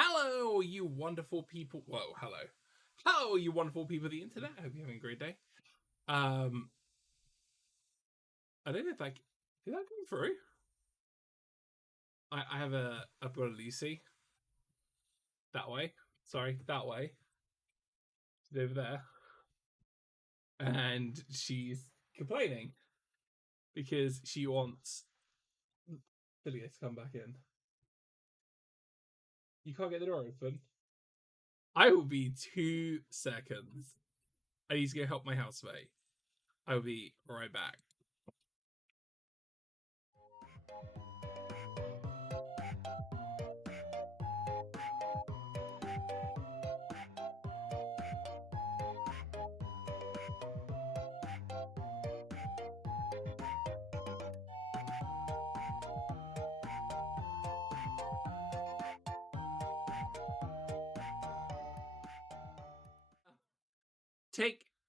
Hello, you wonderful people. Whoa, hello. Hello, you wonderful people of the internet. I hope you're having a great day. I don't know if did that come through? I have a brother Lucy. That way. Sorry, that way. She's over there. And she's complaining because she wants Philia to come back in. You can't get the door open. I will be 2 seconds. I need to go help my housemate. I will be right back.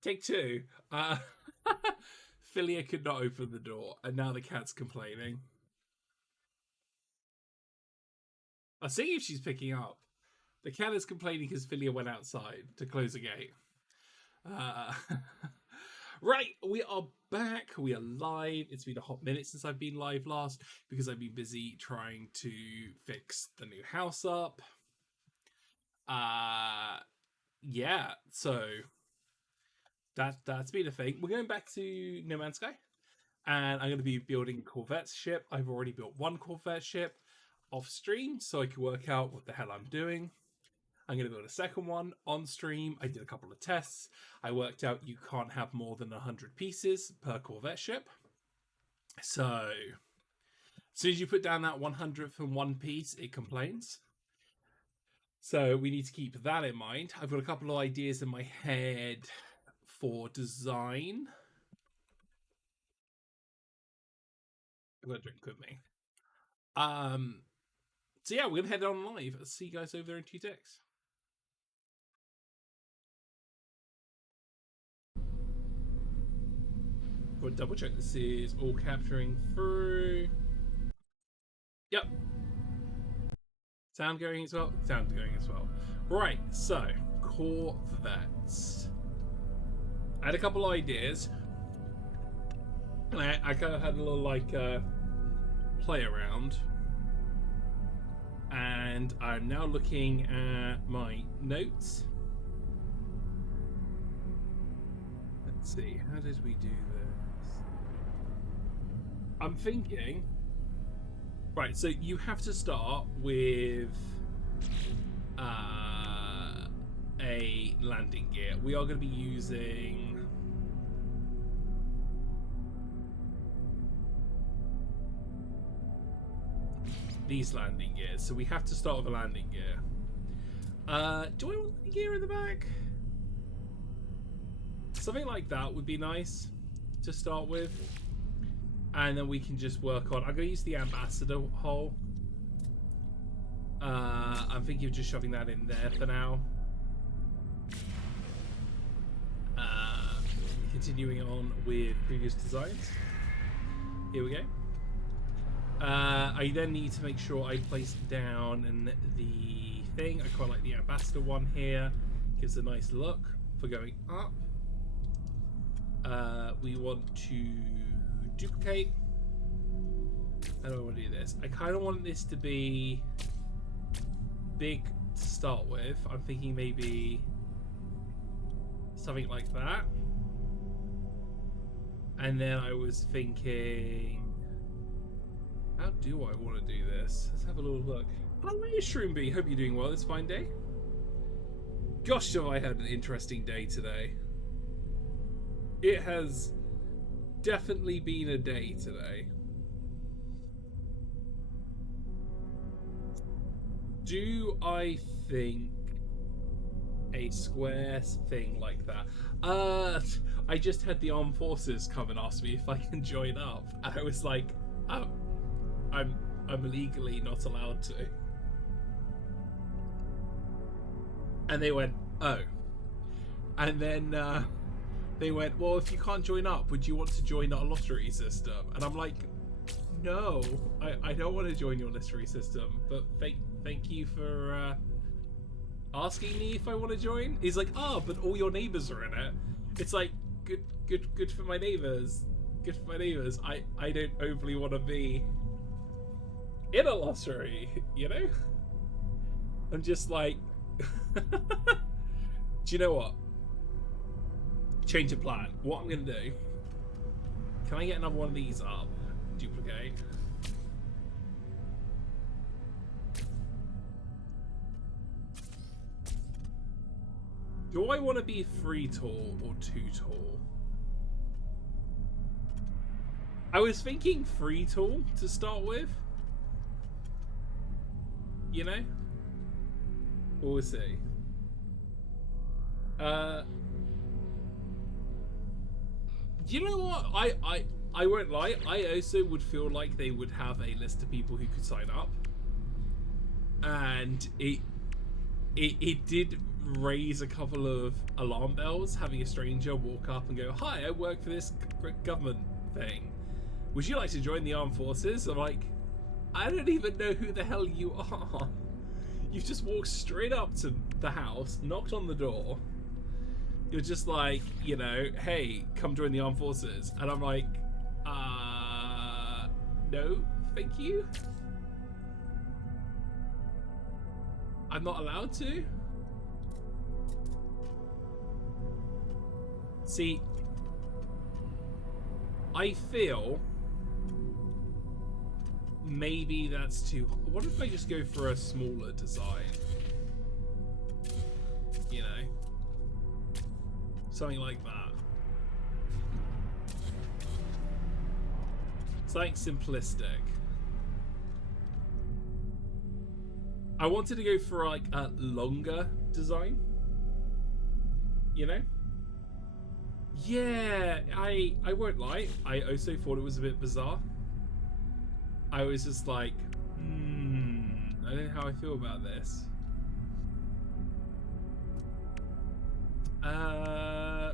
Take two. Philia could not open the door, and now the cat's complaining. I'll see if she's picking up. The cat is complaining because Philia went outside to close the gate. Right, we are back. We are live. It's been a hot minute since I've been live last because I've been busy trying to fix the new house up. Yeah, so that's been a thing. We're going back to No Man's Sky, and I'm going to be building Corvet's ship. I've already built one Corvet ship off stream, so I can work out what the hell I'm doing. I'm going to build a second one on stream. I did a couple of tests. I worked out you can't have more than 100 pieces per Corvette ship. So, as soon as you put down that 100th and one piece, it complains. So we need to keep that in mind. I've got a couple of ideas in my head for design. I'm going to drink with me. So yeah, we're going to head on live. I'll see you guys over there in 2 ticks. We'll double check this is all capturing through. Yep. Sound going as well? Sound going as well. Right, so Corvettes. I had a couple of ideas. And I kind of had a little play around. And I'm now looking at my notes. Let's see, how did we do this? I'm thinking, right, so you have to start with a landing gear. We are going to be using these landing gears, so we have to start with a landing gear. Do I want the gear in the back? Something like that would be nice to start with, and then we can just work on. I'm going to use the ambassador hull. I'm thinking of just shoving that in there for now. Continuing on with previous designs. Here we go. I then need to make sure I place down the thing. I quite like the ambassador one here. Gives a nice look for going up. We want to duplicate. How do I want to do this? I kind of want this to be big to start with. I'm thinking maybe something like that. And then I was thinking, how do I want to do this? Let's have a little look. Hello, Shroomby. Hope you're doing well. It's a fine day. Gosh, have I had an interesting day today. It has definitely been a day today. Do I think a square thing like that? I just had the armed forces come and ask me if I can join up, and I was like, I'm legally not allowed to. And they went, oh. And then they went, well, if you can't join up, would you want to join our lottery system? And I'm like, no, I don't want to join your lottery system, but thank you for asking me if I want to join. He's like, oh, but all your neighbors are in it. It's like, good for my neighbors. Good for my neighbors. I don't overly want to be in a lottery, you know? I'm just like, do you know what? Change of plan. What I'm going to do, can I get another one of these up? Duplicate. Do I want to be 3 tall or 2 tall? I was thinking 3 tall to start with. You know? We'll see. You know what? I won't lie. I also would feel like they would have a list of people who could sign up, and it did raise a couple of alarm bells having a stranger walk up and go, "Hi, I work for this government thing. Would you like to join the armed forces?" I'm like, I don't even know who the hell you are. You've just walked straight up to the house, knocked on the door. You're just like, you know, hey, come join the armed forces. And I'm like, no, thank you. I'm not allowed to. See, I feel maybe that's too... What if I just go for a smaller design? You know? Something like that. Something simplistic. I wanted to go for like a longer design. You know? Yeah, I won't lie. I also thought it was a bit bizarre. I was just like, I don't know how I feel about this.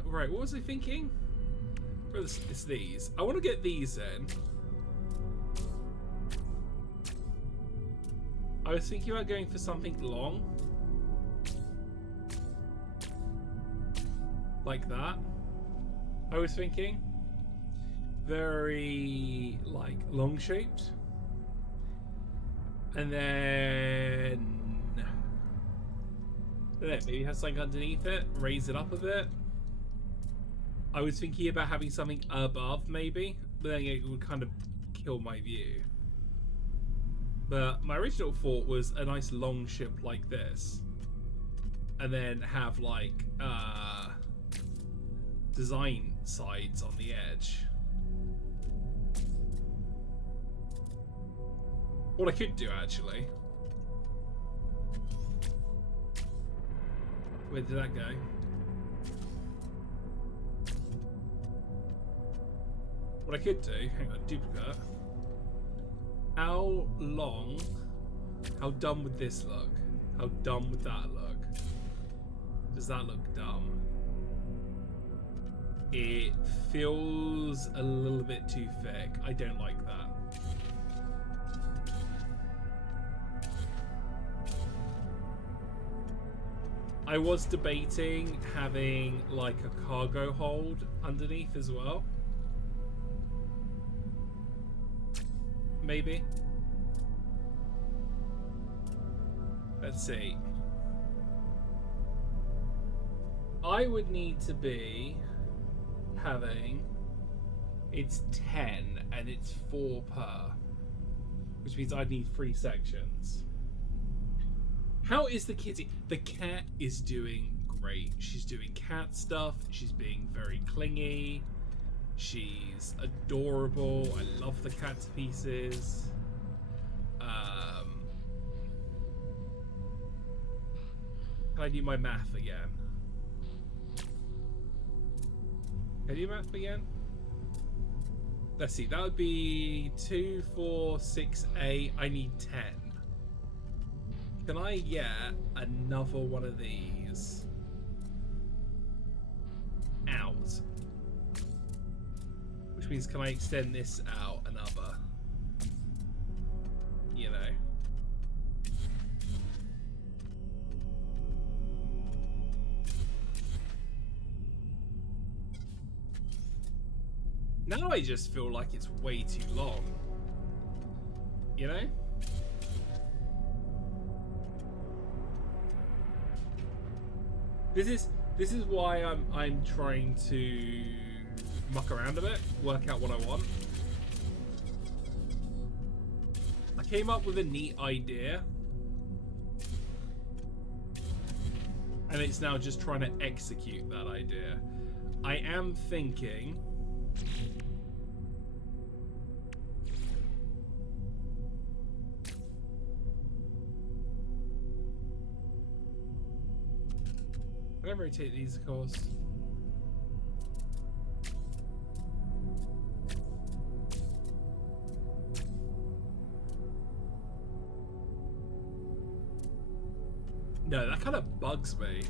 Right, what was I thinking? It's these. I want to get these in. I was thinking about going for something long. Like that. I was thinking. Very, like, long shaped. And then... I don't know, maybe have something underneath it. Raise it up a bit. I was thinking about having something above, maybe. But then it would kind of kill my view. But my original thought was a nice long ship like this. And then have, like, design sides on the edge. What I could do, actually. Where did that go? What I could do, hang on, duplicate. How long, how dumb would this look? How dumb would that look? Does that look dumb? It feels a little bit too thick. I don't like that. I was debating having like a cargo hold underneath as well. Maybe. Let's see. I would need to be having... It's 10 and it's 4 per. Which means I'd need 3 sections. How is the kitty? The cat is doing great. She's doing cat stuff. She's being very clingy. She's adorable. I love the cat to pieces. Can I do my math again? Can I do math again? Let's see. That would be 2, 4, 6, 8. I need 10. Can I get another one of these out? Which means, can I extend this out another? You know. I just feel like it's way too long. You know? This is why I'm trying to muck around a bit, work out what I want. I came up with a neat idea, and it's now just trying to execute that idea. I am thinking I'm gonna rotate these, of course. No, that kind of bugs me.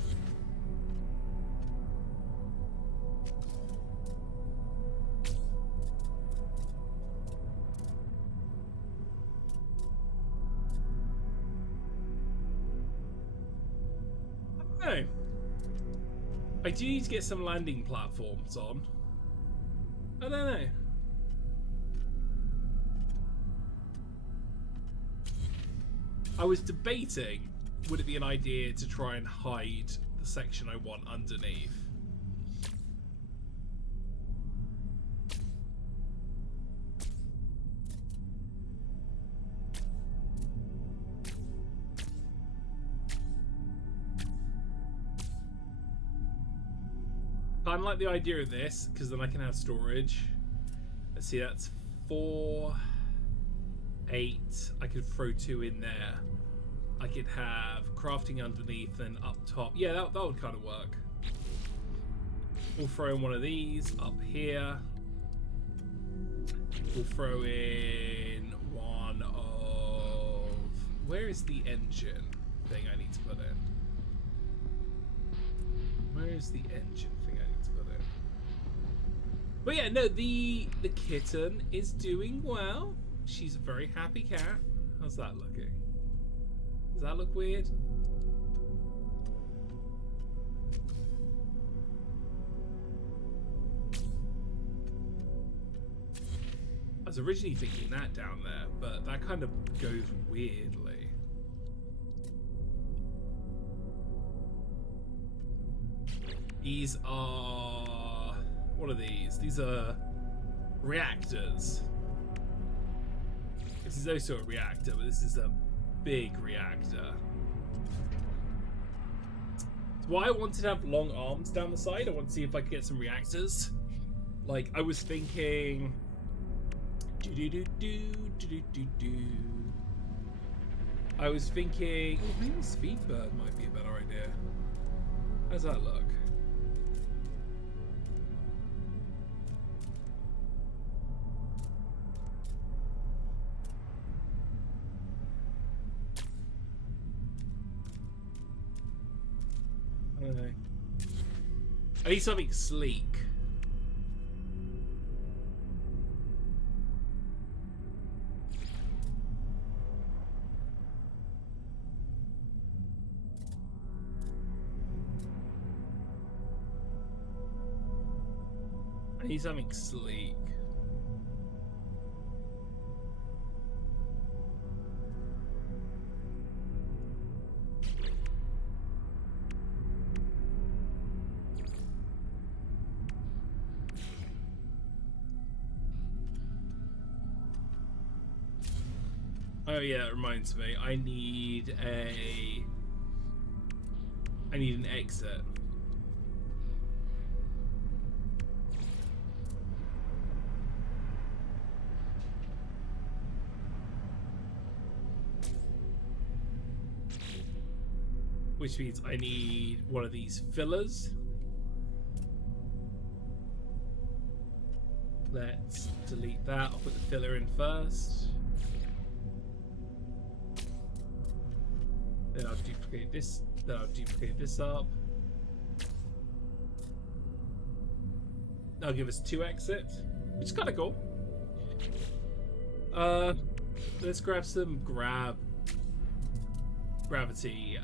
I don't know. I do need to get some landing platforms on. I don't know. I was debating, would it be an idea to try and hide the section I want underneath? I like the idea of this, because then I can have storage. Let's see, that's 4, 8. I could throw 2 in there. I could have crafting underneath and up top. Yeah, that would kind of work. We'll throw in one of these up here. We'll throw in one of... Where is the engine thing I need to put in? Where is the engine thing I need to put in? But yeah, no, the kitten is doing well. She's a very happy cat. How's that looking? Does that look weird? I was originally thinking that down there, but that kind of goes weirdly. These are... What are these? These are reactors. This is also a reactor, but this is a big reactor. It's why I wanted to have long arms down the side. I want to see if I could get some reactors. Like, I was thinking... I was thinking... Oh, maybe Speedbird might be a better idea. How's that look? I don't know. I need something sleek. I need something sleek. Oh yeah, it reminds me. I need an exit. Which means I need one of these fillers. Let's delete that. I'll put the filler in first. Then I'll duplicate this. Then I'll duplicate this up. That'll give us 2 exits, which is kind of cool. Let's grab some gravity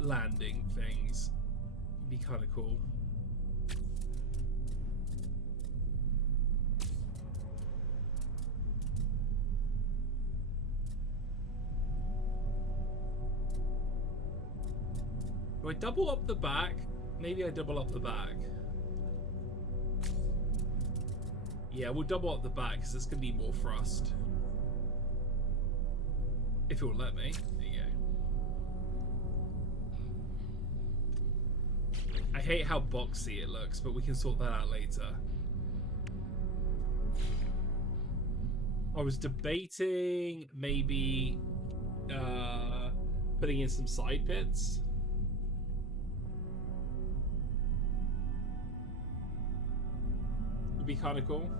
landing things. Be kind of cool. Do I double up the back? Maybe I double up the back. Yeah, we'll double up the back because it's going to be more thrust. If it will let me. There you go. I hate how boxy it looks, but we can sort that out later. I was debating maybe putting in some side pits. Would be kind of cool.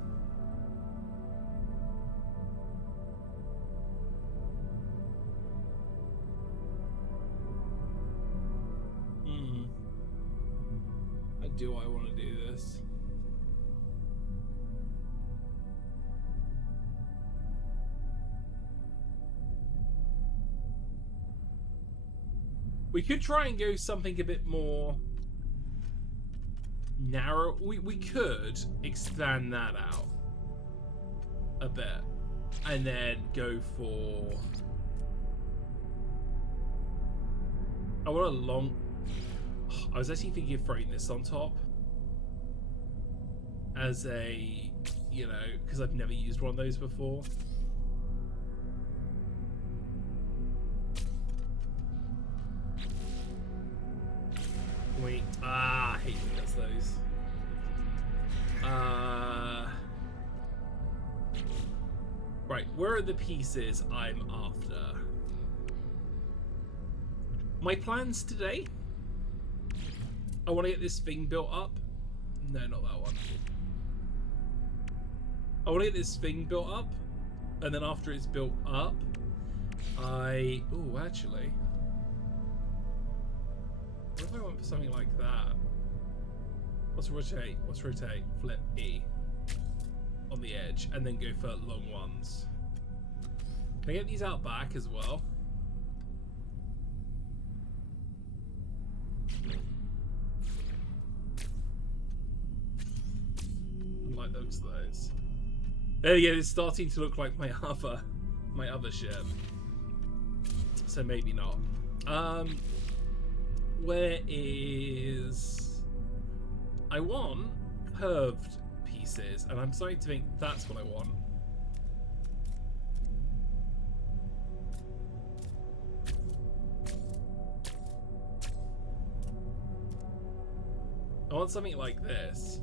How do I want to do this? We could try and go something a bit more narrow. We could expand that out a bit and then go for... I want a long... I was actually thinking of throwing this on top as a, you know, because I've never used one of those before. Wait, I hate when it does those. Right, where are the pieces I'm after? My plans today? I want to get this thing built up. No, not that one. I want to get this thing built up, and then after it's built up, oh, actually, what if I went for something like that? Let's rotate. Let's rotate. Flip E on the edge, and then go for long ones. Can I get these out back as well? Like those. There you go. It's starting to look like my other ship. So maybe not. Where is... I want curved pieces, and I'm starting to think that's what I want. I want something like this.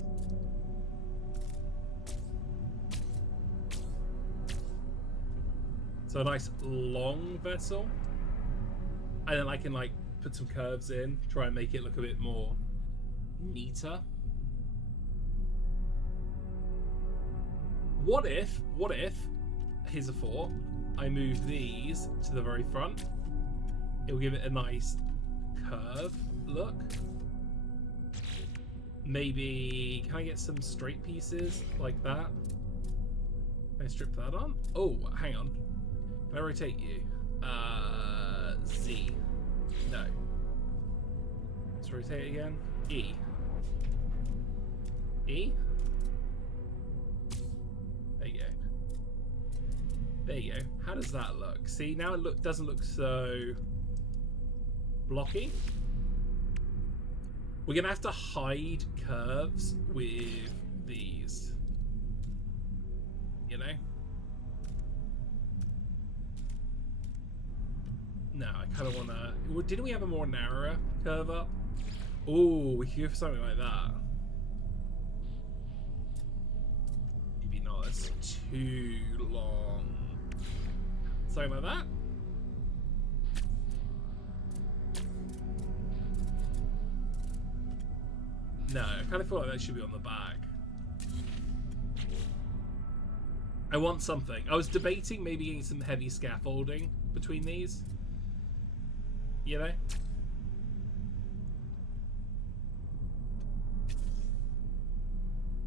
So a nice long vessel, and then I can like put some curves in, try and make it look a bit more neater. What if, here's a thought, I move these to the very front. It'll give it a nice curve look. Maybe, can I get some straight pieces like that? Can I strip that on? Oh, hang on. Can I rotate you? Z. No. Let's rotate again. E. E? There you go. There you go. How does that look? See, now it doesn't look so blocky. We're gonna have to hide curves with these. You know? No, I kind of want to... Didn't we have a more narrower curve up? Oh, we could go for something like that. Maybe not, that's too long. Something like that? No, I kind of feel like that should be on the back. I want something. I was debating maybe getting some heavy scaffolding between these. You know?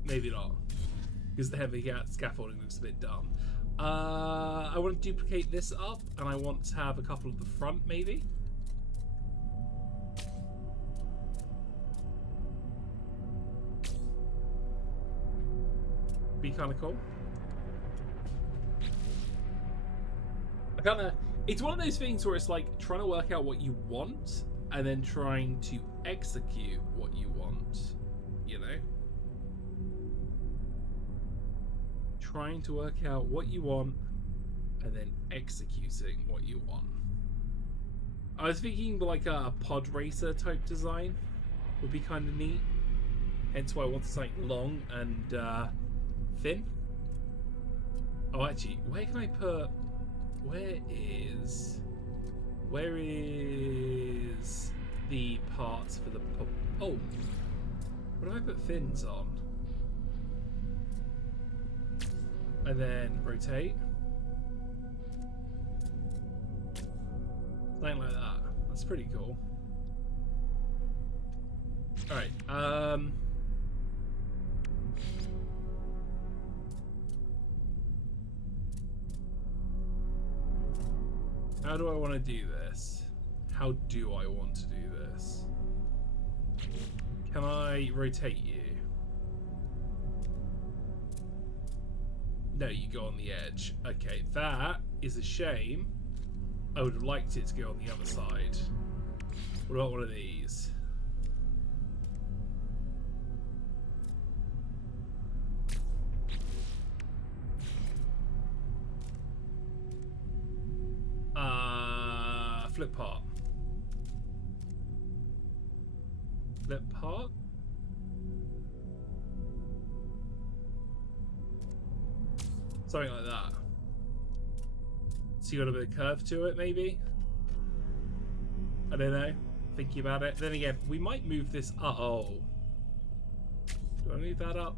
Maybe not. Because the heavy scaffolding looks a bit dumb. I want to duplicate this up, and I want to have a couple at the front, maybe. Be kind of cool. It's one of those things where it's like trying to work out what you want and then trying to execute what you want, you know? Trying to work out what you want and then executing what you want. I was thinking like a pod racer type design would be kind of neat. Hence why I wanted something long and thin. Oh, actually, where can I put... Where is the parts for the... Oh, what do I put fins on? And then rotate. Something like that. That's pretty cool. Alright, how do I want to do this? How do I want to do this? Can I rotate you? No, you go on the edge. Okay, that is a shame. I would have liked it to go on the other side. What about one of these? Flip part. Flip part? Something like that. So you got a bit of curve to it, maybe? I don't know. Thinking about it. Then again, we might move this up. Oh. Do I move that up?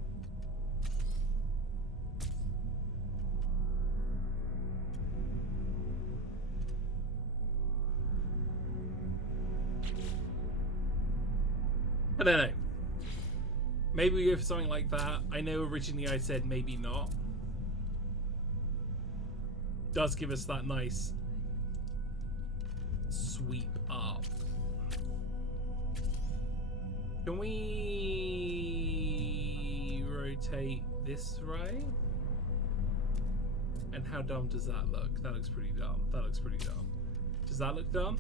I don't know. Maybe we go for something like that. I know originally I said maybe not. Does give us that nice sweep up. Can we rotate this way? And how dumb does that look? That looks pretty dumb. That looks pretty dumb. Does that look dumb?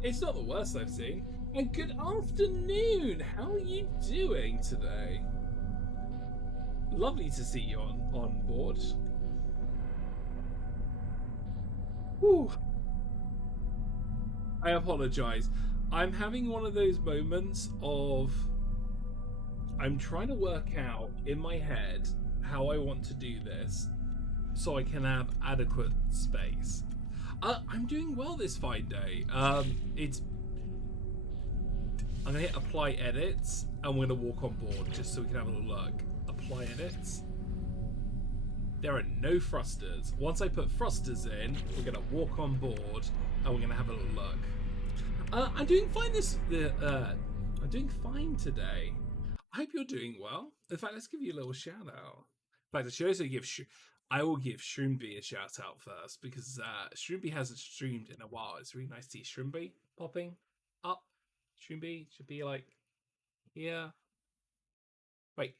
It's not the worst I've seen. And good afternoon! How are you doing today? Lovely to see you on board. Whew. I apologise. I'm having one of those moments of... I'm trying to work out in my head how I want to do this so I can have adequate space. I'm doing well this fine day. I'm gonna hit apply edits and we're gonna walk on board just so we can have a little look. Apply edits. There are no thrusters. Once I put thrusters in, we're gonna walk on board and we're gonna have a little look. I'm doing fine I'm doing fine today. I hope you're doing well. In fact, let's give you a little shout out. In fact, I should also I will give Shroomby a shout out first because Shroomby hasn't streamed in a while. It's really nice to see Shroomby popping up. Shroomby should be like here. Wait,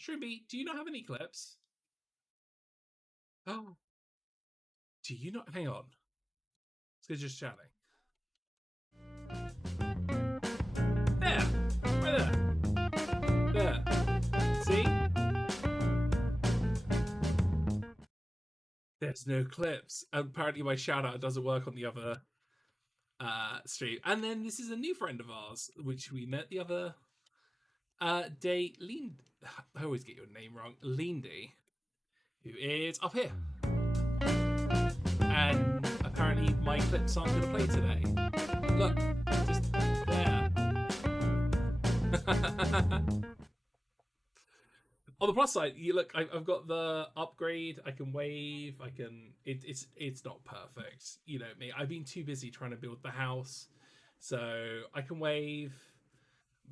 Shroomby, do you not have any clips? Oh, do you not? Hang on. Let's go just chatting. There, right there. There. See? There's no clips. Apparently my shout out doesn't work on the other stream. And then this is a new friend of ours, which we met the other day. I always get your name wrong. Lindy, who is up here. And apparently my clips aren't going to play today. Look, just there. On the plus side, you look. I've got the upgrade. I can wave. I can. It's not perfect. You know me. I've been too busy trying to build the house, so I can wave.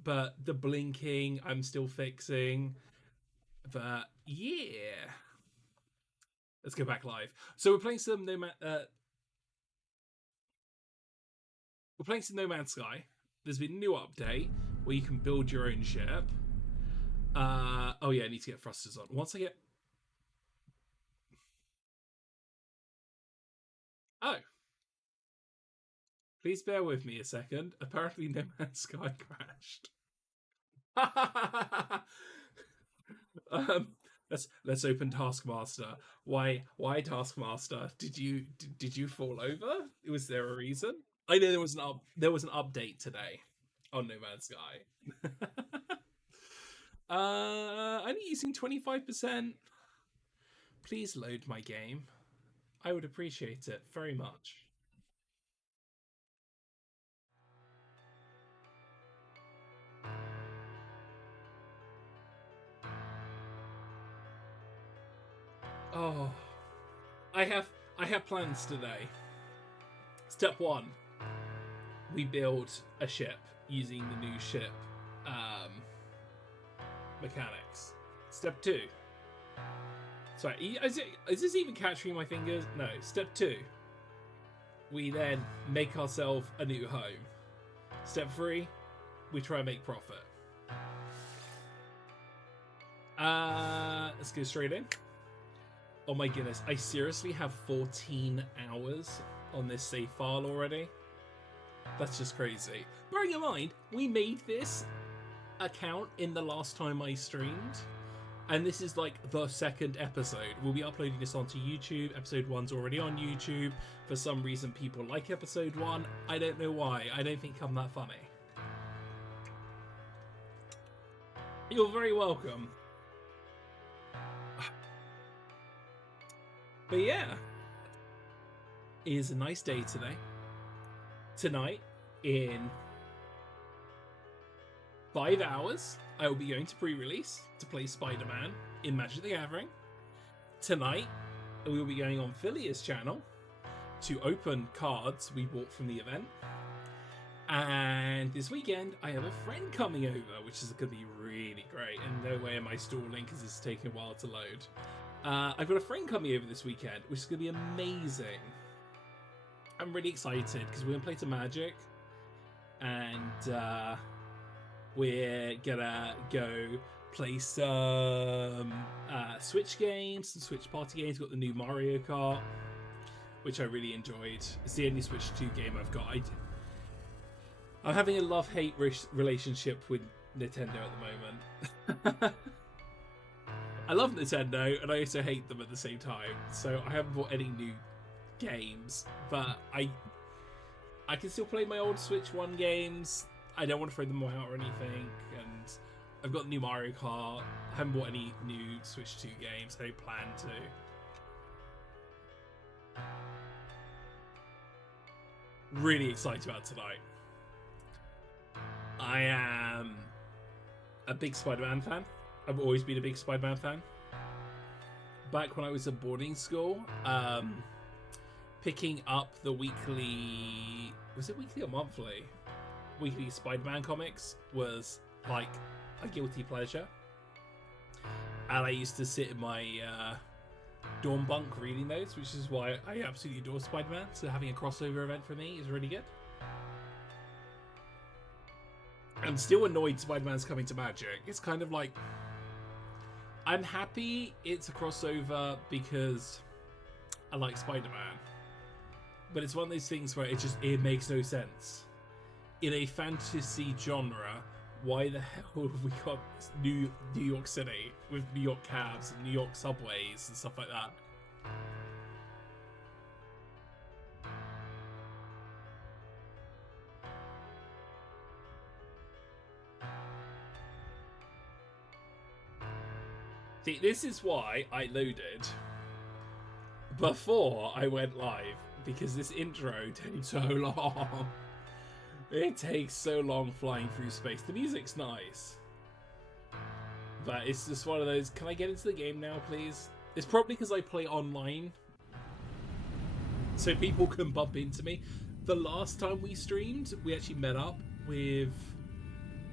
But the blinking, I'm still fixing. But yeah, let's go back live. So we're playing some No Man's Sky. There's been a new update. where you can build your own ship. Oh yeah, I need to get thrusters on. Once I get... Oh. Please bear with me a second. Apparently No Man's Sky crashed. um, let's open Taskmaster. Why Taskmaster? Did you fall over? Was there a reason? I know there was an update today on No Man's Sky. I'm using 25%. Please load my game. I would appreciate it very much. Oh, I have plans today. Step 1, we build a ship using the new ship mechanics. Step 2. Sorry, is this even catching my fingers? No. Step 2. We then make ourselves a new home. Step 3. We try and make profit. Let's go straight in. Oh my goodness, I seriously have 14 hours on this save file already. That's just crazy. Bearing in mind, we made this account in the last time I streamed, and this is like the second episode. We'll be uploading this onto YouTube. Episode 1's already on YouTube. For some reason, people like episode 1. I don't know why. I don't think I'm that funny. You're very welcome. But yeah, it is a nice day today. Tonight, in 5 hours, I will be going to pre-release to play Spider-Man in Magic the Gathering. Tonight, we will be going on Philia's channel to open cards we bought from the event. And this weekend, I have a friend coming over, which is going to be really great. And no way am I stalling because it's taking a while to load. I've got a friend coming over this weekend, which is going to be amazing. I'm really excited because we're going to play some Magic. And we're going to go play some Switch games, some Switch party games. We've got the new Mario Kart, which I really enjoyed. It's the only Switch 2 game I've got. I'm having a love-hate relationship with Nintendo at the moment. I love Nintendo, and I also hate them at the same time. So I haven't bought any new games, but I can still play my old Switch 1 games. I don't want to throw them out or anything. And I've got the new Mario Kart. I haven't bought any new Switch 2 games. I don't plan to. Really excited about tonight. I am a big Spider-Man fan. I've always been a big Spider-Man fan. Back when I was at boarding school, picking up the weekly... Was it weekly or monthly? Weekly Spider-Man comics was like a guilty pleasure. And I used to sit in my dorm bunk reading those, which is why I absolutely adore Spider-Man. So having a crossover event for me is really good. I'm still annoyed Spider-Man's coming to Magic. It's kind of like... I'm happy it's a crossover because I like Spider-Man. But it's one of those things where it makes no sense. In a fantasy genre, why the hell have we got New York City with New York cabs and New York subways and stuff like that? See, this is why I loaded before I went live, because this intro takes so long. It takes so long flying through space. The music's nice, but it's just one of those, can I get into the game now, please? It's probably because I play online, so people can bump into me. The last time we streamed, we actually met up with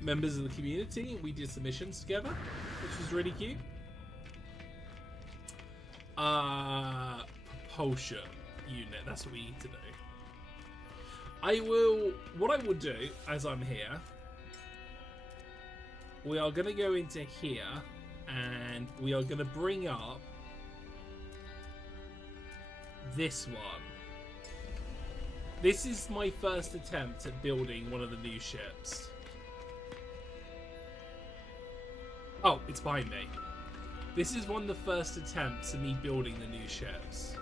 members of the community, and we did some missions together, which was really cute. Propulsion unit, that's what we need to do. What I will do, as I'm here, we are going to go into here and we are going to bring up this one. This is my first attempt at building one of the new ships. Oh, it's behind me. This is one of the first attempts at me building the new ships.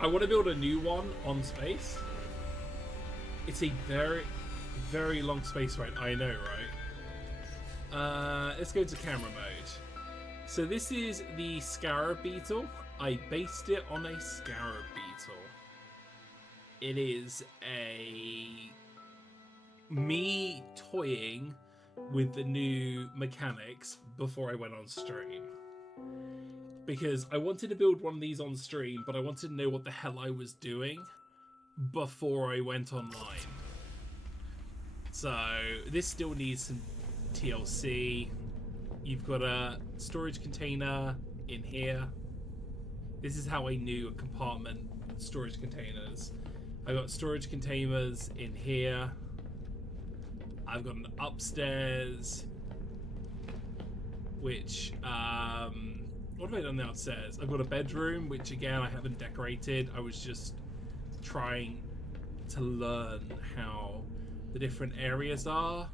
I want to build a new one on space. It's a very, very long space ride. I know, right? Let's go to camera mode. So this is the Scarab Beetle. I based it on a Scarab Beetle. It is me toying with the new mechanics before I went on stream. Because I wanted to build one of these on stream, but I wanted to know what the hell I was doing before I went online. So this still needs some TLC. You've got a storage container in here. This is how I knew a compartment storage containers. I got storage containers in here. I've got an upstairs, which what have I done the upstairs? I've got a bedroom, which again I haven't decorated. I was just trying to learn how the different areas are.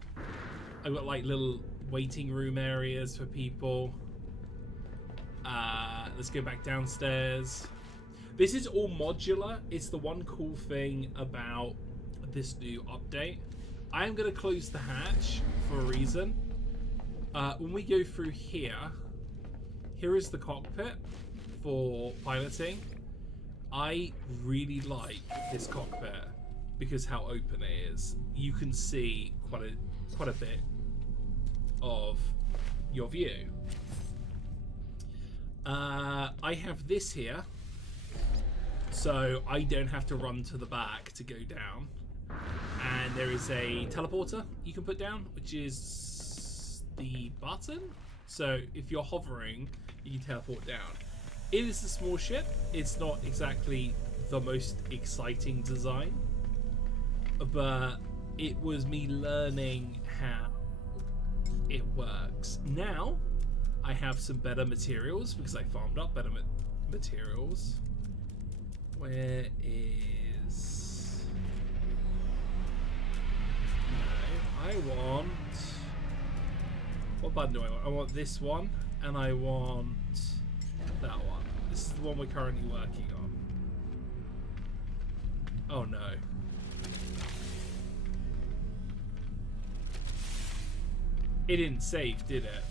I've got like little waiting room areas for people. Let's go back downstairs. This is all modular. It's the one cool thing about this new update. I am going to close the hatch for a reason. When we go through here, here is the cockpit for piloting. I really like this cockpit because how open it is. You can see quite a bit of your view. I have this here, so I don't have to run to the back to go down. And there is a teleporter you can put down, which is the button. So if you're hovering, you can teleport down. It is a small ship. It's not exactly the most exciting design, but it was me learning how it works. Now I have some better materials because I farmed up better materials. Where is... No, I want... What button do I want? I want this one, and I want that one. This is the one we're currently working on. Oh no. It didn't save, did it?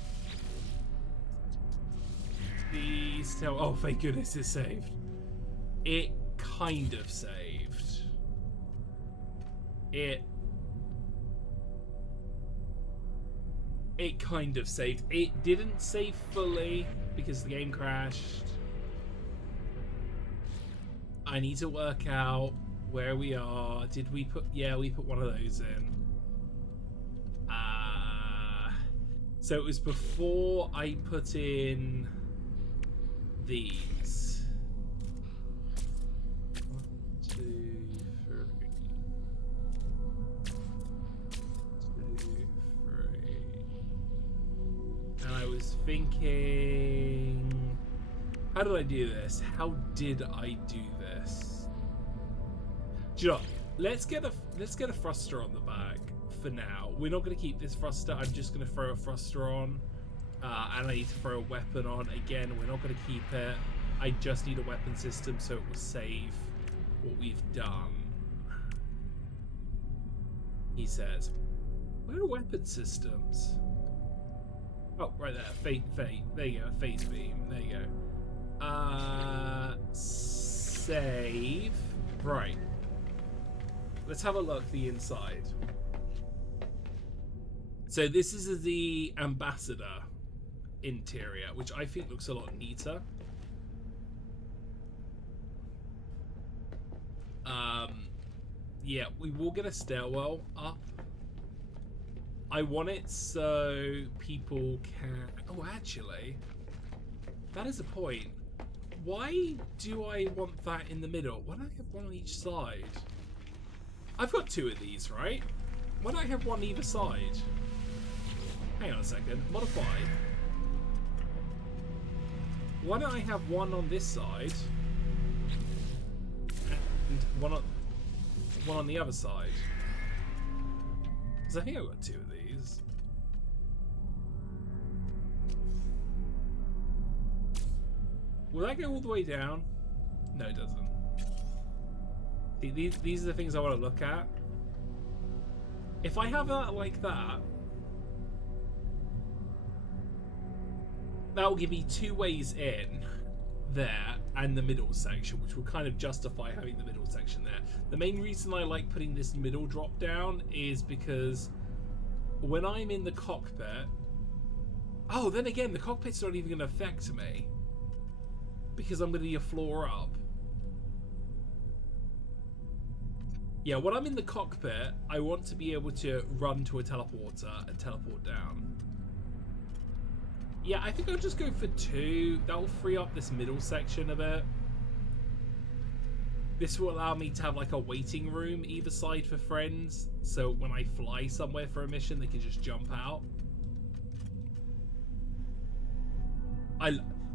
Please tell... Oh, thank goodness it saved. It kind of saved. It kind of saved. It didn't save fully because the game crashed. I need to work out where we are. Did we put... Yeah, we put one of those in. So it was before I put in these. 1, 2, 3. 2, 3. And I was thinking, how did I do this? How did I do this? Do you know, let's get a thruster on the back for now. We're not going to keep this thruster. I'm just going to throw a thruster on. And I need to throw a weapon on. Again, we're not going to keep it. I just need a weapon system so it will save what we've done. He says, where are weapon systems? Oh, right there. Fate. There you go. Phase beam. There you go. Save. Right. Let's have a look the inside. So this is the ambassador interior, which I think looks a lot neater. Yeah, we will get a stairwell up. I want it so people can... Oh, actually, that is a point. Why do I want that in the middle? Why don't I have one on each side? I've got 2 of these, right? Why don't I have one either side? Hang on a second. Modify. Why don't I have one on this side and one on the other side? Because I think I've got two of these. Will that go all the way down? No, it doesn't. See, these are the things I want to look at. If I have that like that, that will give me two ways in there and the middle section, which will kind of justify having the middle section there. The main reason I like putting this middle drop down is because when I'm in the cockpit... Oh, then again, the cockpit's not even going to affect me because I'm going to be a floor up. Yeah, when I'm in the cockpit, I want to be able to run to a teleporter and teleport down. Yeah, I think I'll just go for two. That will free up this middle section a bit. This will allow me to have like a waiting room either side for friends, so when I fly somewhere for a mission, they can just jump out.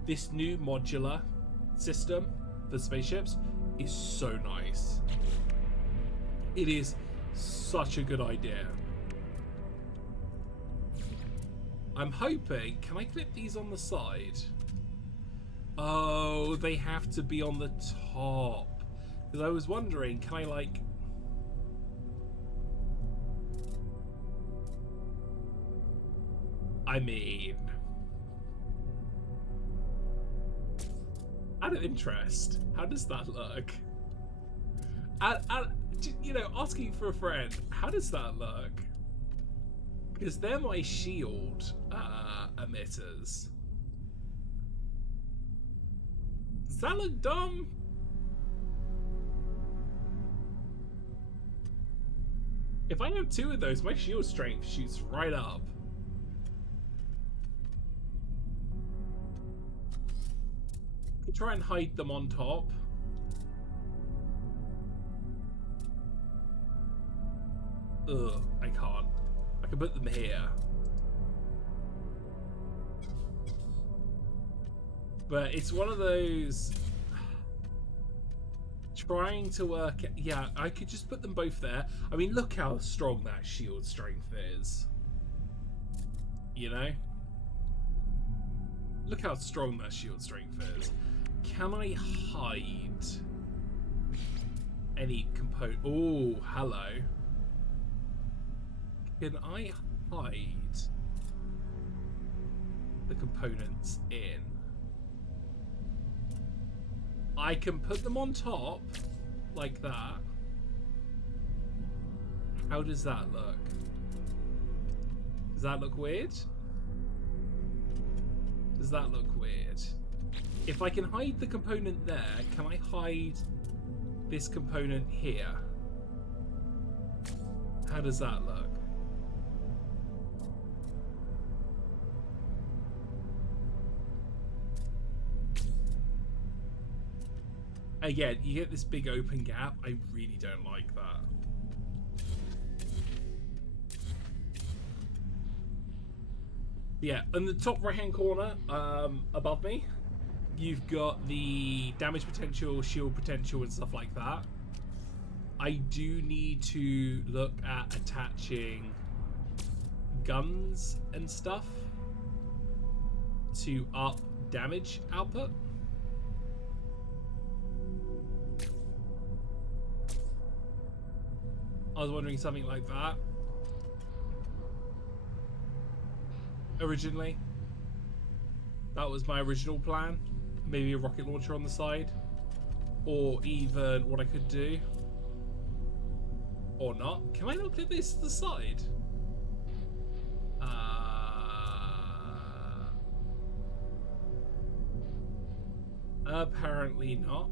This new modular system for spaceships is so nice. It is such a good idea. I'm hoping... Can I clip these on the side? Oh, they have to be on the top. Because I was wondering, can I like... I mean... Out of interest, how does that look? You know, asking for a friend, how does that look? Because they're my shield emitters. Does that look dumb? If I have two of those, my shield strength shoots right up. I'll try and hide them on top. Ugh, I can't. I can put them here. But it's one of those... Trying to work... Yeah, I could just put them both there. I mean, look how strong that shield strength is. You know? Look how strong that shield strength is. Can I hide any component? Oh, hello. Can I hide the components in? I can put them on top like that. How does that look? Does that look weird? Does that look weird? If I can hide the component there, can I hide this component here? How does that look? Again, you get this big open gap. I really don't like that. Yeah, in the top right hand corner, above me, you've got the damage potential, shield potential, and stuff like that. I do need to look at attaching guns and stuff to up damage output. I was wondering something like that. Originally. That was my original plan. Maybe a rocket launcher on the side. Or even what I could do. Or not. Can I not clip this to the side? Apparently not.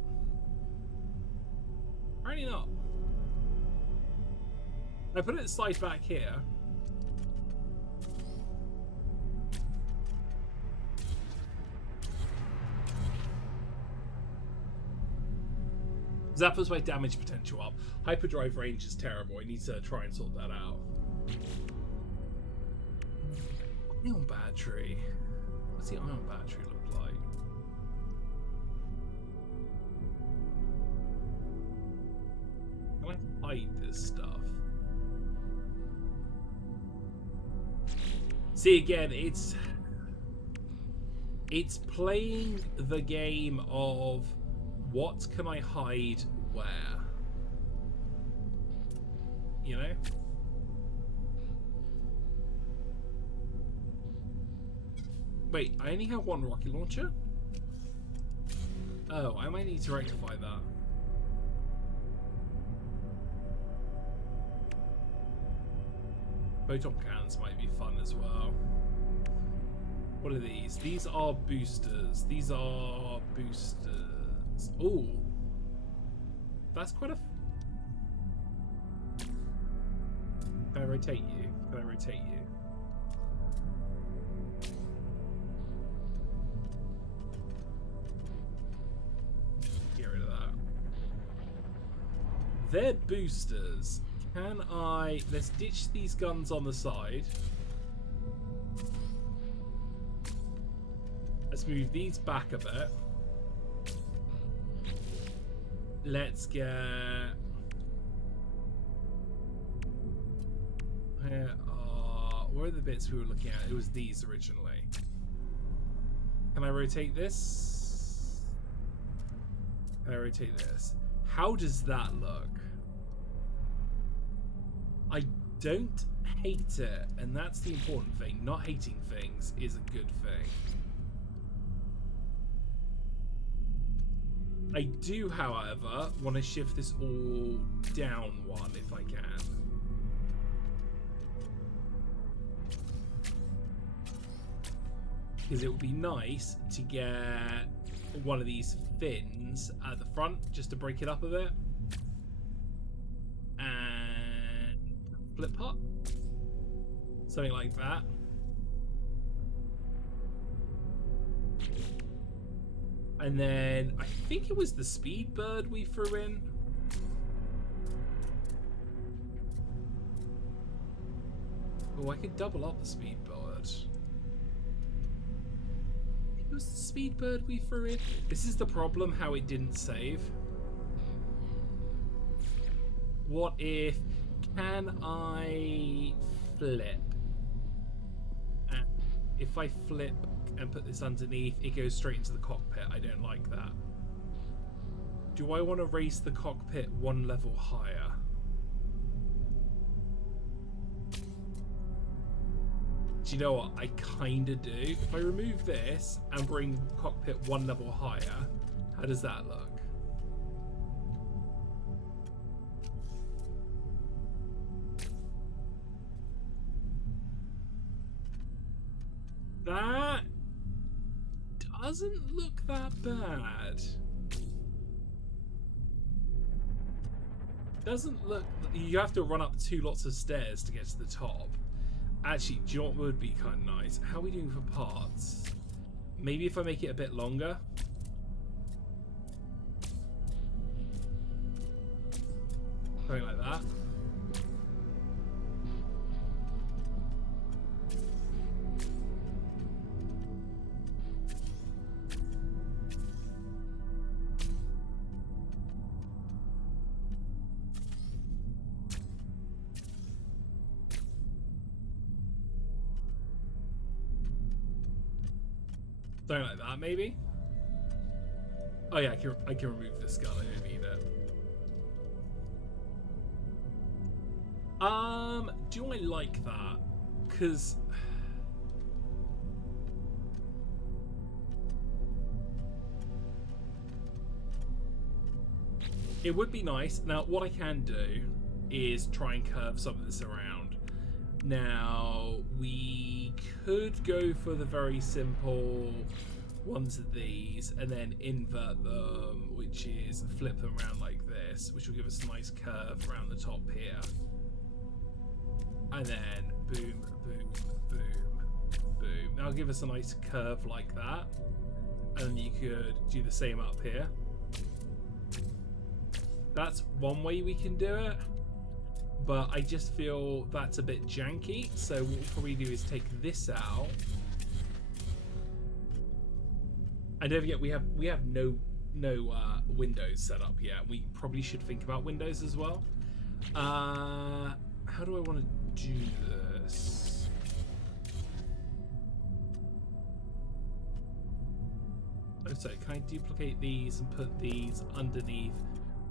Apparently not. I put it slide back here. That puts my damage potential up. Hyperdrive range is terrible. I need to try and sort that out. Ion battery. What's the ion battery look like? Can I hide this stuff? See, again, it's playing the game of what can I hide where? You know? Wait, I only have one rocket launcher? Oh, I might need to rectify that. Photon cannons might be fun as well. What are these? These are boosters. These are boosters. Oh, that's quite a... Can I rotate you? Can I rotate you? Get rid of that. They're boosters. Can I... Let's ditch these guns on the side. Let's move these back a bit. Let's get... Where are the bits we were looking at? It was these originally. Can I rotate this? Can I rotate this? How does that look? I don't hate it, and that's the important thing. Not hating things is a good thing. I do, however, want to shift this all down one if I can. Because it would be nice to get one of these fins at the front just to break it up a bit. And flip pot. Something like that. And then I think it was the speed bird we threw in. Oh, I could double up the speed bird. It was the speed bird we threw in. This is the problem, how it didn't save. What if... Can I flip? And if I flip and put this underneath, it goes straight into the cockpit. I don't like that. Do I want to raise the cockpit one level higher? Do you know what? I kind of do. If I remove this and bring cockpit one level higher, how does that look? That doesn't look that bad. Doesn't look... You have to run up 2 lots of stairs to get to the top. Actually, do you know what would be kind of nice? How are we doing for parts? Maybe if I make it a bit longer. Something like that. Something like that, maybe? Oh yeah, I can remove this gun. I don't need it. Do I like that? Because... it would be nice. Now, what I can do is try and curve some of this around. Now, we could go for the very simple ones of these and then invert them, which is flip them around like this, which will give us a nice curve around the top here. And then boom, boom, boom, boom. That'll give us a nice curve like that. And then you could do the same up here. That's one way we can do it. but I just feel that's a bit janky. So what we'll probably do is take this out. And don't forget, we have no windows set up yet. We probably should think about windows as well. How do I want to do this? Oh, sorry, can I duplicate these and put these underneath?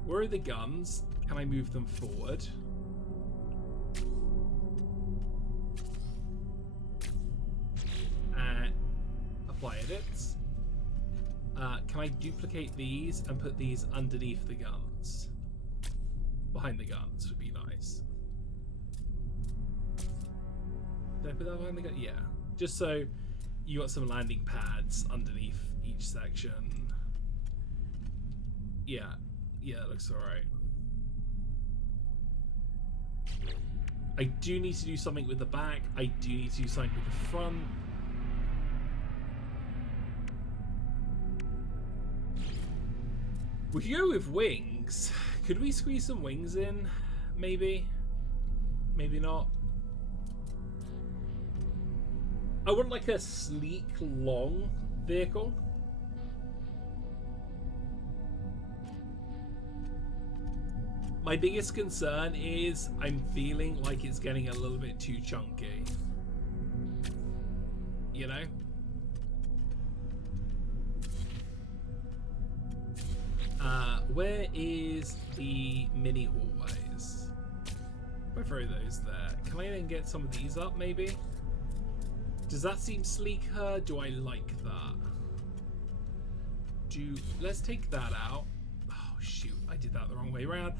Where are the guns? Can I move them forward? And apply edits. Can I duplicate these and put these underneath the guns? Behind the guns would be nice. Did I put that behind the gun? Yeah. Just so you got some landing pads underneath each section. Yeah. Yeah, that looks alright. I do need to do something with the back. I do need to do something with the front. We could go with wings. Could we squeeze some wings in? Maybe. Maybe not. I want like a sleek, long vehicle. My biggest concern is I'm feeling like it's getting a little bit too chunky. You know? Where is the mini hallways? If I throw those there, can I then get some of these up maybe? Does that seem sleeker? Do I like that? Let's take that out. Oh shoot, I did that the wrong way around.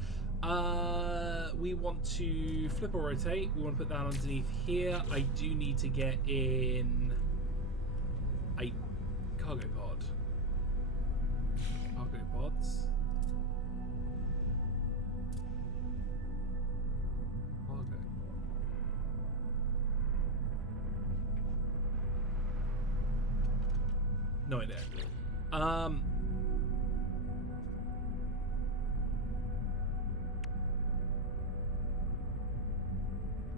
We want to flip or rotate. We want to put that underneath here. I do need to get in a cargo pod. Cargo pods. Cargo pod. No idea.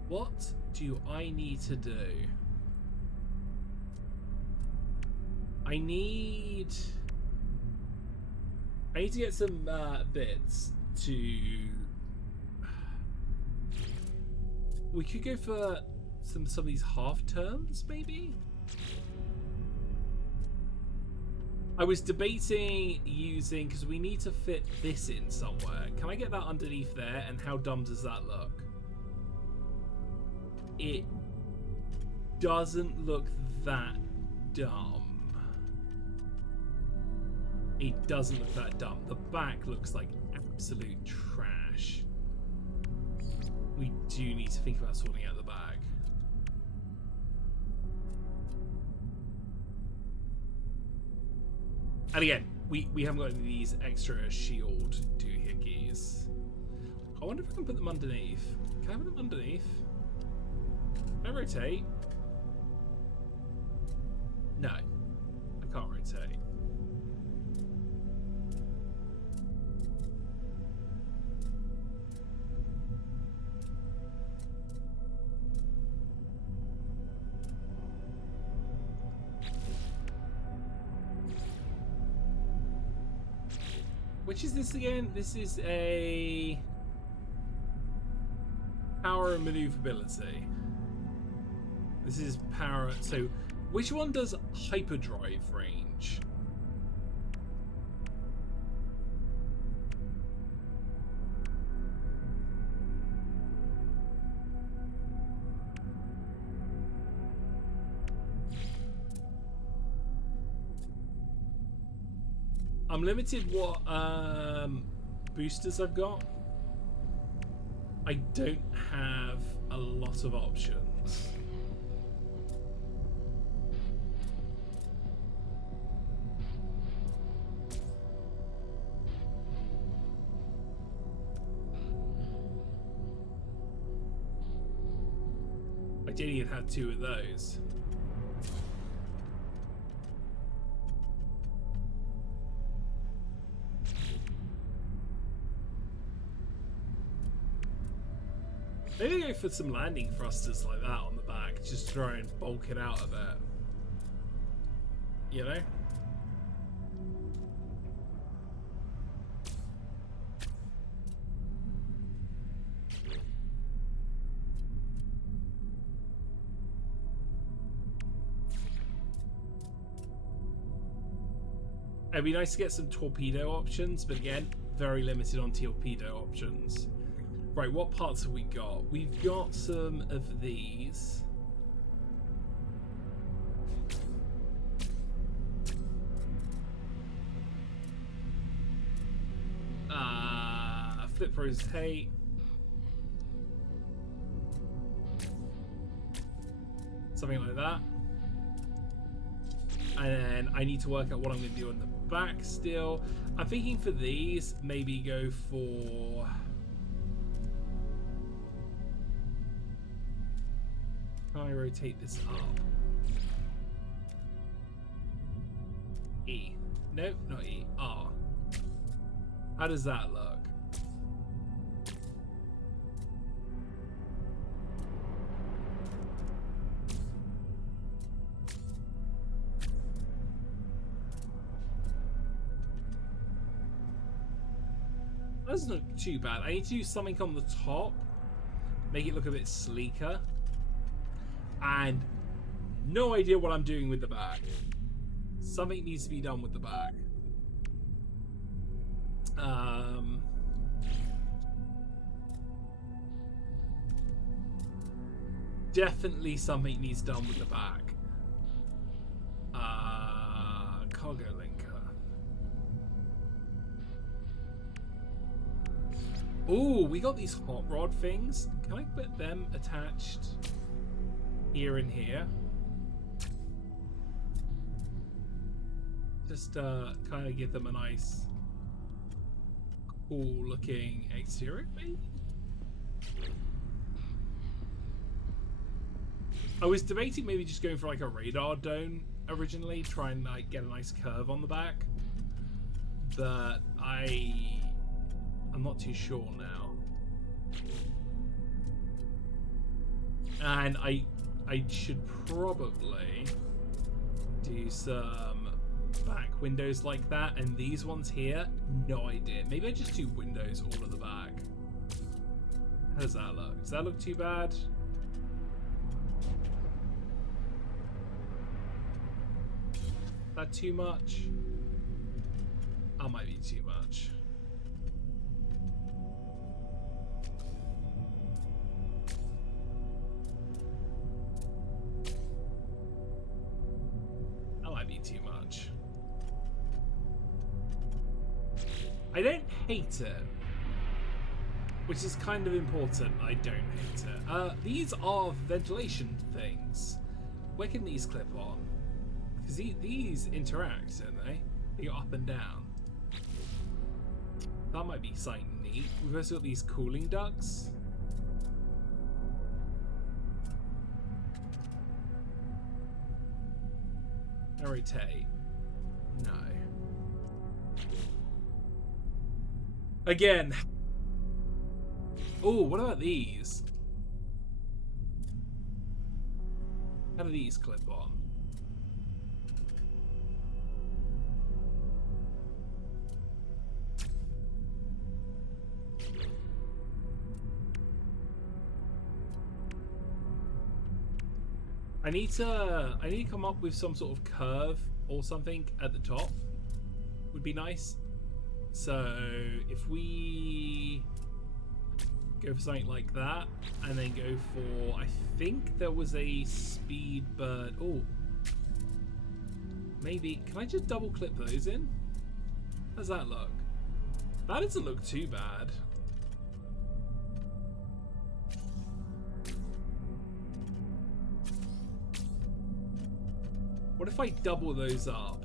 What do I need to do? I need to get some bits to... We could go for some of these half turns, maybe? I was debating using, because we need to fit this in somewhere. Can I get that underneath there, and how dumb does that look? It doesn't look that dumb. It doesn't look that dumb. The back looks like absolute trash. We do need to think about sorting out the bag. And again, we haven't got any of these extra shield doohickeys. I wonder if I can put them underneath. Can I put them underneath? Can I rotate? No, I can't rotate. Which is this again? This is a power and maneuverability. This is power. So, which one does hyperdrive range? I'm limited what boosters I've got. I don't have a lot of options. I didn't even have 2 of those. Maybe go for some landing thrusters like that on the back, just to try and bulk it out a bit. You know? It'd be nice to get some torpedo options, but again, very limited on torpedo options. Right, what parts have we got? We've got some of these. Flip rotate. Something like that. And then I need to work out what I'm going to do on the back still. I'm thinking for these, maybe go for... Can I rotate this up? E. Nope, not E. R. How does that look? That doesn't look too bad. I need to do something on the top, make it look a bit sleeker. And no idea what I'm doing with the back. Something needs to be done with the back. Definitely something needs done with the back. Cargo linker. Oh, we got these hot rod things. Can I put them attached here and here? Just kind of give them a nice, cool looking exterior, maybe? I was debating maybe just going for like a radar dome originally, try and like get a nice curve on the back, but I'm not too sure now. And I should probably do some back windows like that, and these ones here, no idea. Maybe I just do windows all at the back. How does that look? Does that look too bad? That too much? That might be too much. That might be too much. I don't hate it, which is kind of important. I don't hate it. These are ventilation things. Where can these clip on? Because these interact, don't they? They go up and down. That might be something neat. We've also got these cooling ducts. Now rotate. No. Again. Oh, what about these? How do these clip on? I need to come up with some sort of curve or something at the top. Would be nice. So if we go for something like that, and then go for, I think there was a speed bird. Oh, maybe can I just double clip those in? How does that look? That doesn't look too bad. What if I double those up?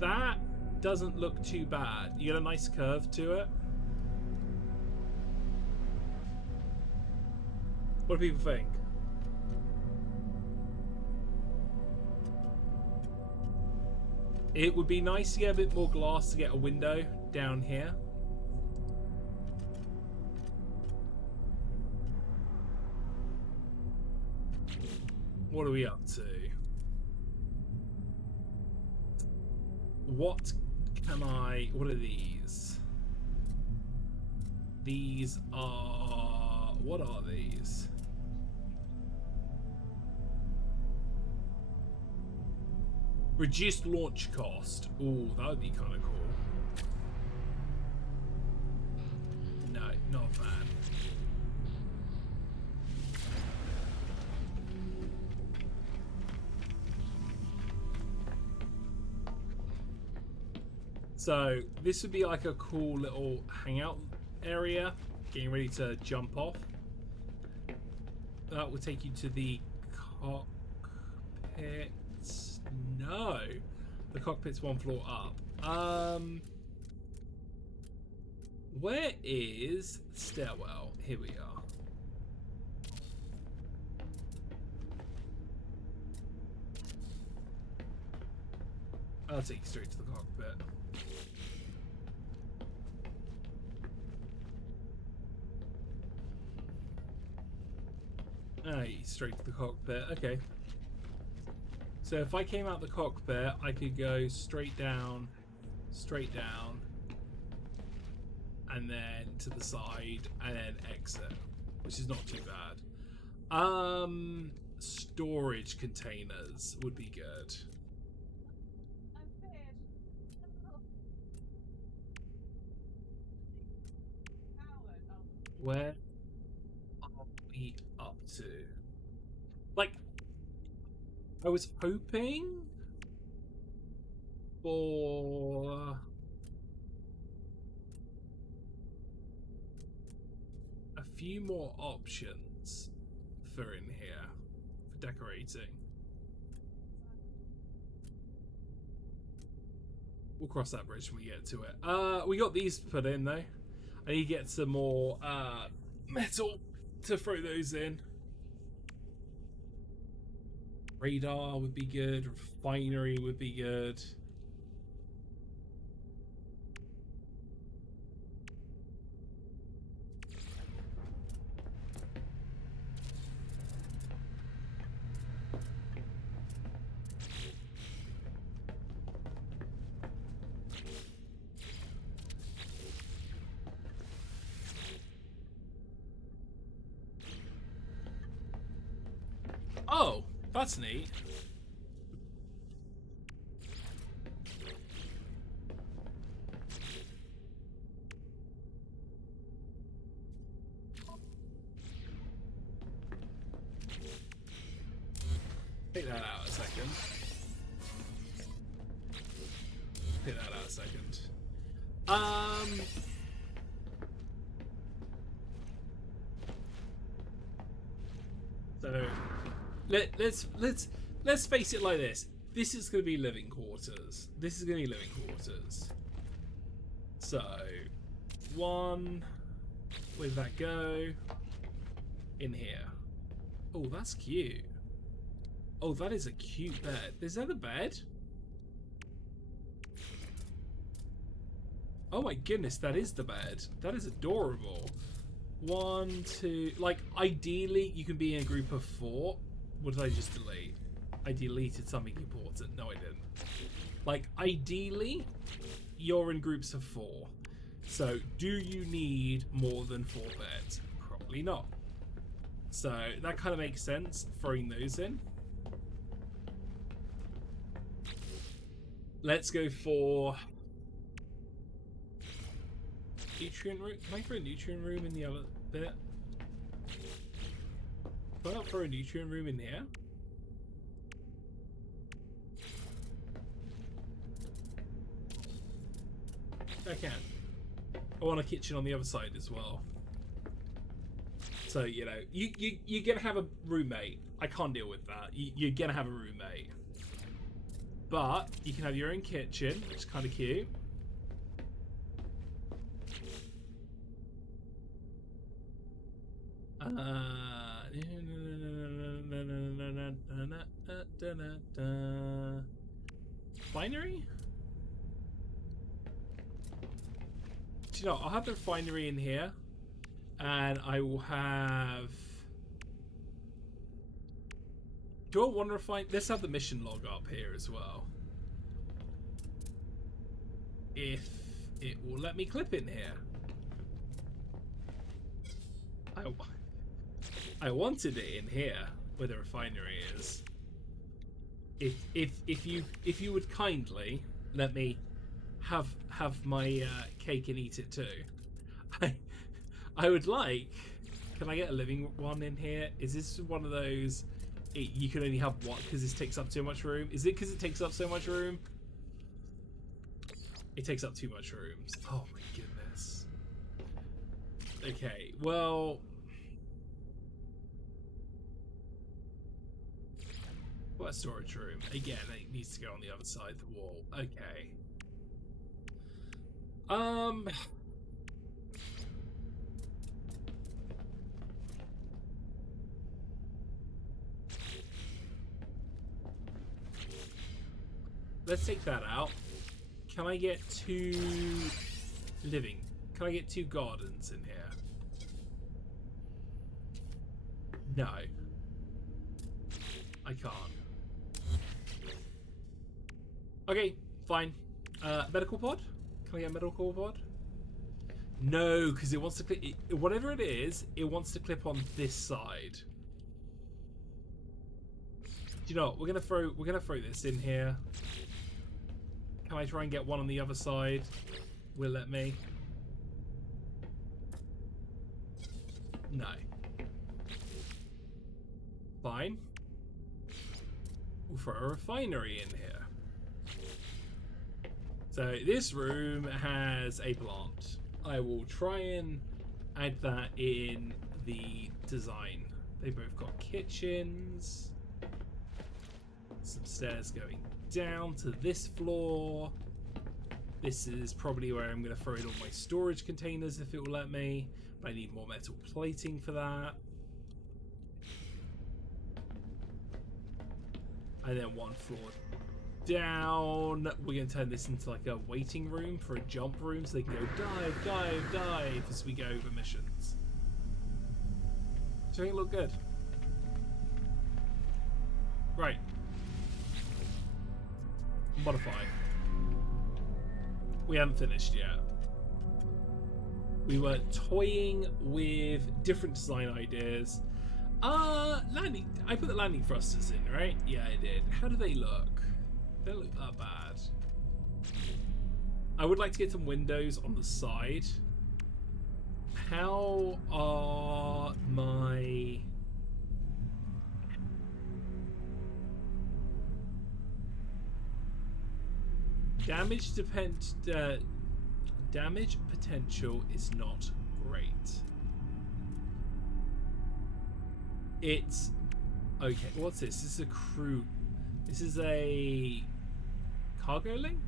That doesn't look too bad. You get a nice curve to it. What do people think? It would be nice to get a bit more glass to get a window down here. What are we up to? What can I... What are these? These are... What are these? Reduced launch cost. Ooh, that would be kind of cool. No, not a fan. So this would be like a cool little hangout area, getting ready to jump off. That will take you to the cockpit. No, the cockpit's one floor up. Where is the stairwell? Here we are. I'll take you straight to the cockpit. Straight to the cockpit. Okay. So if I came out the cockpit, I could go straight down, and then to the side, and then exit, which is not too bad. Storage containers would be good. Where are we up to? Like, I was hoping for a few more options for in here for decorating. We'll cross that bridge when we get to it. We got these put in though. I need to get some more metal to throw those in. Radar would be good. Refinery would be good. Oh, that's neat. Take that out a second. Take that out a second. So let's face it like this. This is going to be living quarters. This is going to be living quarters. So one, where did that go? In here. Oh, that's cute. Oh, that is a cute bed. Is that a bed? Oh my goodness, that is the bed. That is adorable. One, two... Like, ideally, you can be in a group of 4. What did I just delete? I deleted something important. No, I didn't. Like, ideally, you're in groups of 4. So, do you need more than 4 beds? Probably not. So, that kind of makes sense, throwing those in. Let's go for nutrient room. Can I throw a nutrient room in the other bit? Why not throw a nutrient room in here? I can. I want a kitchen on the other side as well. So, you know, you're gonna have a roommate. I can't deal with that. You're gonna have a roommate. But you can have your own kitchen, which is kind of cute. Refinery? Do you know, I'll have the refinery in here, and I will have Do I want to refine? Let's have the mission log up here as well. If it will let me clip in here. I wanted it in here where the refinery is. If you would kindly let me have my cake and eat it too. I would like. Can I get a living one in here? Is this one of those? You can only have one because this takes up too much room. Is it because it takes up so much room? It takes up too much rooms. Oh my goodness. Okay, well. What a storage room. Again, it needs to go on the other side of the wall. Okay. Let's take that out. Can I get 2 living? Can I get 2 gardens in here? No. I can't. Okay, fine. Medical pod? Can I get a medical pod? No, because it wants to clip. Whatever it is, it wants to clip on this side. Do you know what? We're gonna throw this in here. Can I try and get one on the other side? Will let me? No. Fine. We'll throw a refinery in here. So this room has a plant. I will try and add that in the design. They both got kitchens. Some stairs going down to this floor. This is probably where I'm going to throw in all my storage containers if it will let me. But I need more metal plating for that. And then 1 floor down. We're going to turn this into like a waiting room for a jump room so they can go dive, dive, dive as we go over missions. So I think it look good. Right. Modify. We haven't finished yet. We were toying with different design ideas. Landing. I put the landing thrusters in, right? Yeah, I did. How do they look? They don't look that bad. I would like to get some windows on the side. How are my... damage potential is not great. It's okay. What's this? This is a crew. This is a cargo link.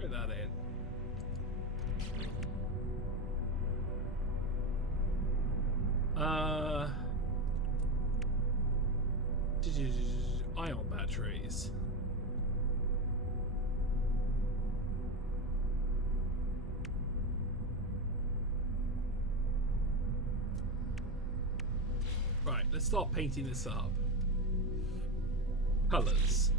Put that in. Ion batteries. Right, let's start painting this up. Colors.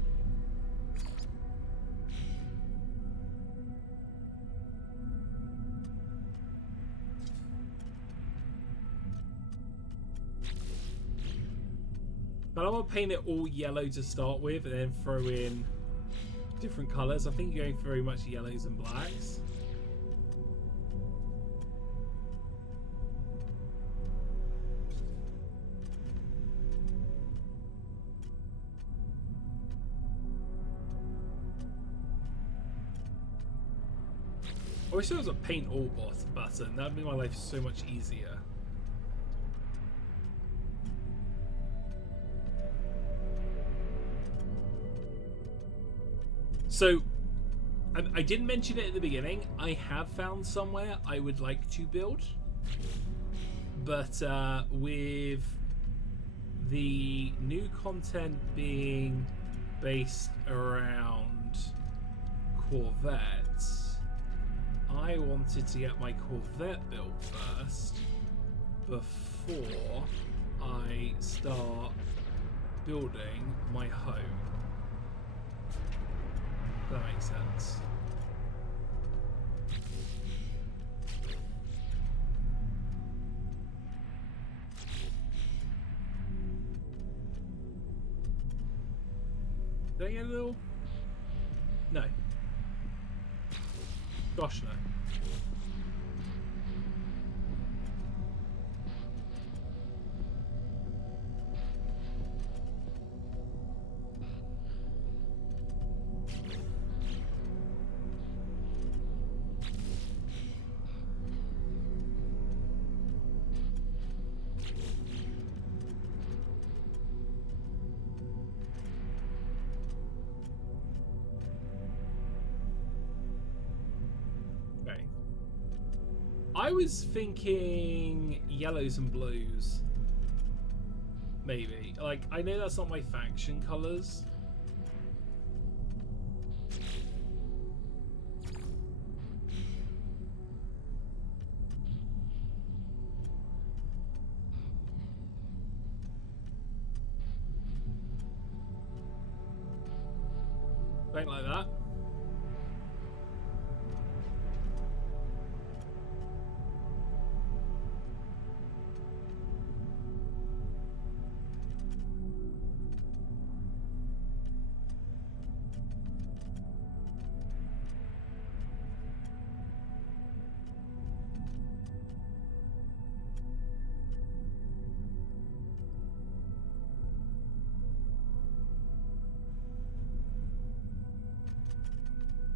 But I want to paint it all yellow to start with and then throw in different colours. I think you're going for very much yellows and blacks. I wish there was a paint all button. That would make my life so much easier. So, I didn't mention it at the beginning. I have found somewhere I would like to build. But with the new content being based around Corvet, I wanted to get my Corvette built first before I start building my home. If that makes sense. Did I get a little? No. Gosh, no. I was thinking yellows and blues. Maybe. Like, I know that's not my faction colours. Something like that.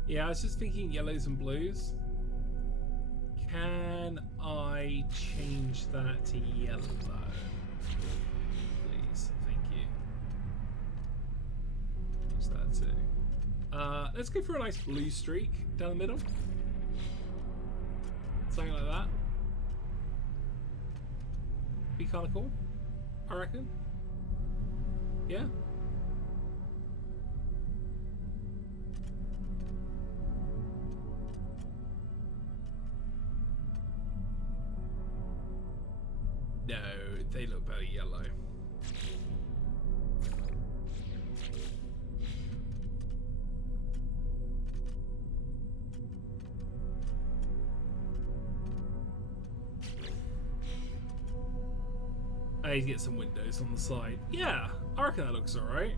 Yeah, I was just thinking yellows and blues. Can I change that to yellow? Please, thank you. Just that too. Let's go for a nice blue streak down the middle. Something like that. Be kind of cool, I reckon. Yeah. No, they look better yellow. I need to get some windows on the side. Yeah, I reckon that looks alright.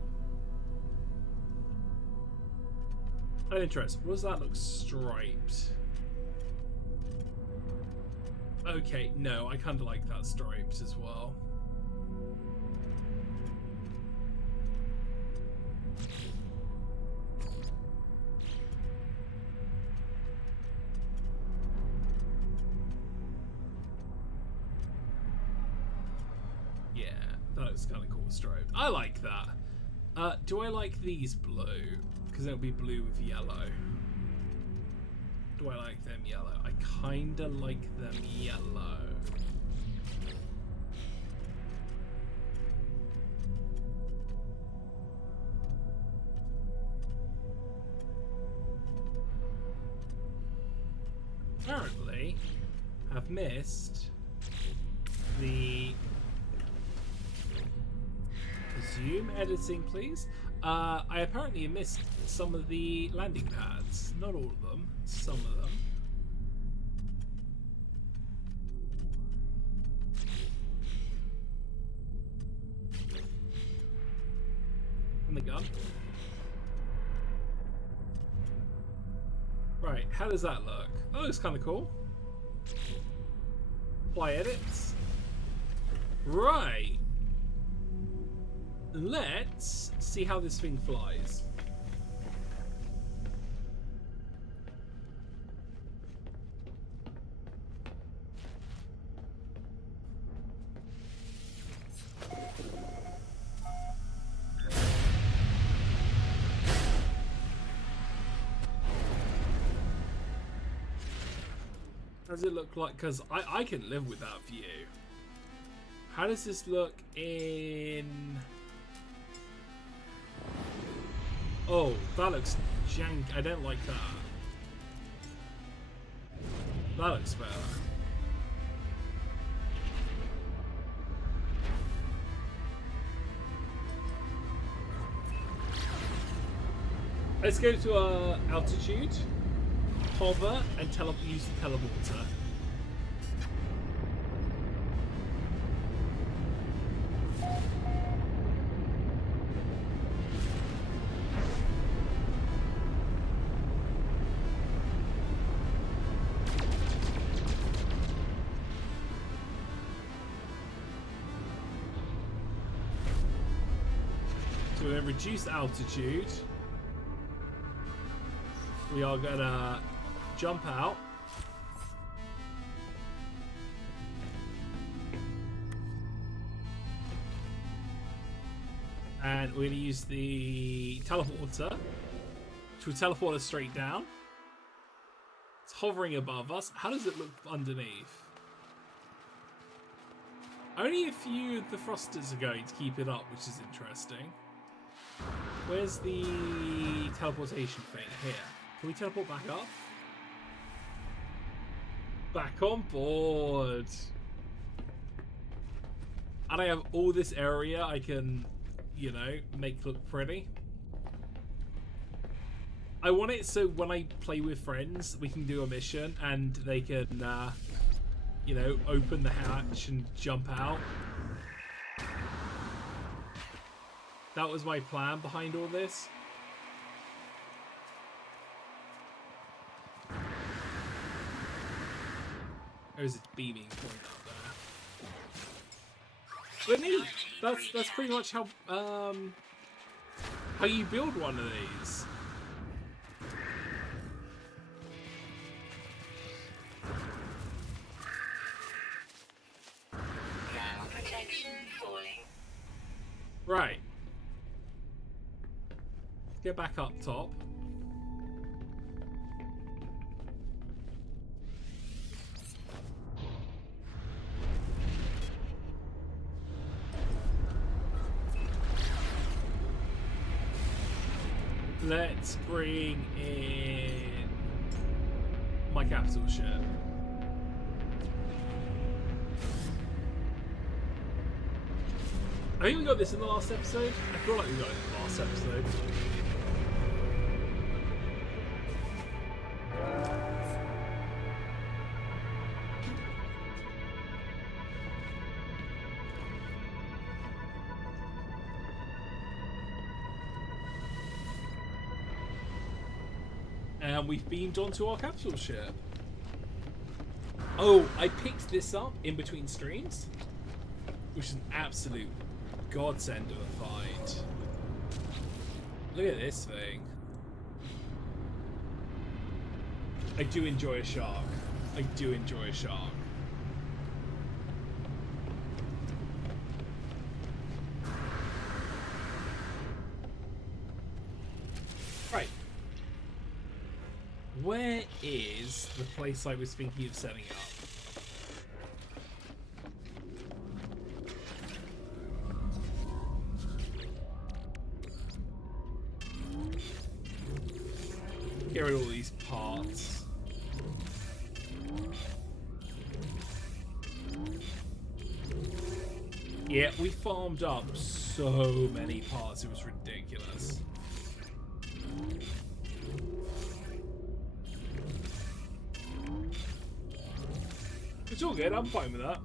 I'm interested. What does that look striped? Okay, no, I kind of like that striped as well. Yeah, that looks kind of cool striped. I like that. Do I like these blue? Because it'll be blue with yellow. Do I like them yellow? I kinda like them yellow. Apparently, I've missed the resume editing, please. I apparently missed some of the landing pads. Not all of them, some of them. And the gun. Right, how does that look? That looks kind of cool. Apply edits. Right. Let's see how this thing flies. Does it look like, because I can live with that view. How does this look in... Oh, that looks jank. I don't like that. That looks better. Let's go to altitude, hover, and use the teleporter. So we're going to reduce altitude. We are going to jump out. And we're going to use the teleporter to teleport us straight down. It's hovering above us. How does it look underneath? Only a few of the thrusters are going to keep it up, which is interesting. Where's the teleportation thing? Here. Can we teleport back up? Back on board. And I have all this area I can, you know, make look pretty. I want it so when I play with friends, we can do a mission and they can, you know, open the hatch and jump out. That was my plan behind all this. There's a beaming point up there. But neat. That's pretty much how you build one of these. Protection falling. Right. Get back up top. Let's bring in my capital ship. I think we got this in the last episode. I feel like we got it in the last episode. And we've beamed onto our capital ship. Oh, I picked this up in between streams, which is an absolute godsend of a find. Look at this thing. I do enjoy a shark. I do enjoy a shark. Right. Where is the place I was thinking of setting up? Get rid of all these parts. Yeah, we farmed up so many parts, it was ridiculous. It's all good, I'm fine with that.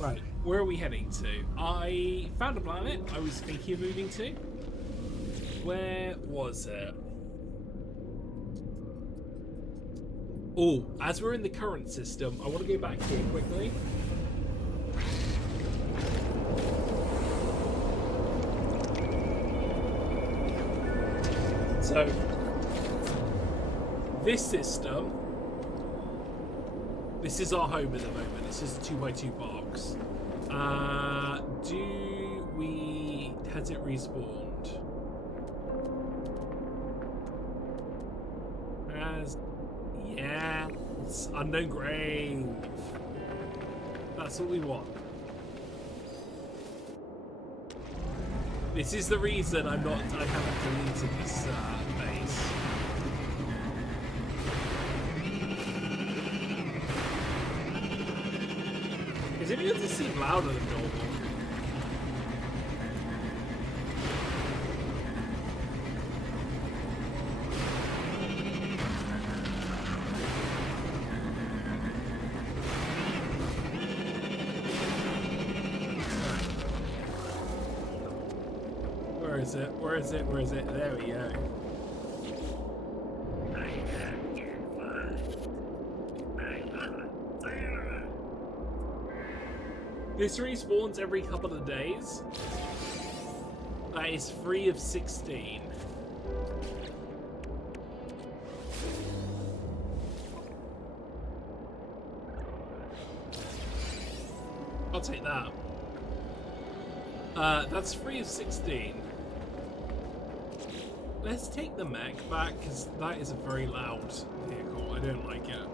Right, where are we heading to? I found a planet I was thinking of moving to. Where was it? Oh, as we're in the current system, I want to go back here quickly. So, this system, this is our home at the moment. This is a 2x2 box. Has it respawned? Yeah, it's unknown grave. That's what we want. This is the reason I haven't deleted this base. Because it begins to seem louder than normal. Where is it? Where is it? Where is it? There we go. This respawns every couple of days. That is 3 of 16. I'll take that. That's 3 of 16. Let's take the mech back, because that is a very loud vehicle. I don't like it.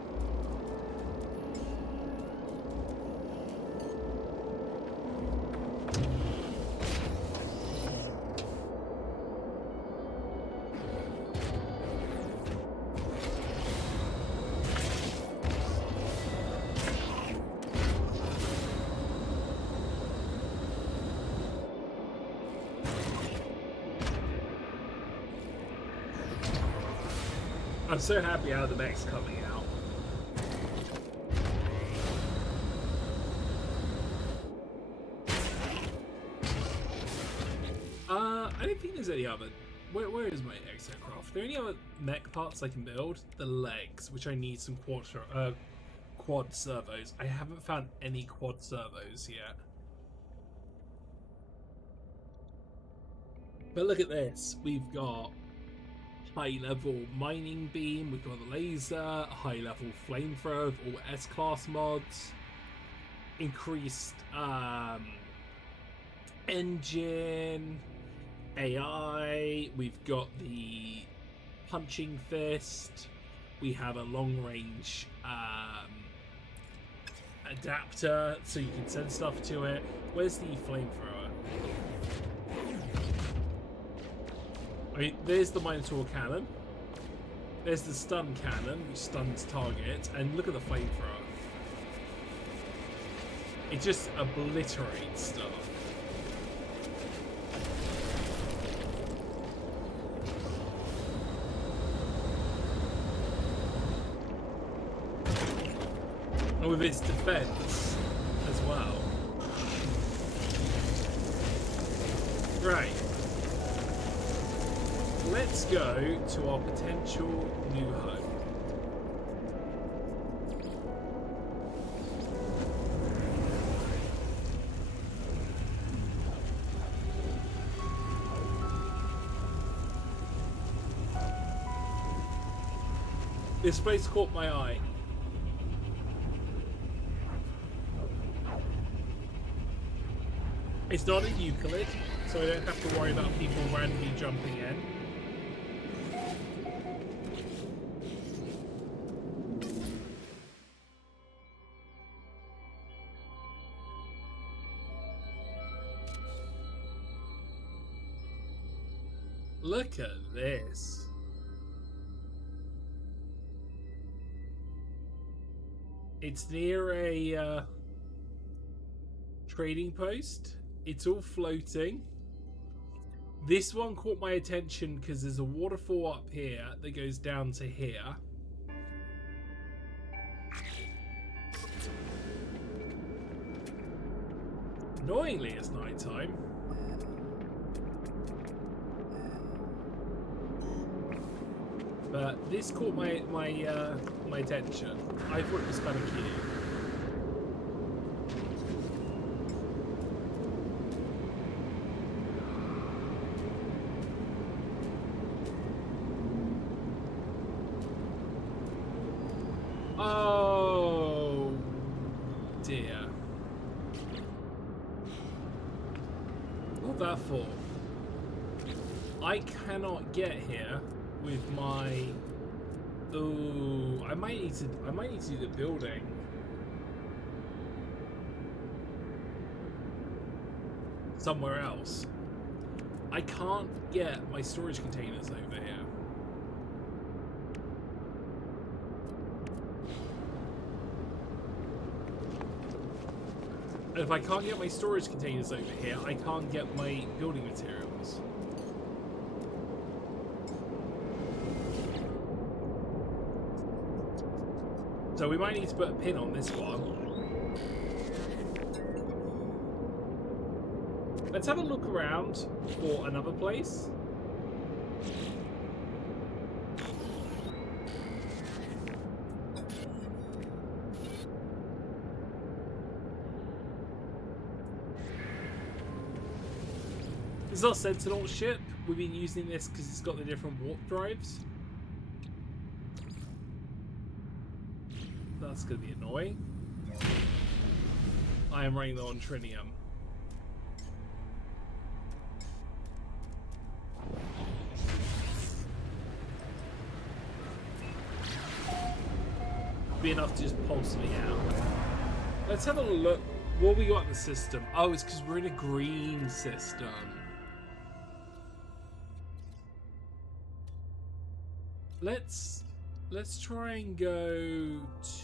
I'm so happy how the mech's coming out. I don't think there's any other. Where is my exocraft? Are there any other mech parts I can build? The legs, which I need some quad servos. I haven't found any quad servos yet. But look at this. We've got high-level mining beam, we've got the laser, a high-level flamethrower of all S-class mods, increased engine, AI, we've got the punching fist, we have a long-range adapter so you can send stuff to it. Where's the flamethrower? I mean, there's the Minotaur cannon. There's the stun cannon, which stuns targets, and look at the flamethrower. It just obliterates stuff. And with its defense as well. Right. Let's go to our potential new home. This place caught my eye. It's not in Euclid, so I don't have to worry about people randomly jumping in. Look at this. It's near a trading post. It's all floating. This one caught my attention because there's a waterfall up here that goes down to here. Annoyingly, it's nighttime. But this caught my attention. I thought it was kind of cute. Oh dear. What that for? I cannot get here with my. Oh, I might need to do the building. somewhere else. I can't get my storage containers over here. And if I can't get my storage containers over here, I can't get my building materials. So we might need to put a pin on this one. Let's have a look around for another place. This is our Sentinel ship. We've been using this because it's got the different warp drives. That's going to be annoying. I am running low on trinium. Be enough to just pulse me out. Let's have a look. What we got in the system? Oh, it's because we're in a green system. Let's try and go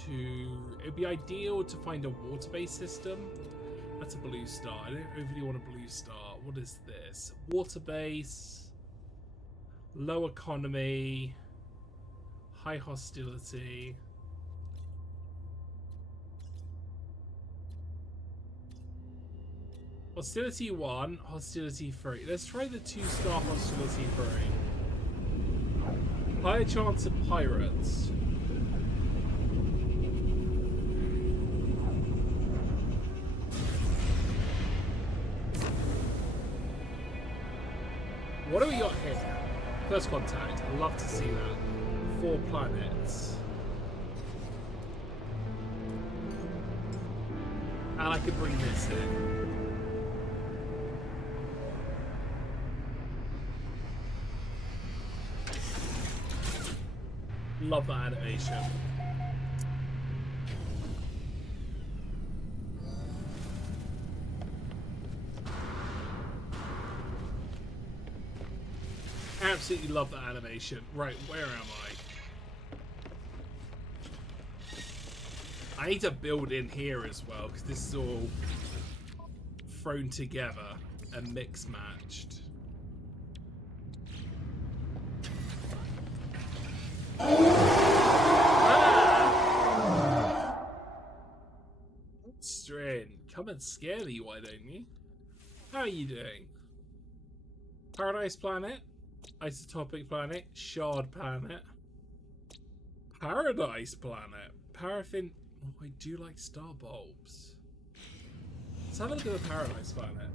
to... It'd be ideal to find a water-based system. That's a blue star. I don't overly want a blue star. What is this? Water base, low economy, high hostility. Hostility 1, hostility 3. Let's try the 2-star hostility 3. Higher chance of pirates. What do we got here? First contact. I'd love to see that. 4 planets. And I could bring this in. Love that animation. Absolutely love that animation. Right, where am I? I need to build in here as well, because this is all thrown together and mix matched. Strin, come and scare me, why don't you? How are you doing? Paradise planet, isotopic planet, shard planet, paradise planet, paraffin. Oh, I do like star bulbs. Let's have a look at the paradise planet.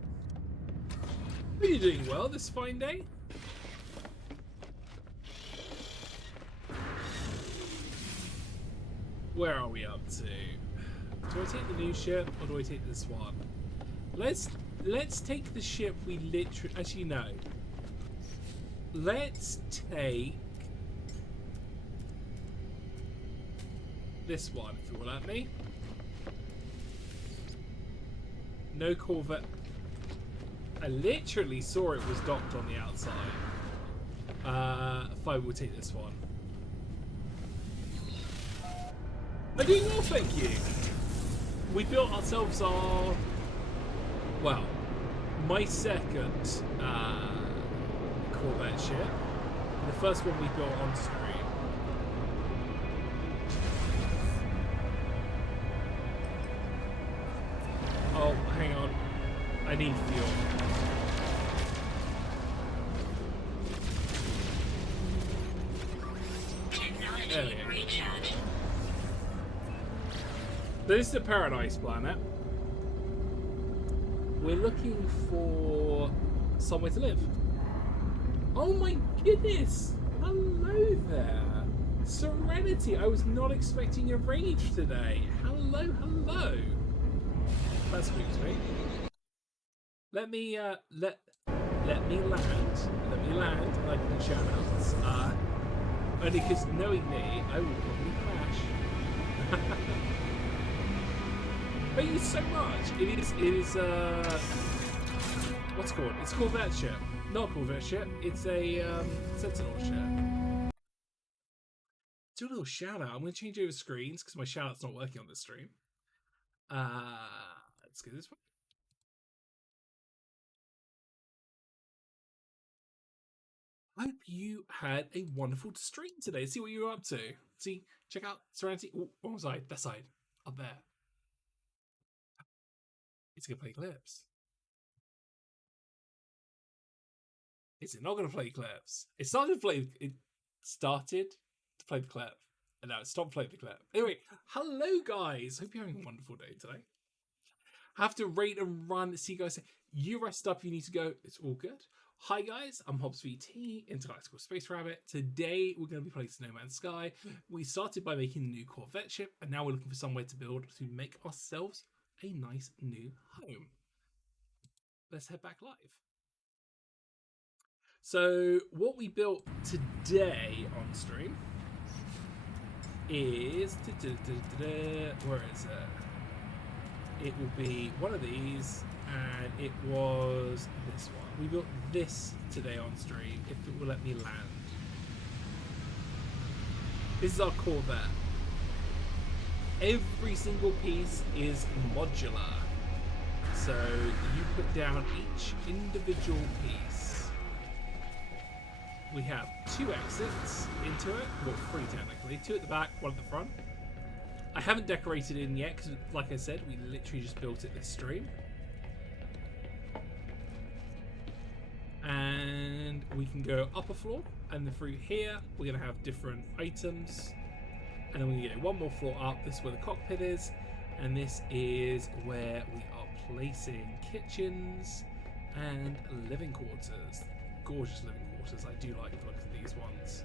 Are you doing well this fine day? Where are we up to? Do I take the new ship or do I take this one? Let's take the ship we literally... Actually, no. Let's take this one, if you will let me. No Corvet. I literally saw it was docked on the outside. Fine, we'll take this one. I'm doing well, thank you. We built ourselves our... Well, my second Corvette ship. The first one we built on screen. Oh, hang on. I need fuel. There we go. This is the Paradise planet. We're looking for somewhere to live. Oh my goodness! Hello there! Serenity! I was not expecting a rage today. Hello, hello! That spooks me. Let me land. Let me land and I can shout outs. Only because knowing me, I will probably crash. Thank you so much. It is What's it called? It's a Corvet ship. Not a Corvet ship. It's a Sentinel ship. Do a little shout out. I'm going to change over screens because my shout out's not working on this stream. Let's go this way. I hope you had a wonderful stream today. See what you were up to. See, check out Serenity. Oh, wrong side. That side. Up there. It's going to play clips. Is it not going to play clips? It started to play. It started to play the clip. And now it stopped playing the clip. Anyway, hello guys. Hope you're having a wonderful day today. Have to rate and run. See you guys. You rest up. You need to go. It's all good. Hi guys, I'm HobbsVT, Intergalactical Space Rabbit. Today we're going to be playing No Man's Sky. We started by making a new Corvette ship, and now we're looking for somewhere to build to make ourselves a nice new home. Let's head back live. So what we built today on stream is... Where is it? It will be one of these, and it was this one. We built this today on stream, if it will let me land. This is our Corvette. Every single piece is modular. So you put down each individual piece. We have 2 exits into it, well 3 technically, 2 at the back, 1 at the front. I haven't decorated in yet because, like I said, we literally just built it this stream. And we can go up a floor, and then through here we're going to have different items, and then we're going to go 1 more floor up. This is where the cockpit is, and this is where we are placing kitchens and living quarters. Gorgeous living quarters. I do like the look of these ones.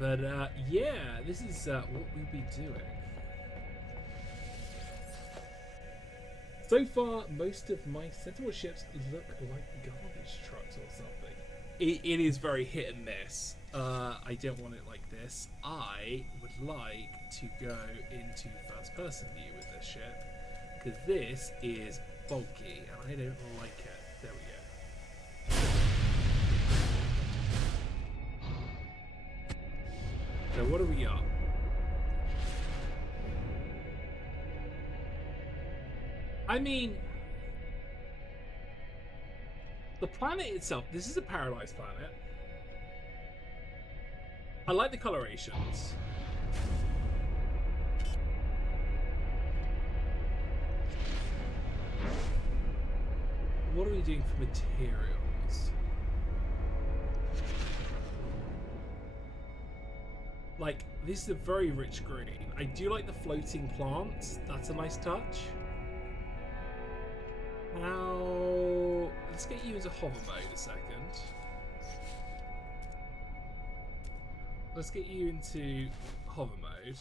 But yeah, this is what we'll be doing. So far, most of my Sentinel ships look like garbage trucks or something. It is very hit and miss. I don't want it like this. I would like to go into first person view with this ship, because this is bulky and I don't like it. There we go. So what do we got? I mean, the planet itself, this is a paradise planet. I like the colorations. What are we doing for materials? Like, this is a very rich green. I do like the floating plants. That's a nice touch. Now, let's get you into hover mode a second. Let's get you into hover mode.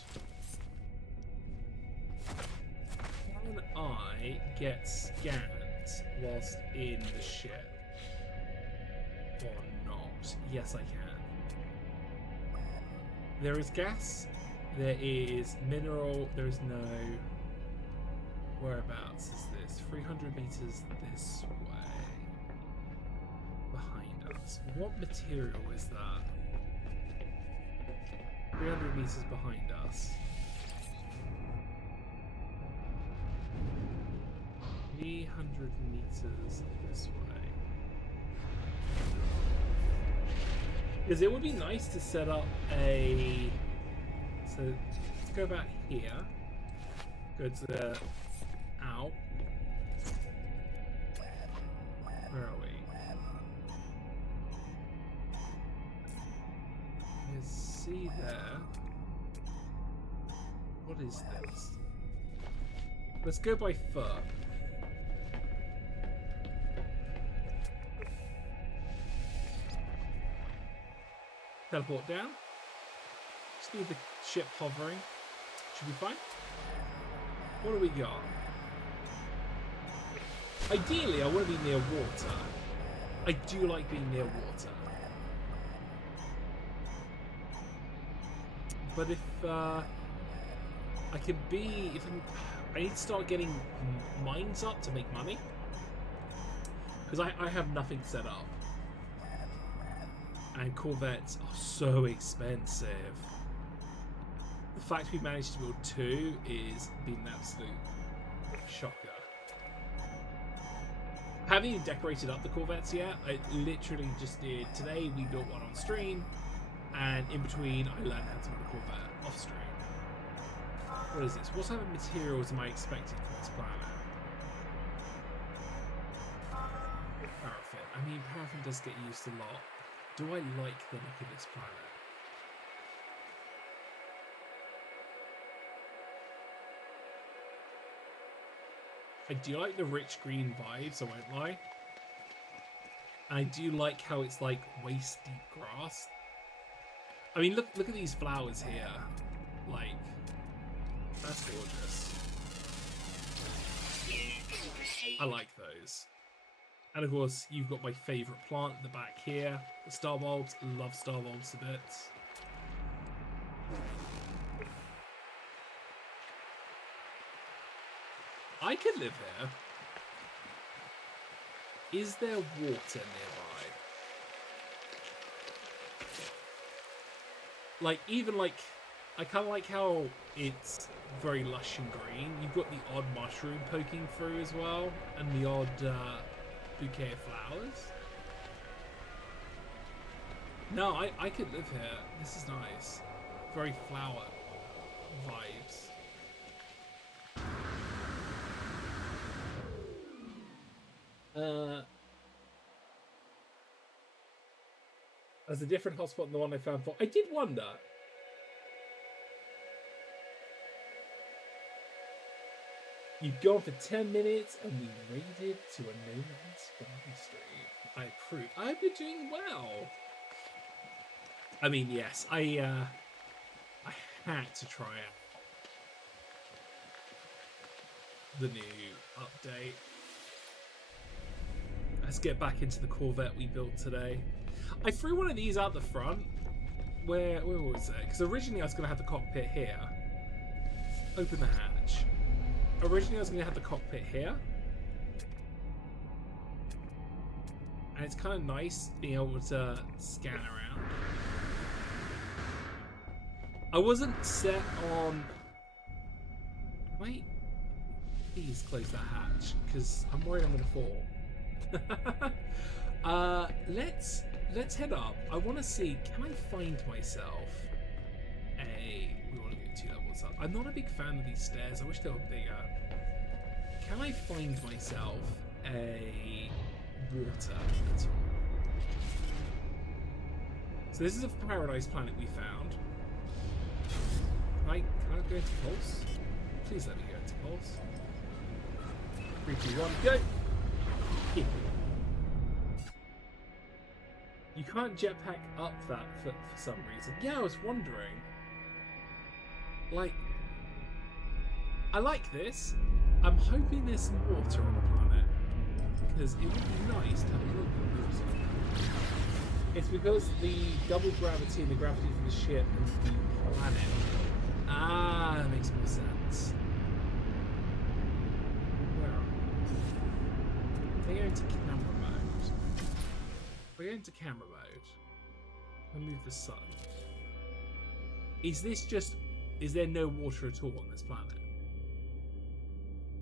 Can I get scanned whilst in the ship? Or not? Yes, I can. There is gas. There is mineral. There is no... Whereabouts is this? 300 meters this way. Behind us. What material is that? 300 meters behind us. 300 meters this way. Because it would be nice to set up a... So, let's go about here. Go to the... Out. Where are we? There's C there. What is this? Let's go by foot. Teleport down. Just leave the ship hovering. Should be fine. What do we got? Ideally, I want to be near water. I do like being near water. But if I can be... I need to start getting mines up to make money. Because I have nothing set up. And Corvettes are so expensive. The fact we managed to build 2 is been an absolute shocker. Haven't even decorated up the Corvettes yet. I literally just did today. We built one on stream, and in between I learned how to build a Corvette off stream. What is this? What type of materials am I expecting from this planet? Paraffin. I mean, paraffin does get used a lot. Do I like the look of this planet? I do like the rich green vibes, I won't lie. And I do like how it's like waist deep grass. I mean, look at these flowers here. Like, that's gorgeous. I like those. And of course, you've got my favourite plant at the back here. The star bulbs. Love star bulbs a bit. I could live here. Is there water nearby? Like, even like, I kind of like how it's very lush and green. You've got the odd mushroom poking through as well, and the odd bouquet of flowers. No, I could live here. This is nice. Very flower vibes. As a different hotspot than the one I found for. I did wonder. You'd gone for 10 minutes and we raided to a No Man's Sky stream. I approve. I've been doing well. I mean, yes, I had to try out the new update. Let's get back into the Corvette we built today. I threw one of these out the front. Where was it? Because originally I was going to have the cockpit here. Open the hatch. Originally I was going to have the cockpit here. And it's kind of nice being able to scan around. I wasn't set on... Wait. Please close that hatch, because I'm worried I'm going to fall. Let's head up. I want to see, can I find myself we want to go 2 levels up. I'm not a big fan of these stairs. I wish they were bigger. Can I find myself a water at all? So this is a paradise planet we found. Can I go into pulse? Please let me go into pulse. 3, 2, 1, go! Yeah. You can't jetpack up that for some reason. Yeah, I was wondering. Like, I like this. I'm hoping there's some water on the planet. Because it would be nice to have a little bit of water. It's because the double gravity and the gravity from the ship and the planet. Ah, that makes more sense. Where are we? If I go into camera mode. If I go into camera mode, I move the sun. Is this just... Is there no water at all on this planet?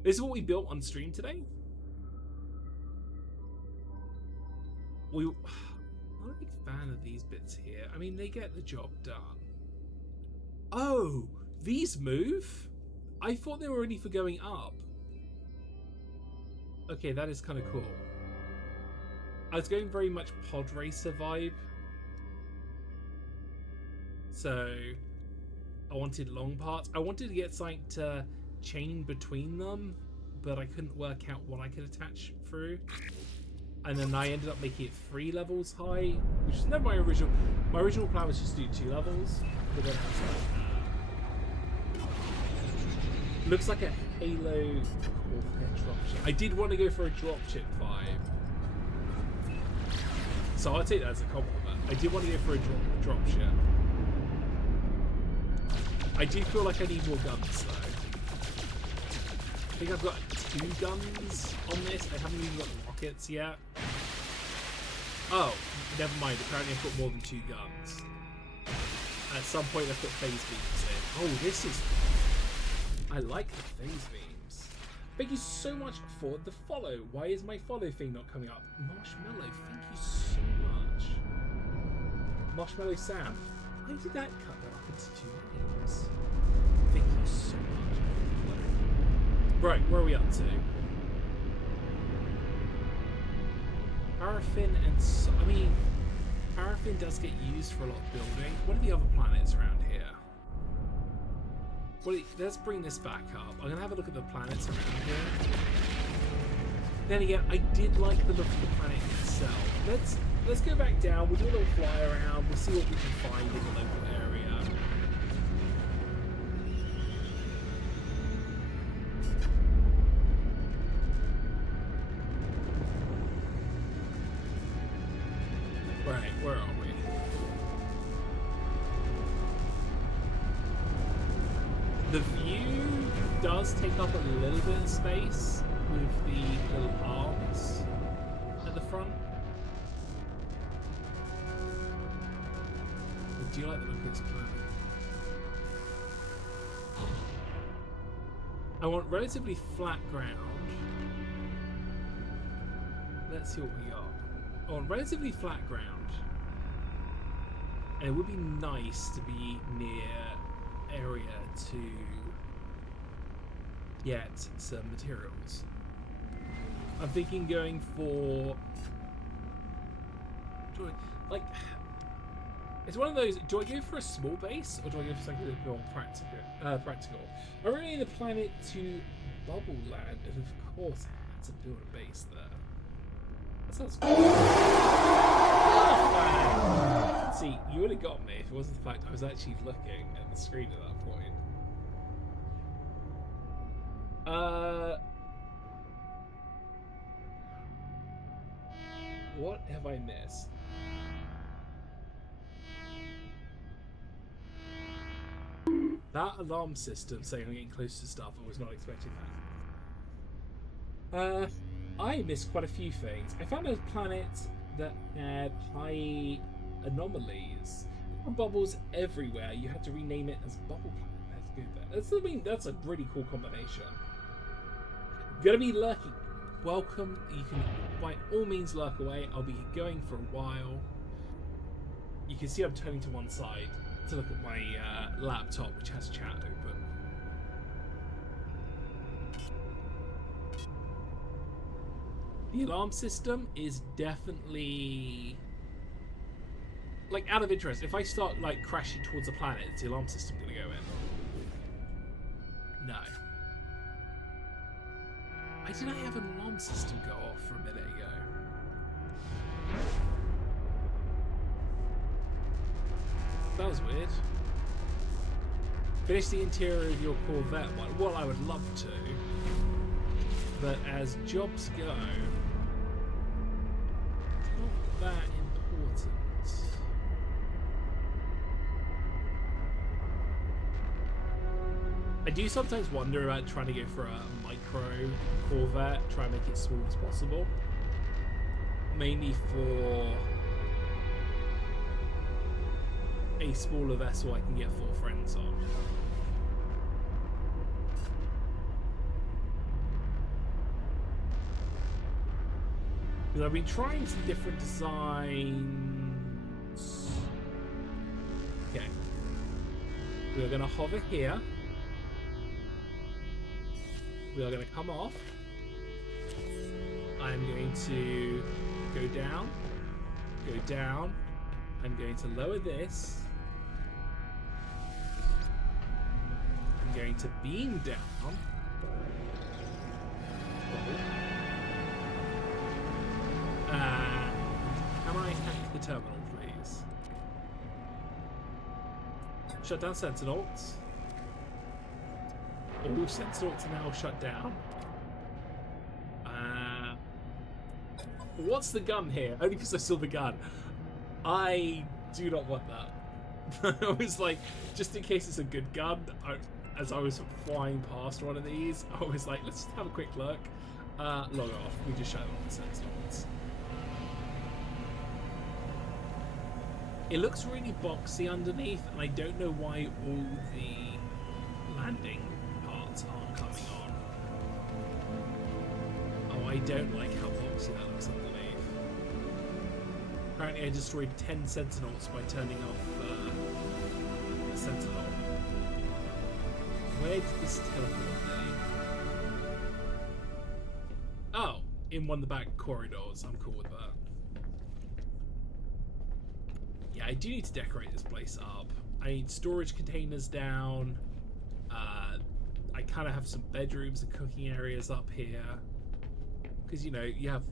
This is what we built on stream today? I'm not a big fan of these bits here. I mean, they get the job done. Oh, these move? I thought they were only for going up. Okay, that is kind of cool. I was going very much pod racer vibe. So, I wanted long parts. I wanted to get something to chain between them, but I couldn't work out what I could attach through. And then I ended up making it 3 levels high, which is never my original. My original plan was just to do 2 levels, but then I was like, looks like a Halo Corvet dropship. I did want to go for a dropship vibe, so I'll take that as a compliment. I did want to go for a dropship. I do feel like I need more guns though. I think I've got 2 guns on this. I haven't even got rockets rockets yet. Oh, never mind. Apparently I've got more than 2 guns. At some point I've put phase beams in. Oh, this is... I like the phase beams. Thank you so much for the follow. Why is my follow thing not coming up? Marshmallow, thank you so much. Marshmallow Sam. Why did that cut that up into 2 names? Thank you so much. Right, where are we up to? Paraffin and... I mean, paraffin does get used for a lot of building. What are the other planets around here? Well, let's bring this back up. I'm going to have a look at the planets around here. Then again, I did like the look of the planet itself. Let's go back down. We'll do a little fly around. We'll see what we can find in the local area. Right, where are we? The view does take up a little bit of space with the little arms at the front. But do you like the look of this planet? I want relatively flat ground. Let's see what we got. I want relatively flat ground. And it would be nice to be near area to get some materials. I'm thinking going for... It's one of those, do I go for a small base or do I go for something a bit more practical? I really need the planet to bubble land, and of course I had to build a base there. That sounds cool. See, you would have got me if it wasn't the fact I was actually looking at the screen at that point. What have I missed? That alarm system saying I'm getting close to stuff, I was not expecting that. I missed quite a few things. I found a planet that had high anomalies. There were bubbles everywhere. You had to rename it as Bubble Planet. That's good. That's a really cool combination. Gonna be lurking. Welcome. You can by all means lurk away. I'll be going for a while. You can see I'm turning to one side to look at my laptop, which has chat open. The alarm system is definitely... Like, out of interest, if I start, like, crashing towards a planet, is the alarm system going to go in? No. Did I have an alarm system go off for a minute ago? That was weird. Finish the interior of your Corvette one. Well, I would love to. But as jobs go, it's not that important. I do sometimes wonder about trying to go for a micro Corvette, try and make it small as possible. Mainly for a smaller vessel I can get 4 friends on. Because I've been trying some different designs. Okay. We're going to hover here. We are going to come off. I'm going to go down. Go down. I'm going to lower this. I'm going to beam down. Can I hack the terminal, please? Shut down Sentinels. All Sentinels are now shut down. What's the gun here? Only because I saw the gun. I do not want that. I was like, just in case it's a good gun, as I was flying past one of these, I was like, let's just have a quick look. Log off. We just shut it on the sentinels. It looks really boxy underneath, and I don't know why all the landing parts aren't coming on. Oh, I don't like how boxy that looks underneath. Apparently I destroyed 10 sentinels by turning off the sentinel. Where did this teleport me? Oh, in one of the back corridors. I'm cool with that. Yeah, I do need to decorate this place up. I need storage containers down. I kind of have some bedrooms and cooking areas up here. Because, you know, you have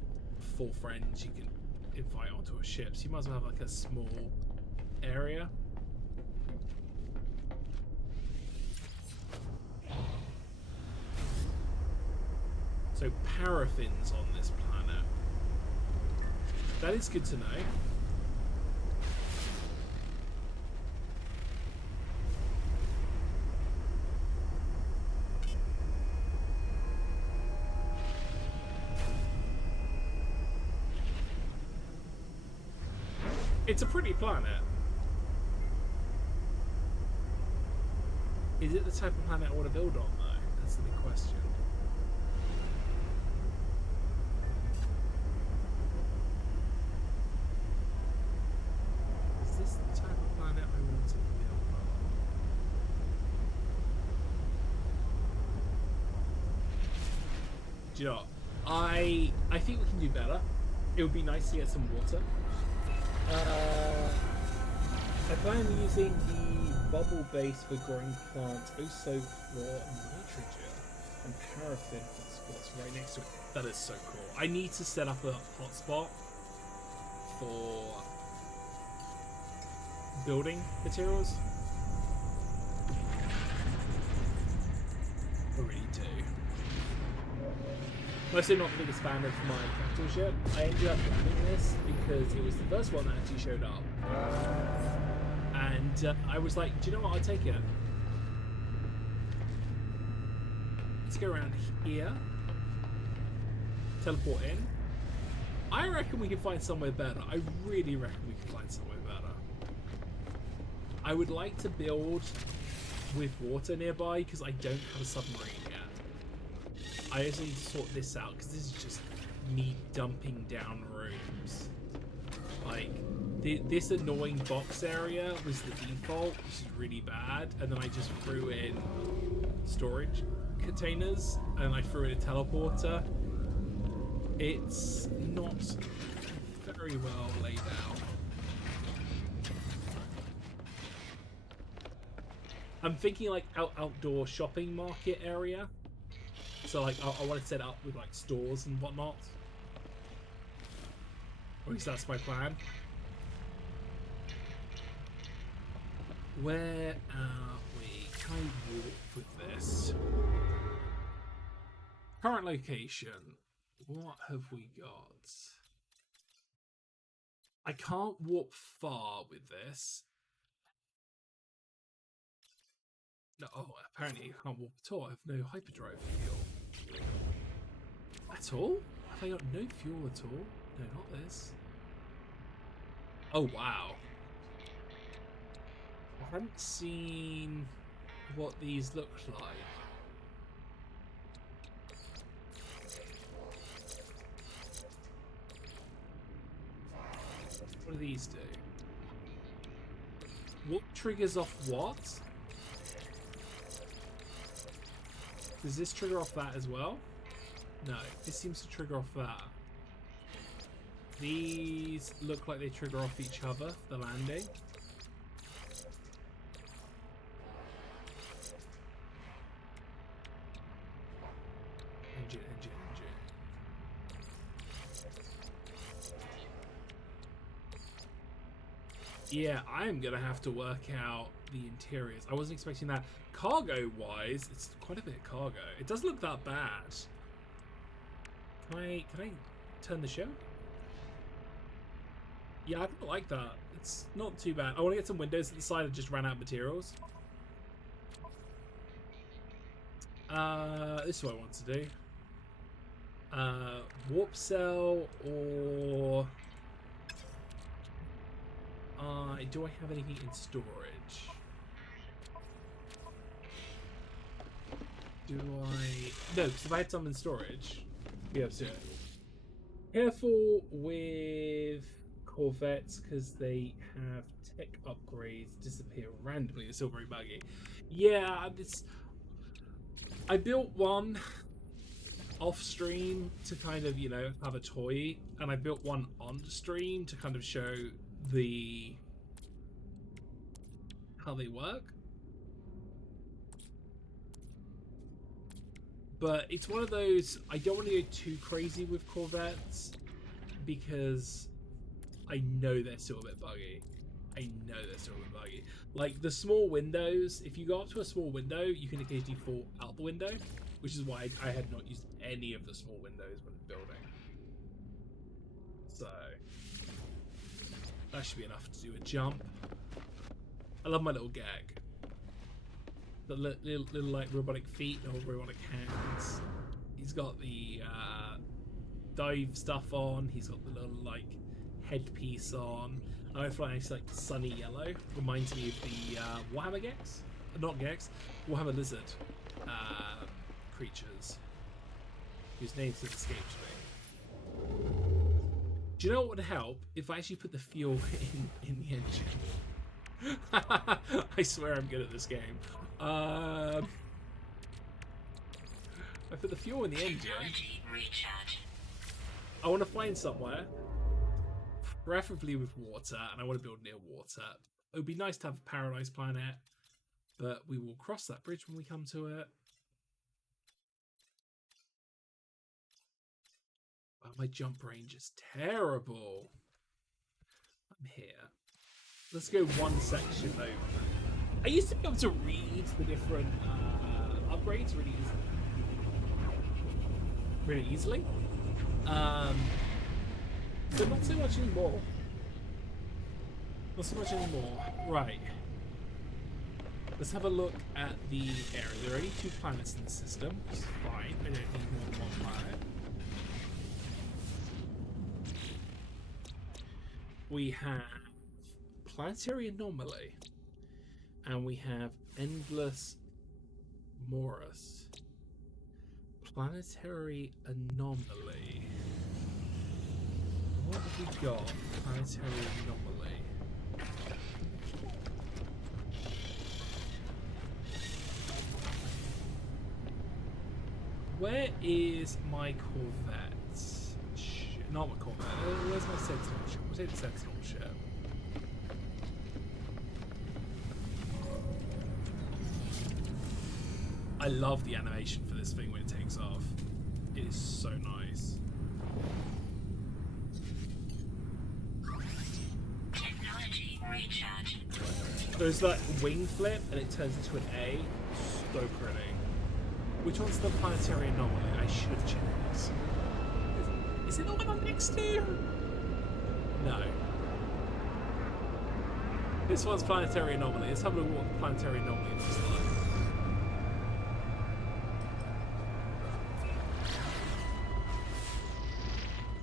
4 friends you can invite onto a ship, so you might as well have like a small area. So paraffins on this planet. That is good to know. It's a pretty planet. Is it the type of planet I want to build on, though? That's the big question. Is this the type of planet I want to build on? Do you know what? I think we can do better. It would be nice to get some water. I plan on using the bubble base for growing plants, also for nitrogen and paraffin for the spots right next to it. That is so cool. I need to set up a hotspot for building materials. I really do. I'm also not the biggest fan of my capital ship. I ended up landing this because it was the first one that actually showed up. And I was like, do you know what? I'll take it. Let's go around here. Teleport in. I reckon we can find somewhere better. I really reckon we can find somewhere better. I would like to build with water nearby because I don't have a submarine yet. I also need to sort this out because this is just me dumping down rooms. Like, this annoying box area was the default, which is really bad, and then I just threw in storage containers and I threw in a teleporter. It's not very well laid out. I'm thinking like outdoor shopping market area. So like I want to set up with like stores and whatnot. Or at least that's my plan. Where are we? Can I walk with this? Current location. What have we got? I can't walk far with this. No, oh, apparently I can't walk at all. I have no hyperdrive fuel. At all? Have I got no fuel at all? No, not this. Oh, wow. I haven't seen what these look like. What do these do? What triggers off what? Does this trigger off that as well? No, this seems to trigger off that. These look like they trigger off each other, the landing. Engine. Yeah, I'm gonna have to work out the interiors. I wasn't expecting that. Cargo-wise, it's quite a bit of cargo. It doesn't look that bad. Can I turn the show? Yeah, I don't like that. It's not too bad. I want to get some windows at the side. I just ran out of materials. This is what I want to do. Warp cell or do I have anything in storage? Do I? No, because if I had some in storage, we have to do it. Careful with Corvettes because they have tech upgrades disappear randomly. They're still very buggy. Yeah, I built one off stream to kind of, you know, have a toy, and I built one on stream to kind of show how they work. But it's one of those, I don't want to go too crazy with Corvettes because I know they're still a bit buggy. Like the small windows, if you go up to a small window, you can occasionally fall out the window, which is why I had not used any of the small windows when building. So that should be enough to do a jump. I love my little gag. The little like robotic feet or robotic hands. He's got the dive stuff on. He's got the little like headpiece on. I find it's like sunny yellow. Reminds me of the Warhammer Gex, not Gex, Warhammer Lizard creatures, whose names have escaped me. Do you know what would help if I actually put the fuel in the engine? I swear I'm good at this game. I put the fuel in the engine. I want to find somewhere, preferably with water, and I want to build near water. It would be nice to have a paradise planet, but we will cross that bridge when we come to it. Oh, my jump range is terrible. I'm here. Let's go one section over. I used to be able to read the different upgrades really easily. But not so much anymore. Right. Let's have a look at the area. There are only 2 planets in the system, which is fine. I don't need more than 1 planet. We have planetary anomaly. And we have endless Morus. Planetary anomaly. What have we got? Planetary anomaly. Where is my Corvette? Not my Corvette. Where's my Sentinel ship? We'll take the Sentinel ship. I love the animation for this thing when it takes off. It is so nice. Technology recharge. There's that wing flip and it turns into an A. So pretty. Which one's the planetary anomaly? I should have checked. Is it the one I'm next to? No. This one's planetary anomaly. Let's have a look at what the planetary anomaly looks like.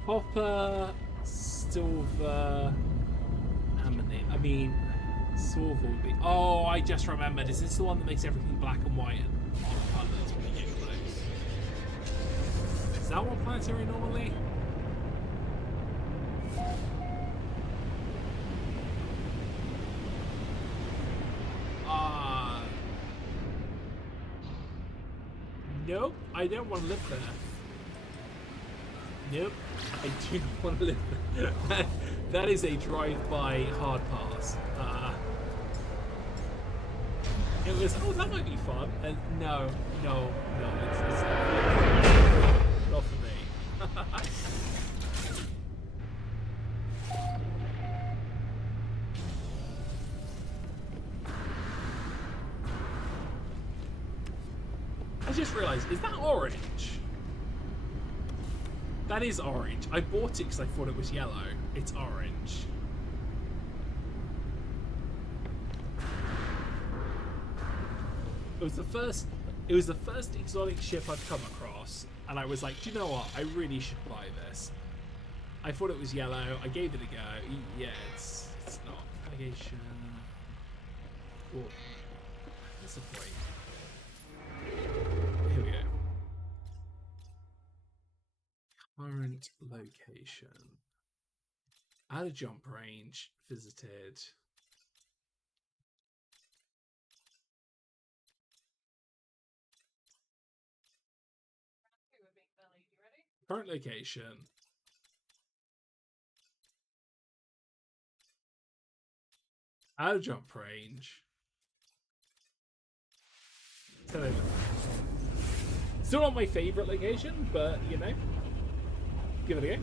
Copper, silver, I mean, silver would be. Oh, I just remembered. Is this the one that makes everything black and white and odd colours when you get close? Is that one planetary anomaly? Nope, I don't want to live there. Nope, I do not want to live there. That is a drive-by hard pass. It was, oh, that might be fun. And no, it's not for me. I just realised, is that orange? That is orange. I bought it because I thought it was yellow. It's orange. It was the first exotic ship I've come across, and I was like, do you know what? I really should buy this. I thought it was yellow. I gave it a go. Yeah, it's not. Navigation. Oh, that's a point. Here we go. Current location. Out of jump range. Visited. Current location. Out of jump range. Still not my favourite location, but you know, give it a go.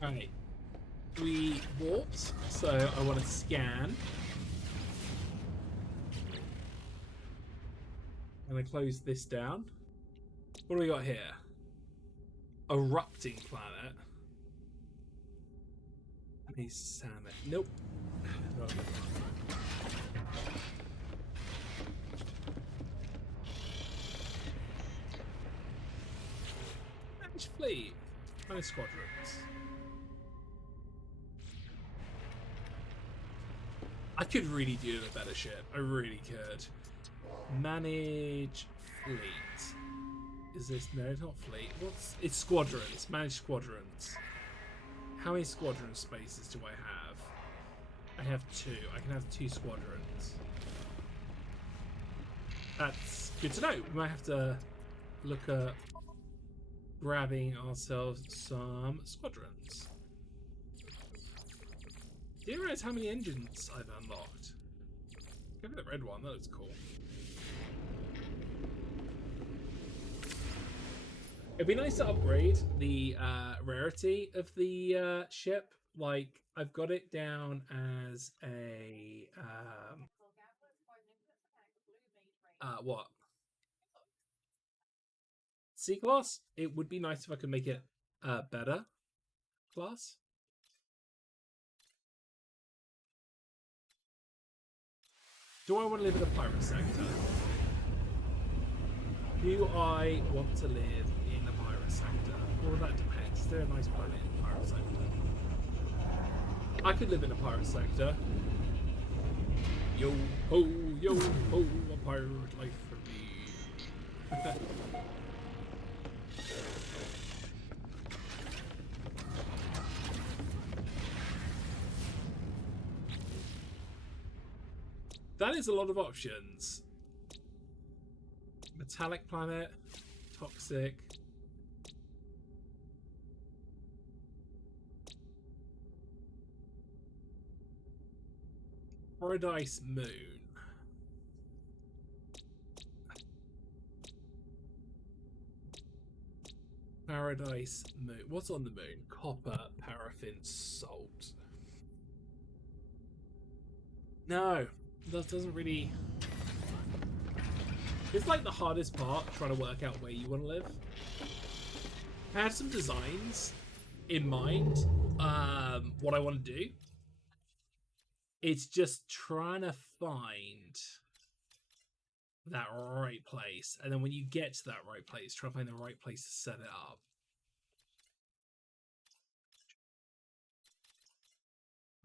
Alright. We warped, so I want to scan. I'm going to close this down. What do we got here? Erupting planet. A salmon. Nope. Manage fleet. Manage squadrons. I could really do a better ship. I really could. Manage fleet. Is this... No, it's not fleet. It's squadrons. Manage squadrons. How many squadron spaces do I have? I have 2. I can have 2 squadrons. That's good to know. We might have to look at grabbing ourselves some squadrons. Do you realize how many engines I've unlocked? Look at the red one, that looks cool. It'd be nice to upgrade the rarity of the ship. Like, I've got it down as a... what? C-class? It would be nice if I could make it better class. Do I want to live in a pirate sector? Do I want to live in a pirate sector? Well, that depends. Is there a nice planet in a pirate sector? I could live in a pirate sector. Yo ho, a pirate life for me. That is a lot of options. Metallic planet, toxic. Paradise Moon. Paradise Moon. What's on the moon? Copper, paraffin, salt. No, that doesn't really... It's like the hardest part, trying to work out where you want to live. I have some designs in mind, what I want to do. It's just trying to find that right place. And then when you get to that right place, try to find the right place to set it up.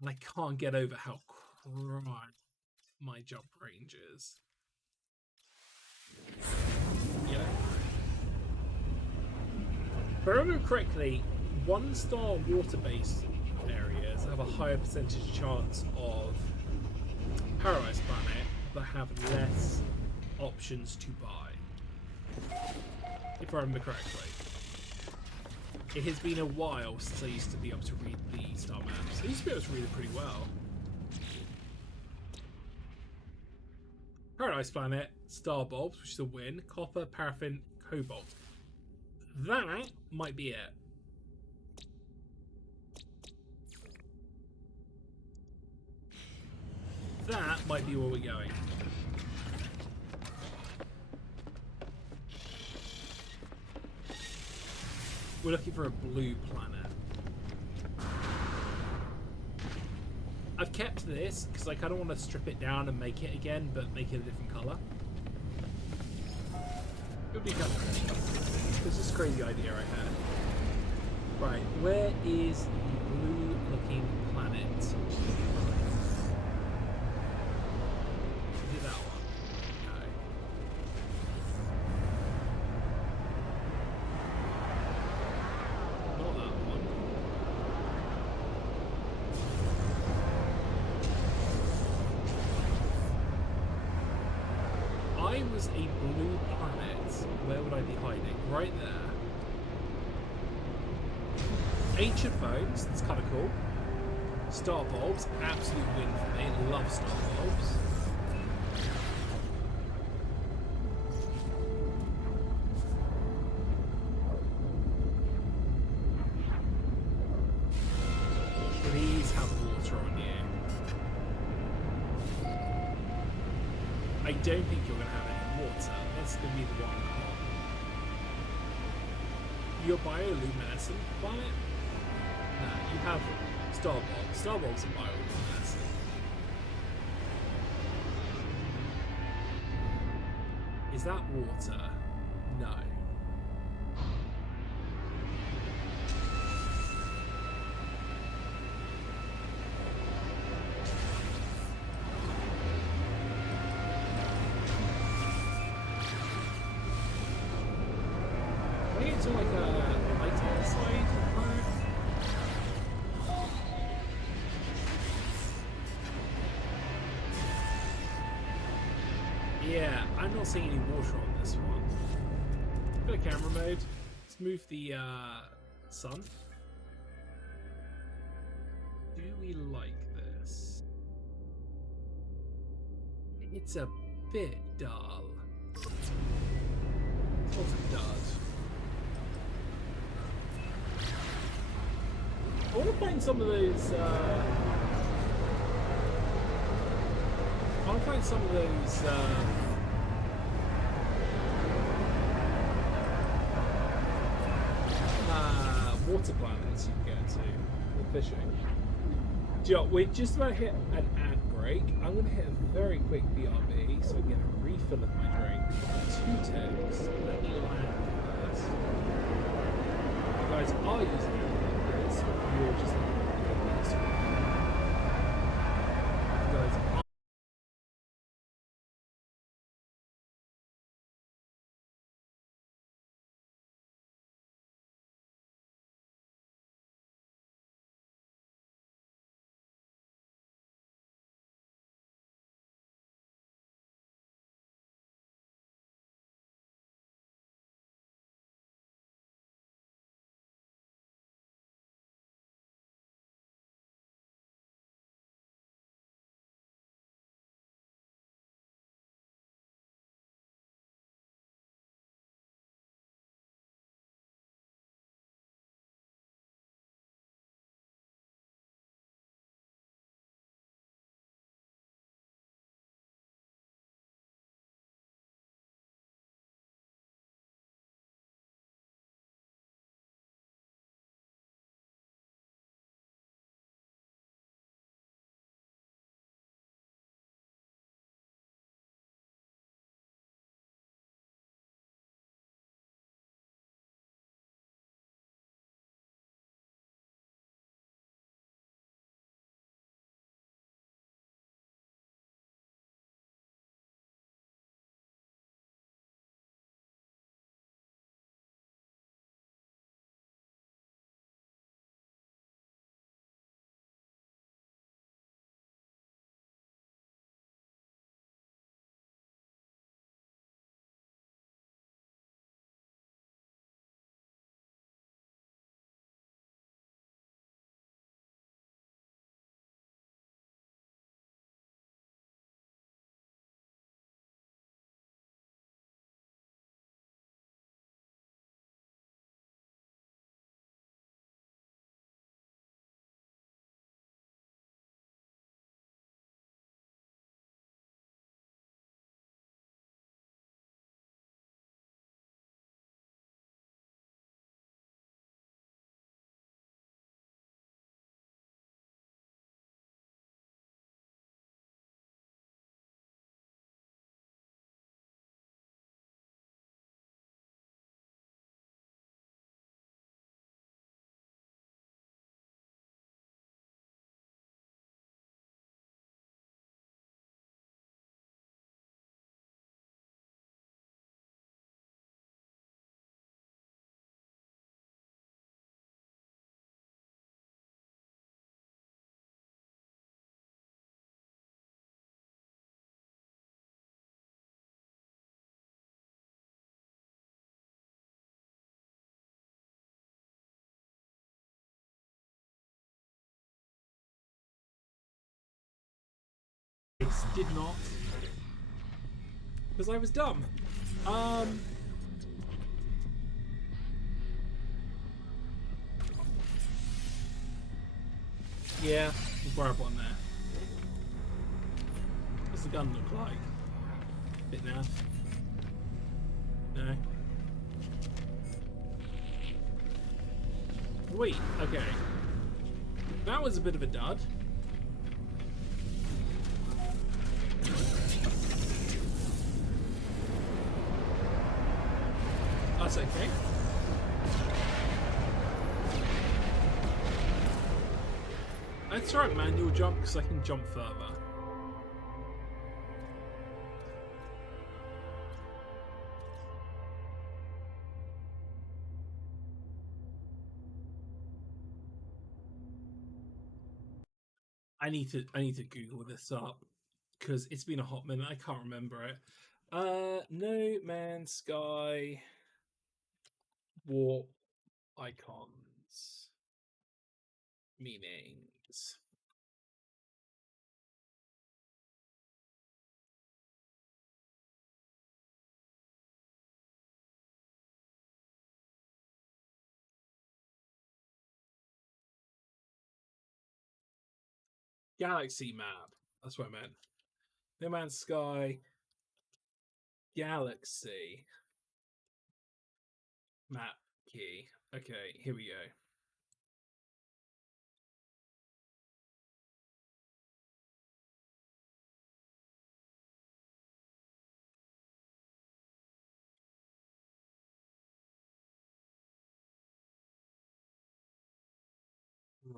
And I can't get over how crap my jump range is. Yeah. If I remember correctly, 1-star water-based areas have a higher percentage chance of Paradise Planet, but have less options to buy. If I remember correctly. It has been a while since I used to be able to read the star maps. I used to be able to read it pretty well. Paradise Planet, star bulbs, which is a win. Copper, paraffin, cobalt. that might be it. That might be where we're going. We're looking for a blue planet. I've kept this because I kind of want to strip it down and make it again, but make it a different color. It would be kind of... This is a crazy idea I had. Right, where is the blue-looking planet? Is it that one? No. Not that one. I was a blue planet. Where would I be hiding? Right there. Ancient bones, that's kind of cool. Star bulbs, absolute win for me. Love star bulbs. Please have water on you. I don't think you're going to have any water. That's going to be the one con. Your bioluminescent planet? No, you have star bulbs. Star bulbs are bioluminescent. Is that water? No. I think it's like a light side planet. Yeah, I'm not seeing any water on this one. Go to camera mode. Let's move the sun. Do we like this? It's a bit dull. It's also dud. I want to find some of those. I want to find some of those. Water planets you can go to with fishing. Do you know, we're just about to hit an ad break. I'm going to hit a very quick BRB so I can get a refill of my drink. 2 ticks. Let me land first. You guys are using it. You're just did not. Because I was dumb. Yeah, we'll grab one there. What's the gun look like? Bit naff. No. Wait, okay. That was a bit of a dud. That's okay. Let's try manual jump because I can jump further. I need to Google this up because it's been a hot minute. I can't remember it. No Man's Sky warp icons meanings. Galaxy map. That's what I meant. No Man's Sky Galaxy map key. Okay, here we go.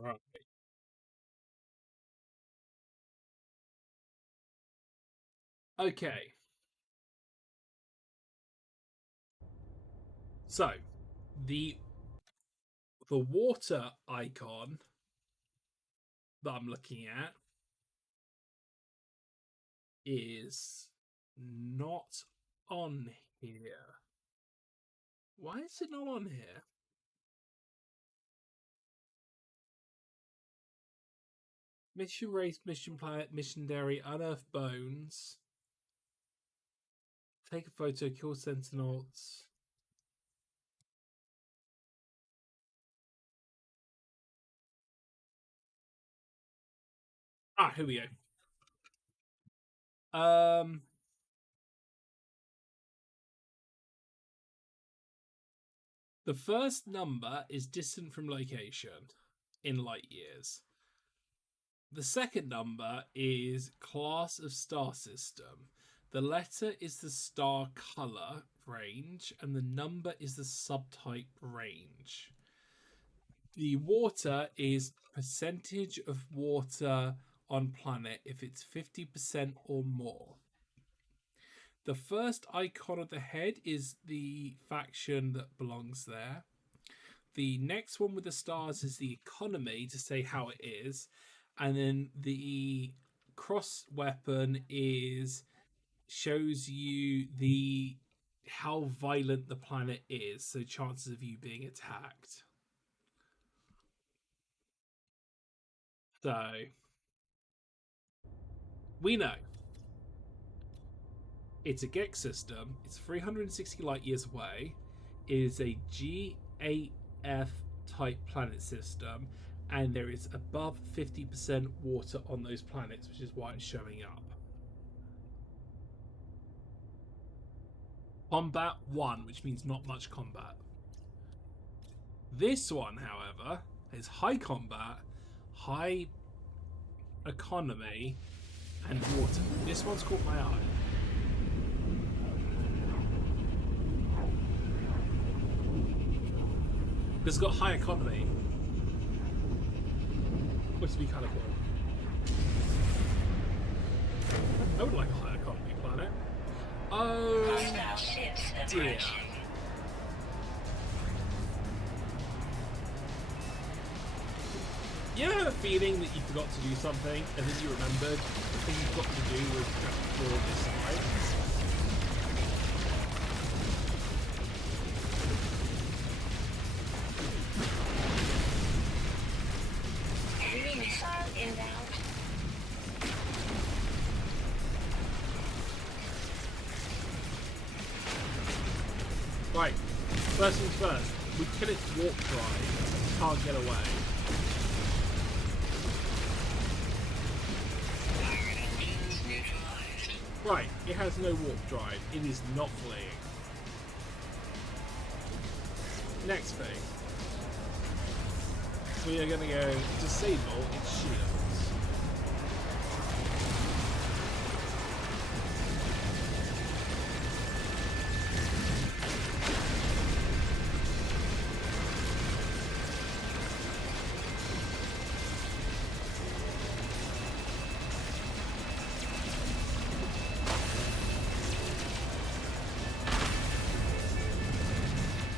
Right. Okay. So, the water icon that I'm looking at is not on here. Why is it not on here? Mission race, mission planet, mission dairy, unearth bones. Take a photo, kill sentinels. Ah, here we go. The first number is distant from location in light years. The second number is class of star system. The letter is the star color range, and the number is the subtype range. The water is percentage of water on planet if it's 50% or more. The first icon of the head is the faction that belongs there. The next one with the stars is the economy to say how it is. And then the cross weapon shows you how violent the planet is, so chances of you being attacked. So we know it's a Gex system. It's 360 light years away. It is a GAF type planet system, and there is above 50% water on those planets, which is why it's showing up. Combat 1, which means not much combat. This one, however, is high combat, high economy, and water. This one's caught my eye. It's got high economy, which would be kind of cool. I would like a high economy planet. Oh dear. You ever have a feeling that you forgot to do something and then you remembered the thing you've got to do was just explore this side? Right. First things first. We kill its warp drive. It can't get away. Power engines neutralized. Right. It has no warp drive. It is not fleeing. Next thing. We are going to go disable its shields.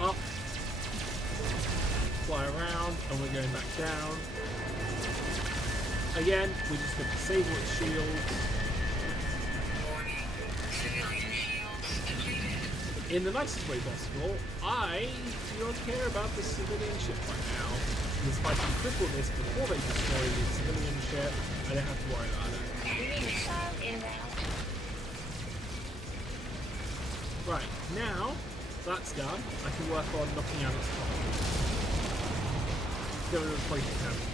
Up. Fly around, and we're going back down. Again, we're just going to disable its shields. Warning. Civilian shields depleted. In the nicest way possible, I do not care about the civilian ship right now. Because if I can cripple this before they destroy the civilian ship, I don't have to worry about it. Enemy missile inbound. Right, now that's done, I can work on knocking out its top. Get rid of the poison cannons.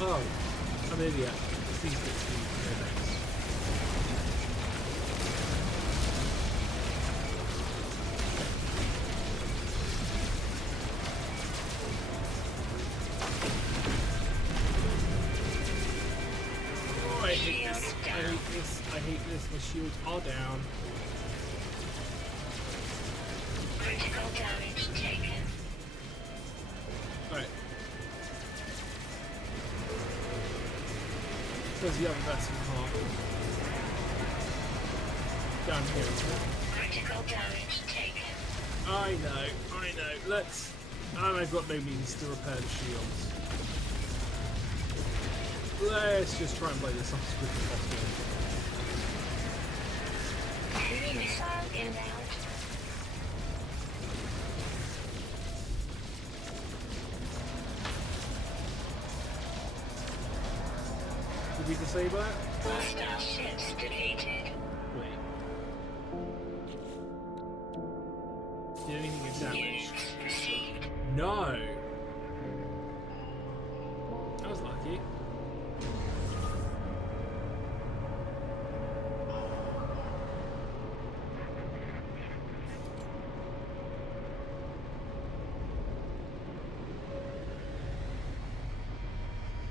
Oh, I'm an idiot. These bits need to go next. Oh, I hate this. I hate this. I hate this. My shields are down. Critical damage taken. Alright. Where's the other vessel part? Down here, isn't it? Critical damage taken. I know. Let's... And I've got no means to repair the shields. Let's just try and play this off as quick as possible. Enemy missile inbound. Did we disable that? Hostile ships defeated. Wait. Did anything get damaged? Units received. No! That was lucky.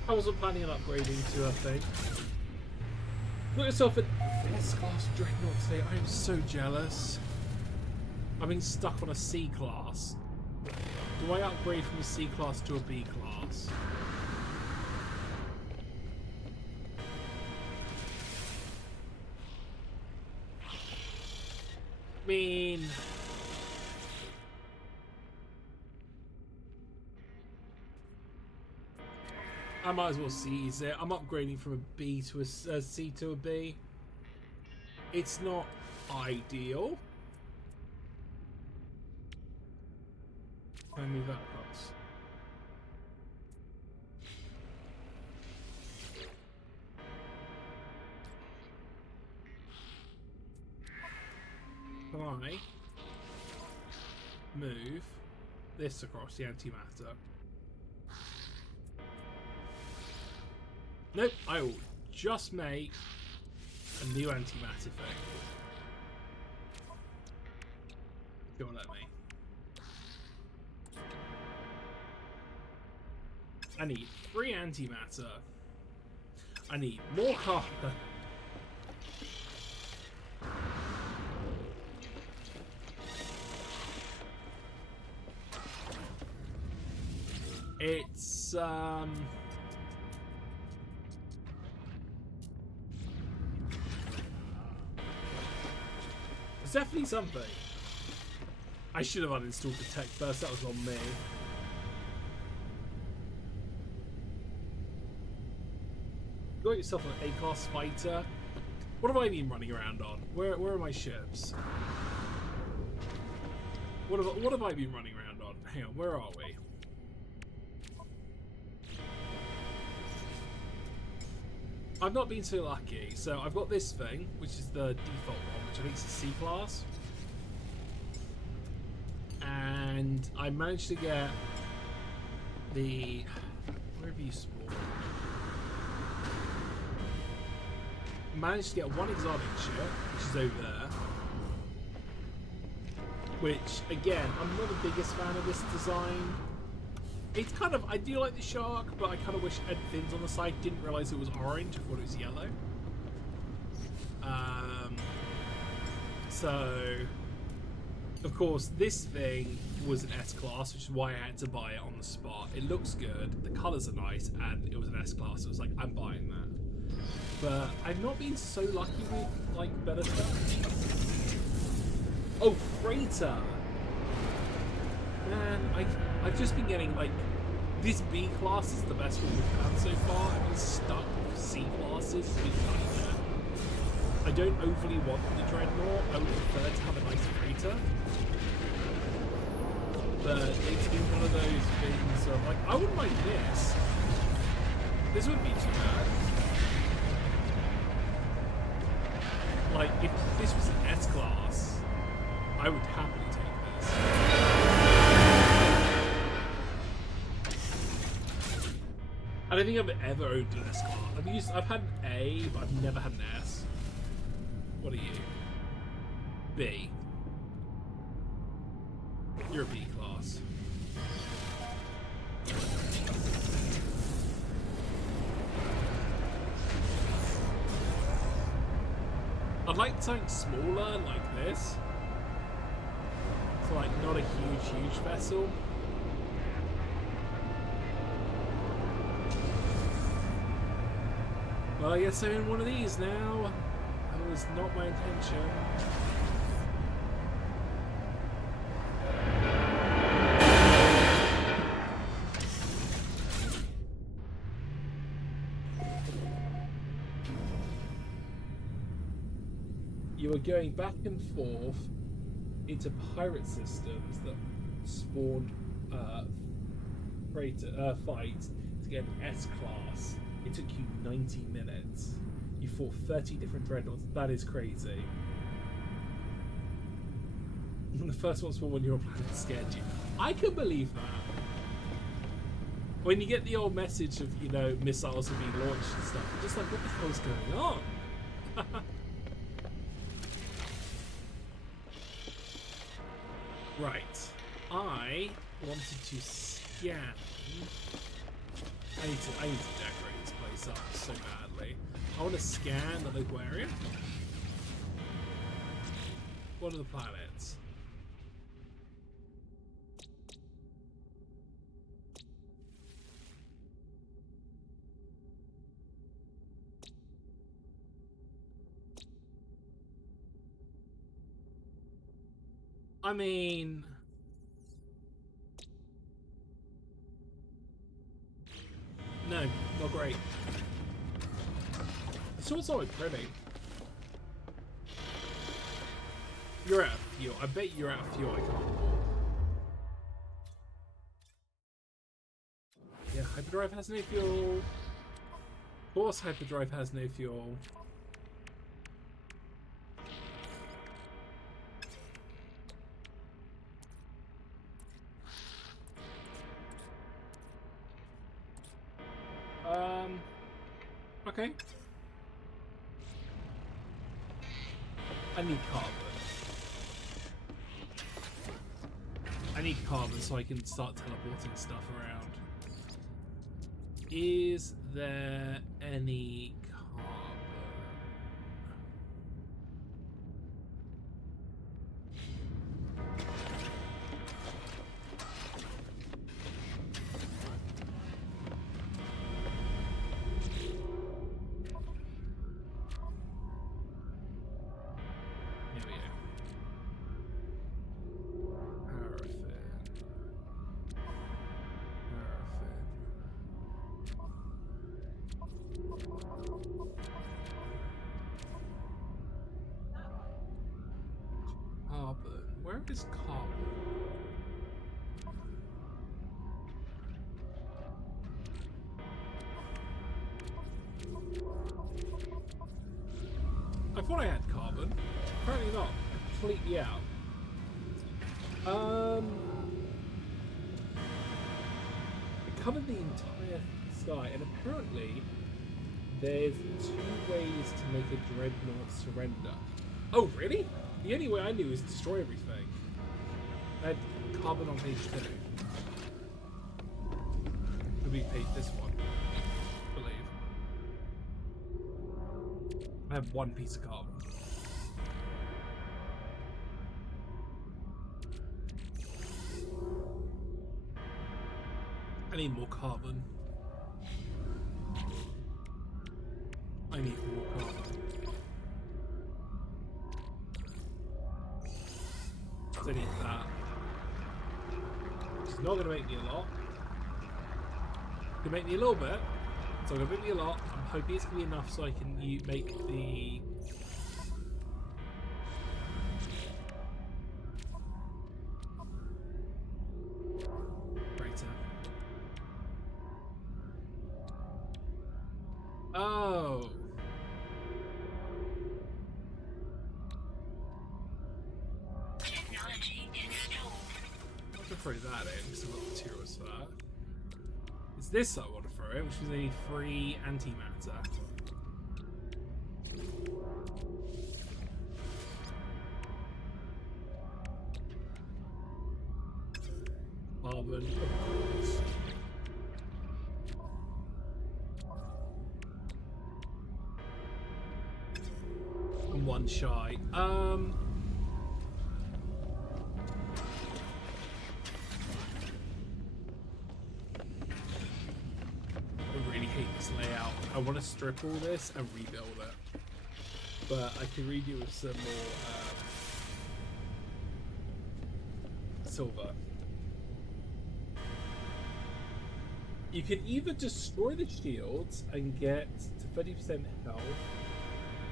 I wasn't planning on upgrading to a thing. Got yourself a S-class dreadnought today. I am so jealous. I've been stuck on a C-class. Do I upgrade from a C-class to a B-class? I mean... I might as well seize it. I'm upgrading from a B to a C to a B. It's not ideal. Can I move that across? Can I move this across the antimatter? Nope, I will just make a new antimatter thing. Go on, let me. I need 3 antimatter. I need more copper. It's It's definitely something. I should have uninstalled the tech first, that was on me. You got yourself an A-class fighter. What have I been running around on? Where are my ships? What have I been running around on? Hang on, where are we? I've not been so lucky. So I've got this thing, which is the default one, which I think is a C class. And I managed to get the... Where have you spawned? Managed to get one exotic ship, which is over there. Which, again, I'm not the biggest fan of this design. It's kind of... I do like the shark, but I kind of wish it had fins on the side. Didn't realise it was orange. I thought it was yellow. So... Of course, this thing was an S-Class, which is why I had to buy it on the spot. It looks good, the colours are nice, and it was an S-Class, so it was like, I'm buying that. But I've not been so lucky with, like, better stuff. Oh, Freighter! Man, I've just been getting, like, this B-Class is the best one we've found so far. I've been stuck with C-Classes, it's been a nightmare. I don't overly want the Dreadnought, I would prefer to have a nice Freighter. But it's been one of those things of, like, I wouldn't mind this. This wouldn't be too bad. Like, if this was an S-Class, I would happily take this. I don't think I've ever owned an S-Class. I've had an A, but I've never had an S. What are you? B. You're a B class. I'd like something smaller like this. So like not a huge vessel. Well, I guess I'm in one of these now. That was not my intention. You are going back and forth into pirate systems that spawned fights to get an S-Class. It took you 90 minutes. You fought 30 different dreadnoughts. That is crazy. And the first one spawned when your planet scared you. I can believe that. When you get the old message of, you know, missiles are being launched and stuff, you're just like, what the hell's going on? Right. I wanted to scan. I need to decorate this place up so badly. I want to scan the local area. What are the planets? I mean, no, not great. It's also pretty. You're out of fuel. I bet you're out of fuel. I can't walk. Yeah, hyperdrive has no fuel. Of course, hyperdrive has no fuel. Okay. I need carbon. I need carbon so I can start teleporting stuff around. Is there any carbon? Where is carbon? I thought I had carbon. Apparently not. Completely out. It covered the entire sky, and apparently there's 2 ways to make a dreadnought surrender. Oh, really? The only way I knew is destroy everything. I had carbon on page 2. Could be page this one, I believe. I have 1 piece of carbon. I need more carbon. I need more carbon. So I need that. It's not going to make me a lot. It's going to make me a little bit. It's not going to make me a lot. I'm hoping it's going to be enough so I can make the... Oh. Technology installed. I want to throw that in because I've got materials for that. It's this I want to throw in, which is a free antimatter. Carbon, of course. I'm 1 shy. I really hate this layout. I want to strip all this and rebuild it, but I can redo with some more silver. You can either destroy the shields and get to 30% health,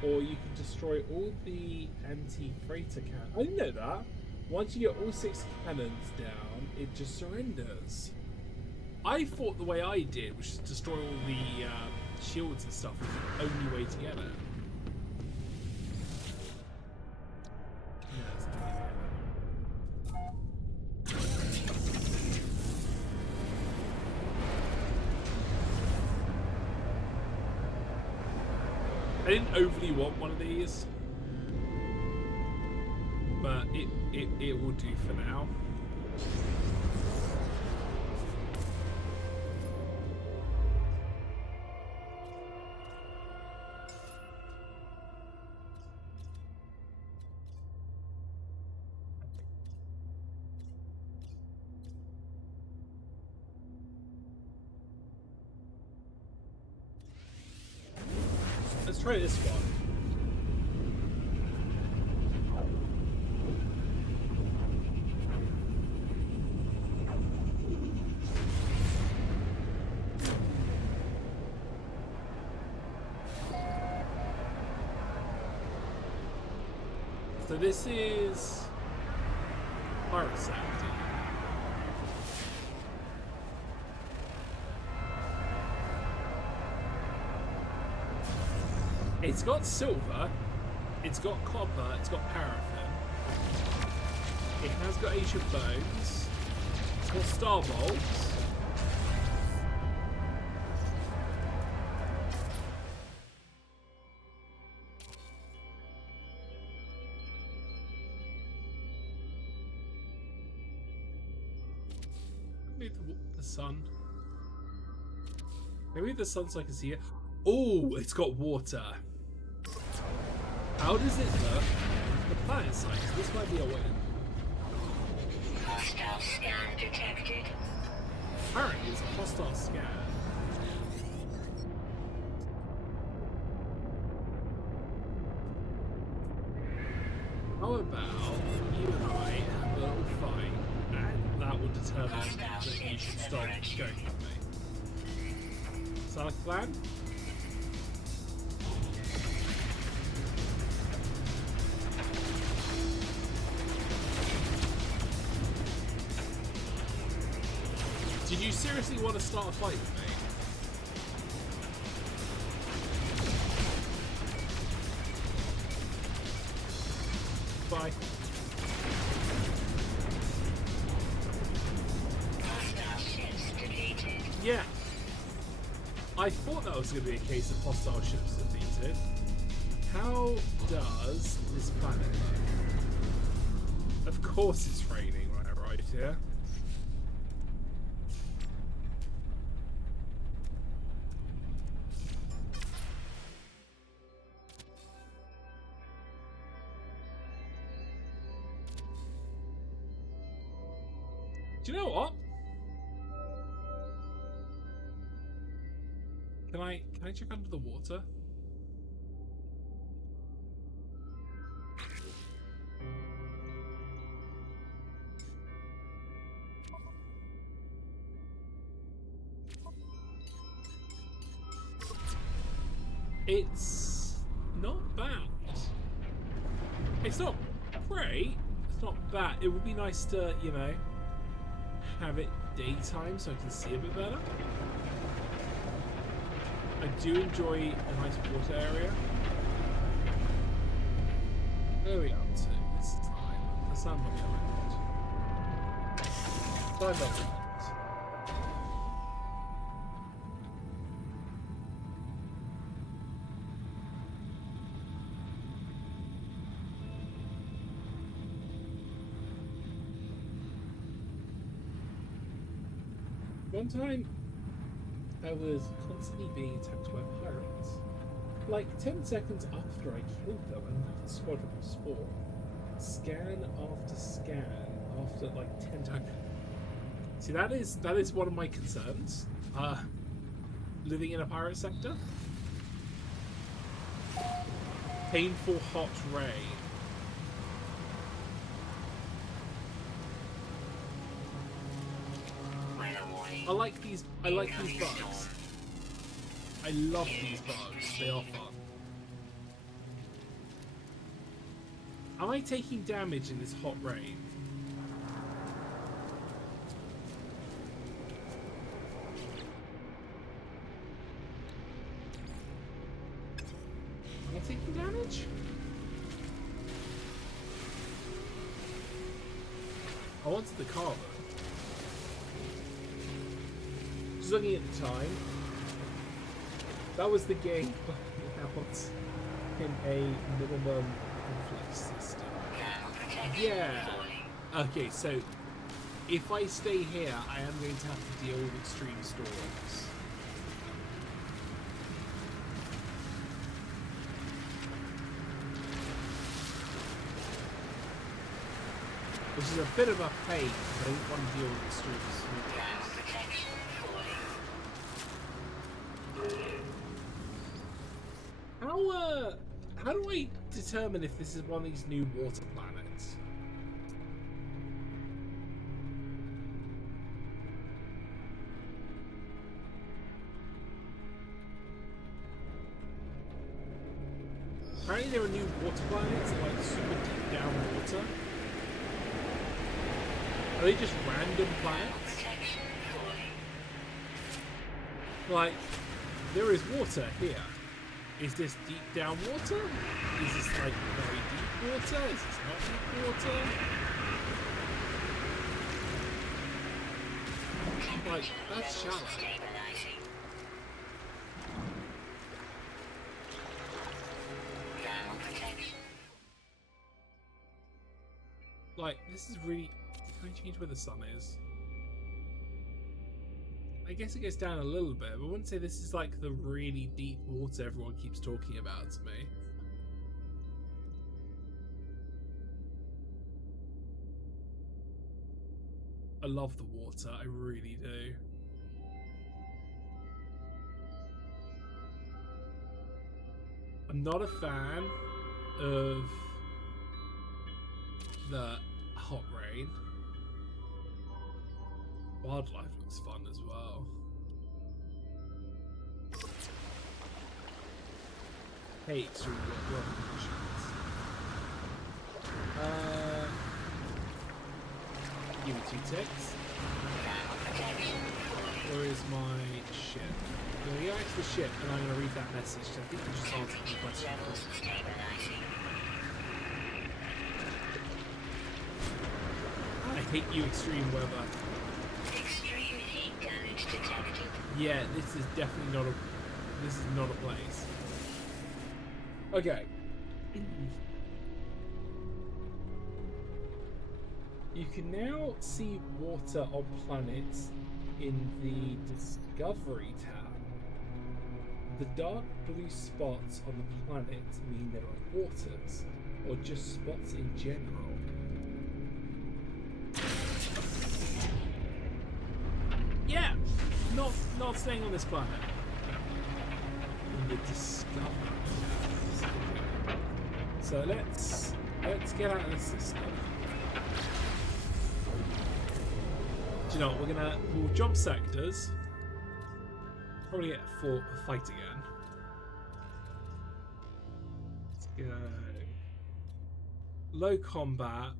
or you can destroy all the anti-freighter cannons. I didn't know that. Once you get all 6 cannons down, it just surrenders. I thought the way I did, which is destroy all the shields and stuff, was the only way to get it. Yeah, it's not easy. I didn't overly want one of these, but it will do for now. Let's try this one. So this is pirate safety. It's got silver, it's got copper, it's got paraffin. It has got ancient bones. It's got star bolts. Maybe the sun. Maybe the sun so I can see it. Oh, it's got water. How does it look? The planet side. This might be a win. Hostile scan detected. Apparently, it's a hostile scan. How about you and I have a little fight, and that will determine that you should start going with me. Is that a plan? Did you seriously want to start a fight with me? Goodbye. Hostile ships defeated. Yeah. I thought that was going to be a case of hostile ships defeated. How does this planet look? Of course it's raining when I arrived here. Do you know what? Can I check under the water? It's not bad. It's not great. It's not bad. It would be nice to, you know, have it daytime so I can see a bit better. I do enjoy a nice water area. Where are we up to? This is fine. Let's land on the island. Climb up the island. One time, I was constantly being attacked by pirates. Like 10 seconds after I killed them, another squadron was spawned. Scan after scan after like 10 times. See, that is one of my concerns. Living in a pirate sector. Painful hot rain. I like these bugs. I love these bugs. They are fun. Am I taking damage in this hot rain? Am I taking damage? I wanted the car though. Just looking at the time, that was the game out in a minimum conflict system. Yeah. Okay, so if I stay here, I am going to have to deal with extreme storms. Which is a bit of a pain, but I don't want to deal with extreme storms. How do I determine if this is one of these new water planets? Apparently there are new water planets that are like super deep down water. Are they just random planets? Like, there is water here. Is this deep down water? Is this like very deep water? Is this not deep water? Like, that's shallow. Like, this is really... Can I change where the sun is? I guess it goes down a little bit, but I wouldn't say this is like the really deep water everyone keeps talking about to me. I love the water, I really do. I'm not a fan of the hot rain. Wildlife looks fun as well. Hey, extreme work conditions. Give me 2 ticks. Where is my ship? I'm gonna go back to the ship and I'm gonna read that message. I think it just answered the question. hate you, extreme weather. Extreme heat damage detected. Yeah, this is definitely not a. This is not a place. Okay. You can now see water on planets in the Discovery tab. The dark blue spots on the planet mean there are waters, or just spots in general. Yeah, not staying on this planet. In the Discovery tab. So let's get out of the system. Do you know what? We'll jump sectors. Probably get a fight again. Let's go. Low combat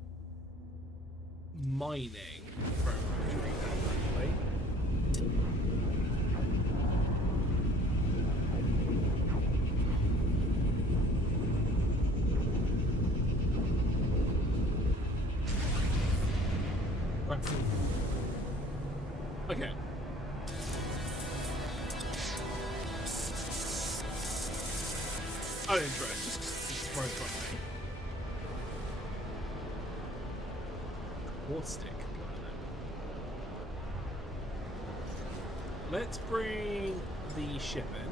mining. If I remember to read that correctly. Okay. I didn't try it, just it's right in front of me. Quartz stick. Let's bring the ship in.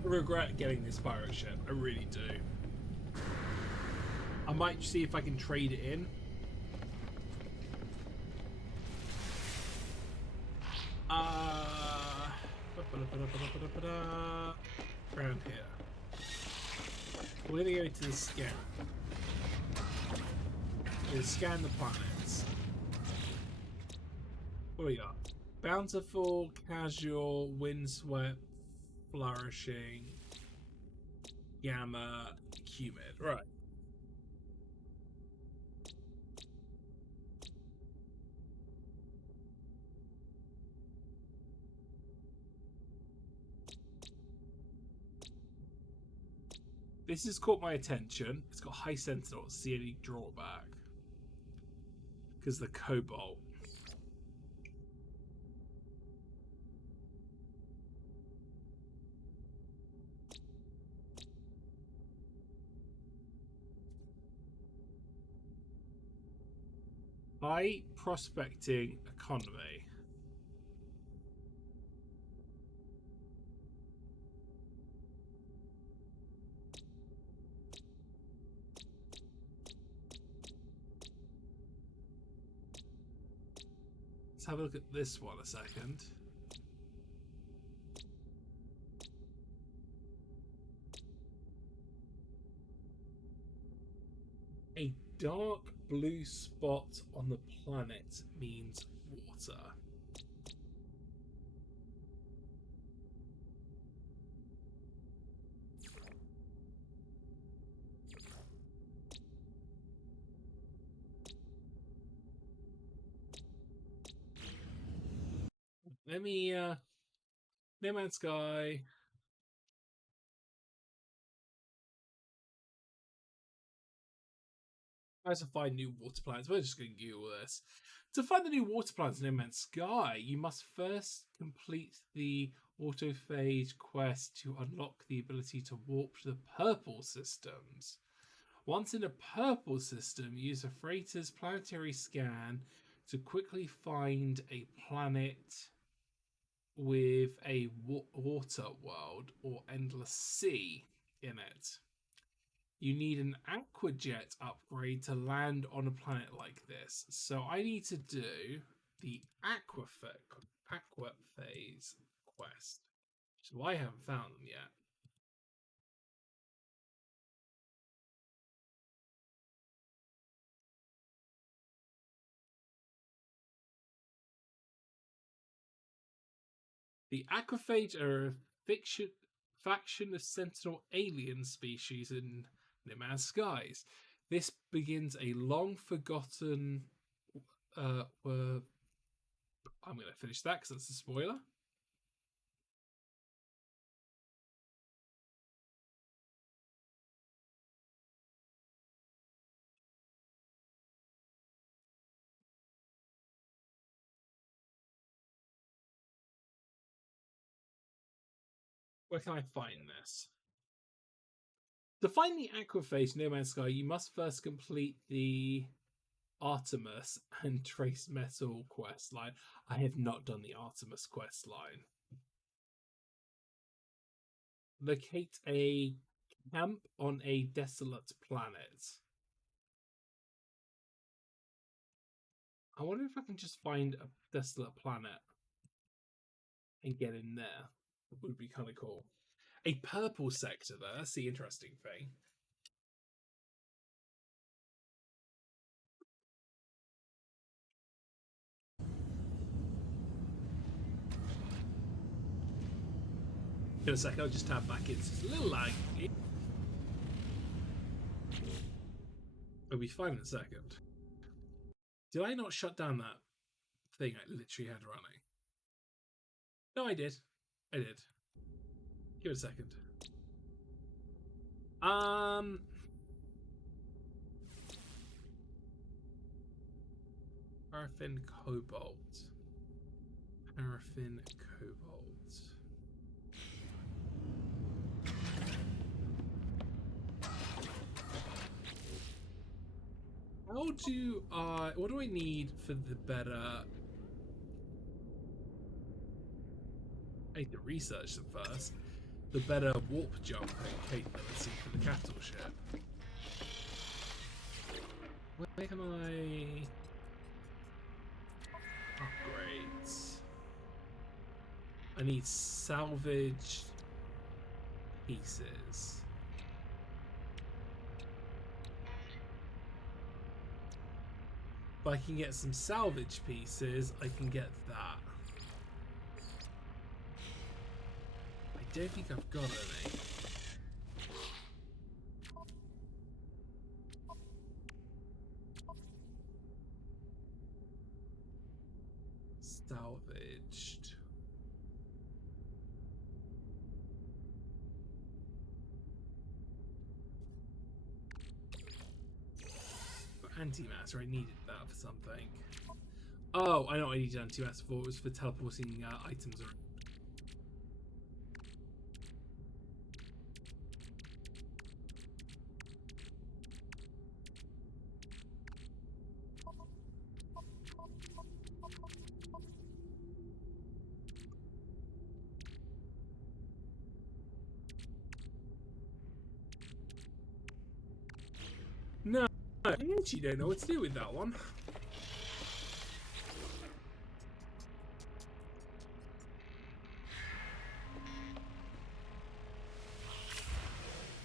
I regret getting this pirate ship. I really do. I might see if I can trade it in. Around here. We're gonna go to the scan. We'll scan the planets. What do we got? Bountiful, casual, windswept, flourishing, gamma, humid. Right. This has caught my attention. It's got high sentinel. See any drawback? Because the cobalt. High prospecting economy. Let's have a look at this one a second. A dark blue spot on the planet means water. Let me, No Man's Sky. How to find new water planets. We're just going to Google this. To find the new water planets in No Man's Sky, you must first complete the autophage quest to unlock the ability to warp to the purple systems. Once in a purple system, use a freighter's planetary scan to quickly find a planet with a water world or endless sea in it. You need an aquajet upgrade to land on a planet like this. So I need to do the aquaphase quest. So I haven't found them yet. The aquaphage are a fiction faction of sentinel alien species in No Man's Skies. This begins a long forgotten. I'm going to finish that because that's a spoiler. Where can I find this? To find the Aquaphase No Man's Sky, you must first complete the Artemis and Trace Metal quest line. I have not done the Artemis quest line. Locate a camp on a desolate planet. I wonder if I can just find a desolate planet and get in there. It would be kind of cool. A purple sector there. That's the interesting thing. In a second, I'll just tab back in. It's a little laggy. It'll be fine in a second. Did I not shut down that thing I literally had running? No, I did. I did. Give it a second. Paraffin cobalt. Paraffin cobalt. How do I... what do I need for the better... I need to research them first. The better warp jumping capability for the capital ship. Where can I... upgrades? I need salvaged pieces. If I can get some salvage pieces, I can get that. I don't think I've got any. Salvaged. Antimatter, I needed that for something. Oh, I know what I needed antimatter for. It was for teleporting items around. No, I actually don't know what to do with that one.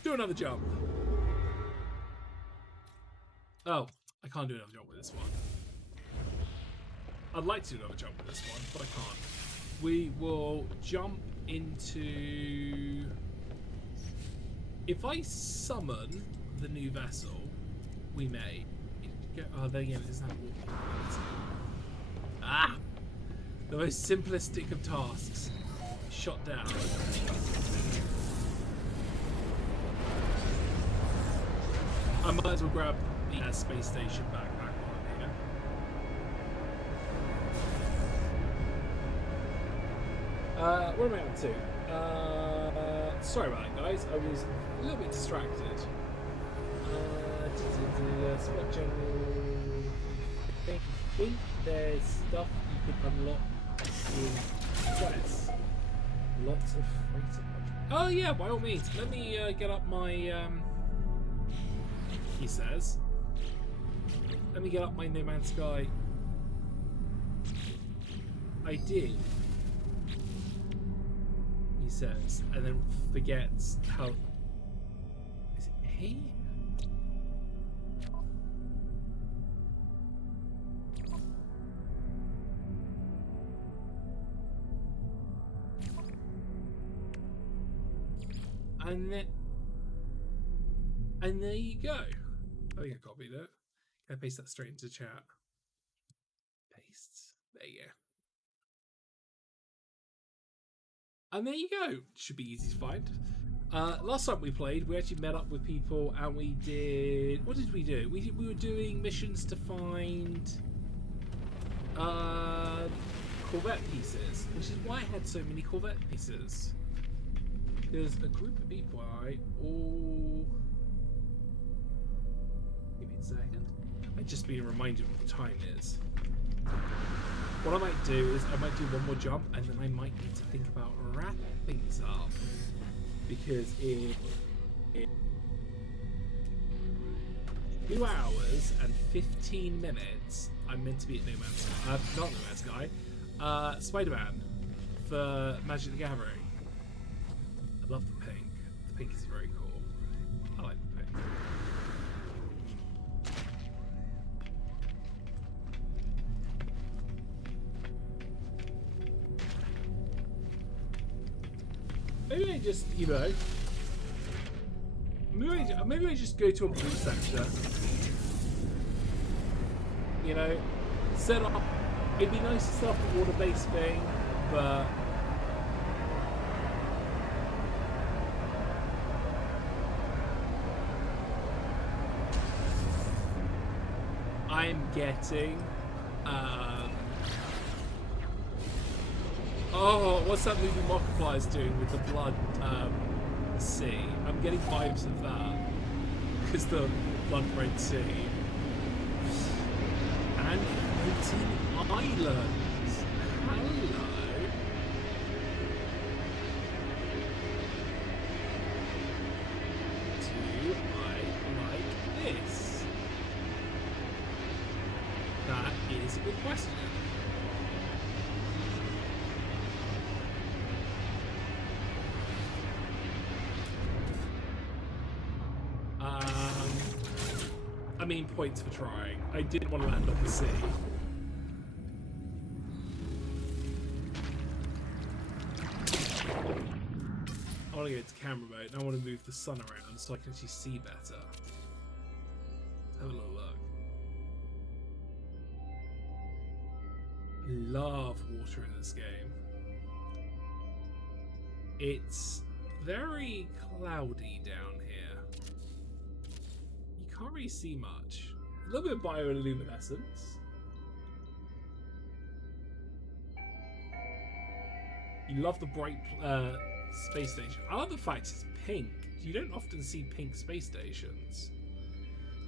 Do another jump. Oh, I can't do another jump with this one. I'd like to do another jump with this one, but I can't. We will jump into... if I summon the new vessel, we may. Oh, there again, it doesn't have water. Ah! The most simplistic of tasks. Shot down. I might as well grab the space station backpack while I'm here. What am I up to? Sorry about that, guys. I was a little bit distracted. Spot general. I think there's stuff you could unlock in quests. Lots of freighter modules. Oh yeah, by all means. Let me get up my. He says. Let me get up my No Man's Sky. I did. He says, and then forgets how. Is it he? And then, and there you go. I think I copied it. Can I paste that straight into chat? Pastes. There you go. And there you go. Should be easy to find. Last time we played, we actually met up with people and we did... What did we do? We were doing missions to find Corvet pieces, which is why I had so many Corvet pieces. There's a group of people I all... Give me a second. I've just been reminded what the time is. What I might do is I might do one more jump and then I might need to think about wrapping things up. Because in 2 hours and 15 minutes, I'm meant to be at No Man's Sky. Not No Man's Sky. Spider-Man for Magic the Gathering. I love the pink. The pink is very cool. I like the pink. Maybe I just, you know, maybe I just go to a blue sector. You know, set up. It'd be nice to set up a water-based thing, but I'm getting. Oh, what's that movie Markiplier's doing with the blood sea? I'm getting vibes of that. Because the blood red sea. And floating islands. Hello. Do I like this? That is a good question. I mean, points for trying. I didn't want to land on the sea. I want to go to camera mode and I want to move the sun around so I can actually see better. Let's have a little look. Love water in this game. It's very cloudy down here. Can't really see much. A little bit of bioluminescence. You love the bright space station. I love the fact it's pink. You don't often see pink space stations.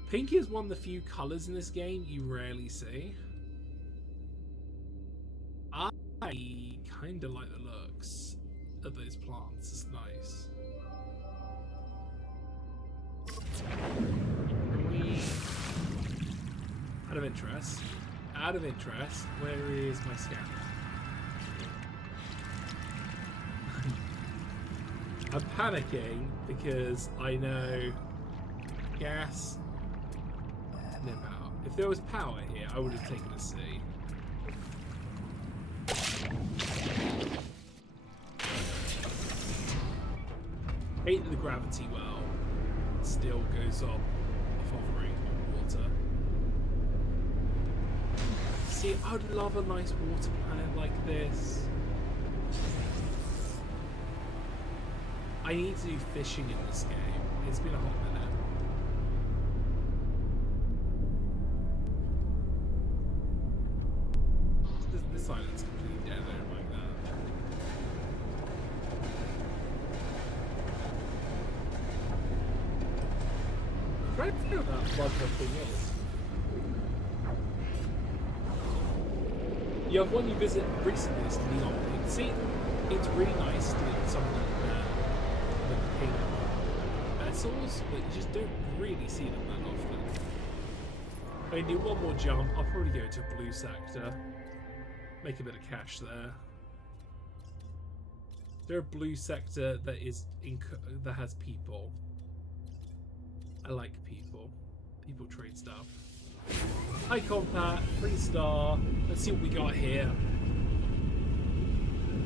Pink is one of the few colours in this game you rarely see. I kind of like the looks of those plants. It's nice. Out of interest, where is my scanner? I'm panicking because I know gas, no power. If there was power here, I would have taken a C. Hate that the gravity well still goes on hovering on water. See, I'd love a nice water planet like this. I need to do fishing in this game. It's been a hot minute. This island's completely dead, I don't like that. I'm trying to figure out what that blood thing is. You have one you visit recently, it's Neon Pink. See, it's really nice to get something like pink vessels, but you just don't really see them that often. I can do one more jump, I'll probably go to a blue sector, make a bit of cash there. There a blue sector that is that has people. I like people. People trade stuff. Hi Compat, 3-star. Let's see what we got here.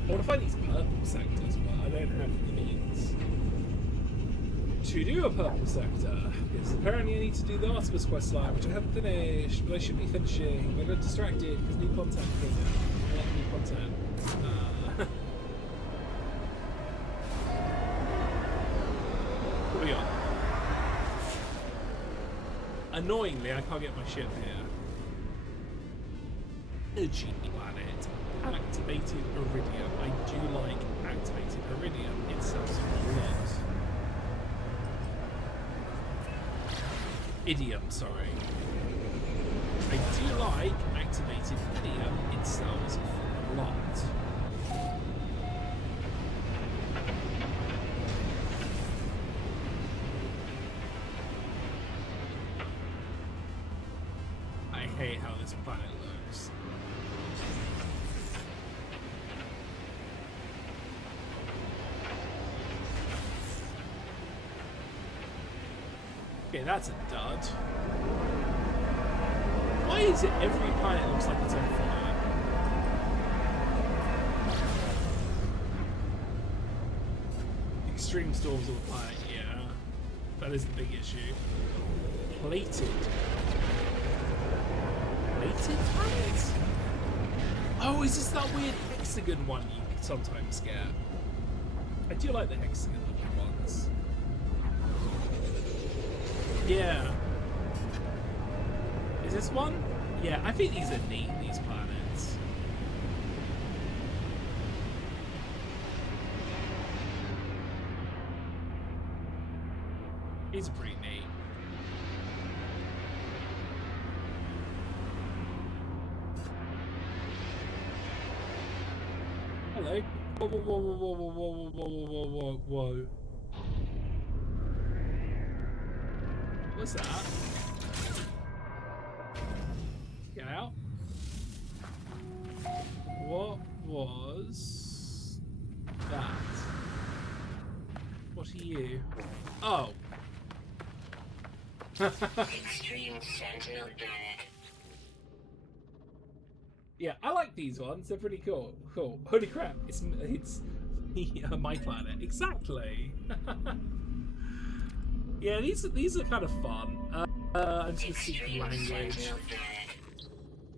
I want to find these purple sectors, but I don't have the means. to do a purple sector, because apparently I need to do the Artemis quest line, which I haven't finished, but I should be finishing. I got distracted because new content came in. I like new content. What we got? Annoyingly, I can't get my ship here. Energy planet. Activated iridium. I do like activated iridium. It sells a lot. Idiom, sorry. I do like activated idiom. It sells a lot. I hate how this planet looks. Okay, that's a dud. Why is it every planet looks like it's on fire? Extreme storms on the planet, yeah. That is the big issue. Plated. Plated planets? Oh, is this that weird hexagon one you can sometimes get? I do like the hexagon looking ones. Yeah. Is this one? Yeah, I think these are neat, these planets. These are pretty neat. Hello. Whoa, whoa, whoa, whoa, whoa, whoa, whoa, whoa, whoa, whoa. What's that? Get out. What was that? What are you? Oh. Extreme Sentinel planet. Yeah, I like these ones. They're pretty cool. Cool. Holy crap! It's my planet. Exactly. Yeah, these are kind of fun. I'm just gonna see the language.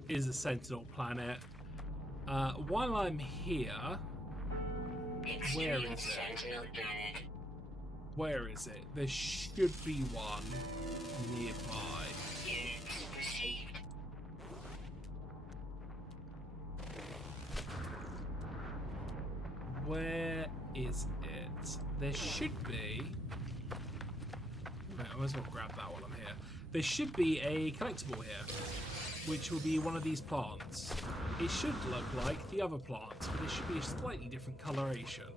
Is a Sentinel planet. While I'm here, where is it? Where is it? There should be one nearby. Where is it? There should be. Wait, I might as well grab that while I'm here. There should be a collectible here, which will be one of these plants. It should look like the other plants, but it should be a slightly different coloration.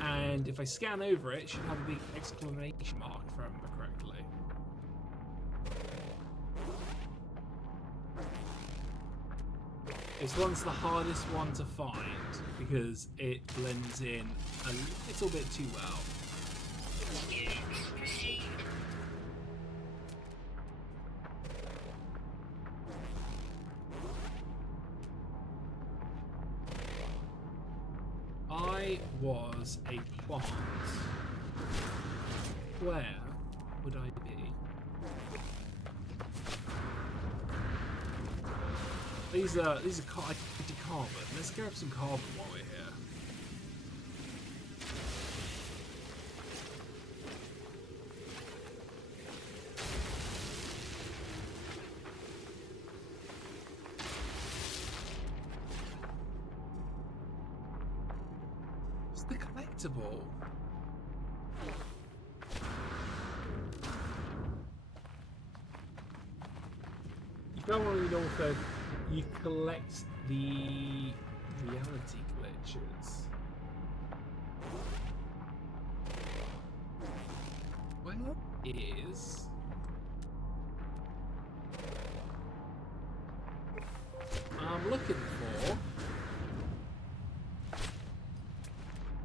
And if I scan over it, it should have a big exclamation mark, if I remember correctly. This one's the hardest one to find because it blends in a little bit too well. I was a plant. Where would I be? These are carbon. Let's grab some carbon while we're here. It's the collectible. You don't want to know if you collect the reality glitches. Where is... I'm looking for...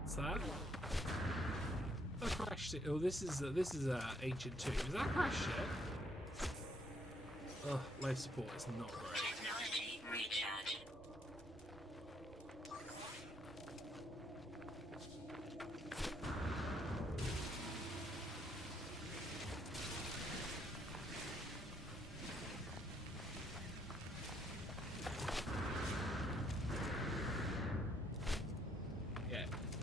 What's that? I crashed it. Oh, this is Ancient 2. Is that a crash ship? Ugh, life support is not great. Technology recharge.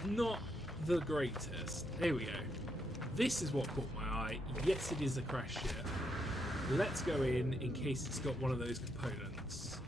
not the greatest. There we go. This is what caught my eye. Yes, it is a crash ship. Let's go in case it's got one of those components.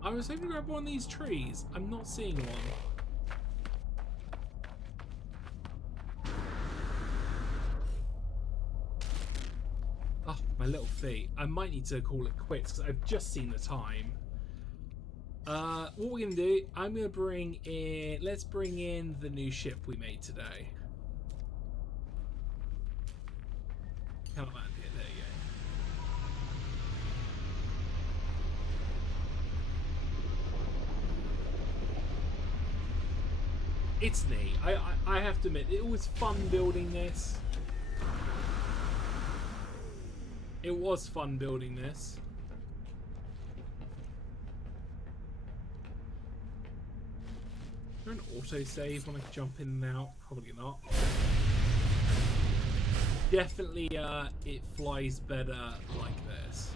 I was hoping to grab one of these trees. I'm not seeing one. Oh, my little feet. I might need to call it quits because I've just seen the time. What we're going to do, I'm going to bring in... Let's bring in the new ship we made today. Can't land here. There you go. It's neat. I have to admit, it was fun building this. It was fun building this. Is there an autosave when I can jump in and out? Probably not. Definitely, it flies better like this.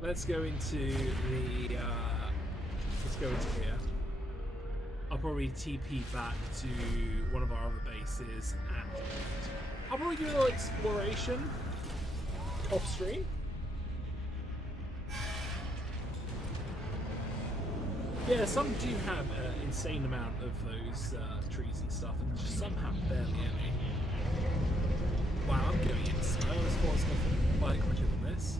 Let's go into the, let's go into here. I'll probably TP back to one of our other bases and I'll probably do a little exploration off stream. Yeah, some do have an insane amount of those trees and stuff, and just some have barely any. Wow, I'm going in slow. I thought I was going to fly quicker than this.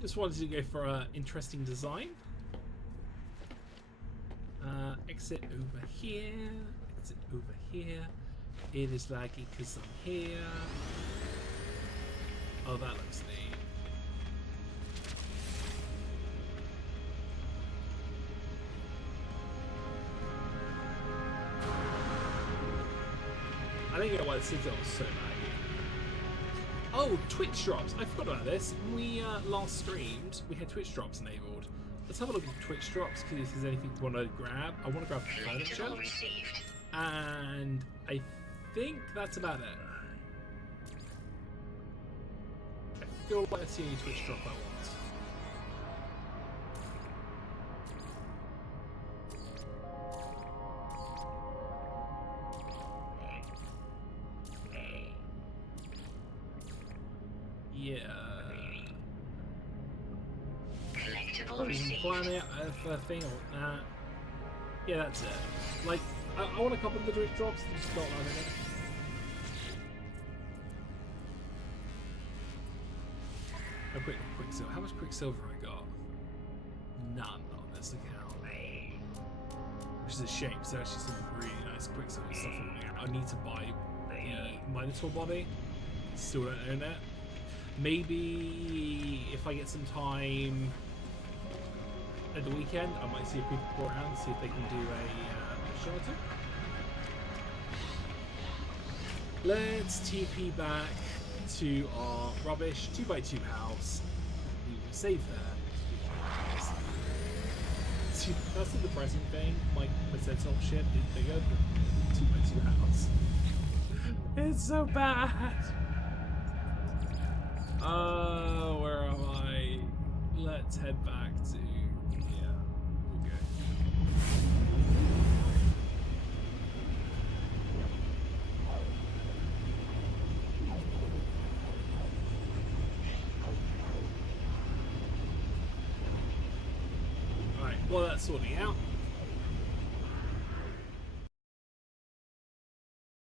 Just wanted to go for an interesting design. Exit over here. Exit over here. It is laggy because I'm here. Oh, that looks neat. I don't get why the Citadel was so laggy. Oh, Twitch drops. I forgot about this. When we last streamed, we had Twitch drops enabled. Let's have a look at Twitch drops, because if there's anything you want to grab. I want to grab furniture. And I think that's about it. I feel like that's the only Twitch drop I want. Yeah. Planet, thing, I want that. Yeah, that's it. Like, I want a couple of the Twitch drops, just not landing it. Oh, Quicksilver. How much Quicksilver I got? None on this account. Which is a shame, so actually some really nice Quicksilver stuff in there. I need to buy the Minotaur body. Still don't own it. Maybe if I get some time at the weekend, I might see if people go around and see if they can do a show or two. Let's TP back to our rubbish 2x2 house. We will save there. See, that's the depressing thing. My Sentinel ship is bigger than 2x2 house. It's so bad. Where am I? Let's head back to... Yeah, we'll go. Alright, well that's sorting out.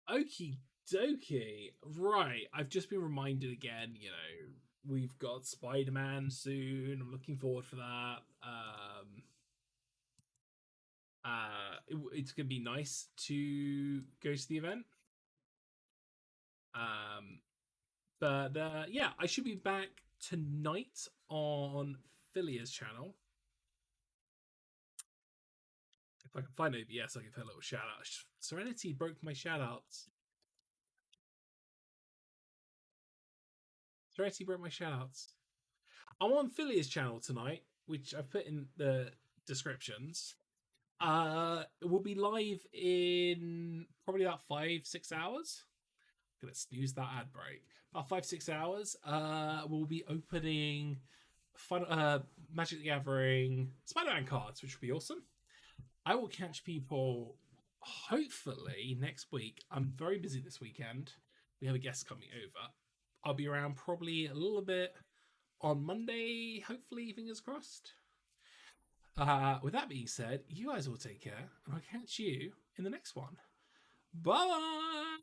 Okie dokie. Right, I've just been reminded again, you know, we've got Spider-Man soon. I'm looking forward for that. It's gonna be nice to go to the event. Um, but yeah, I should be back tonight on Philia's channel. If I can find OBS, I can put a little shout out. Serenity broke my shout outs. Serenity broke my shout outs. I'm on Philia's channel tonight, which I've put in the descriptions. We'll be live in probably about 5-6 hours. Gonna snooze that ad break. About 5-6 hours. We'll be opening Magic the Gathering Spider-Man cards, which will be awesome. I will catch people hopefully next week. I'm very busy this weekend. We have a guest coming over. I'll be around probably a little bit on Monday, hopefully, fingers crossed. With that being said, you guys all take care, and I'll catch you in the next one. Bye!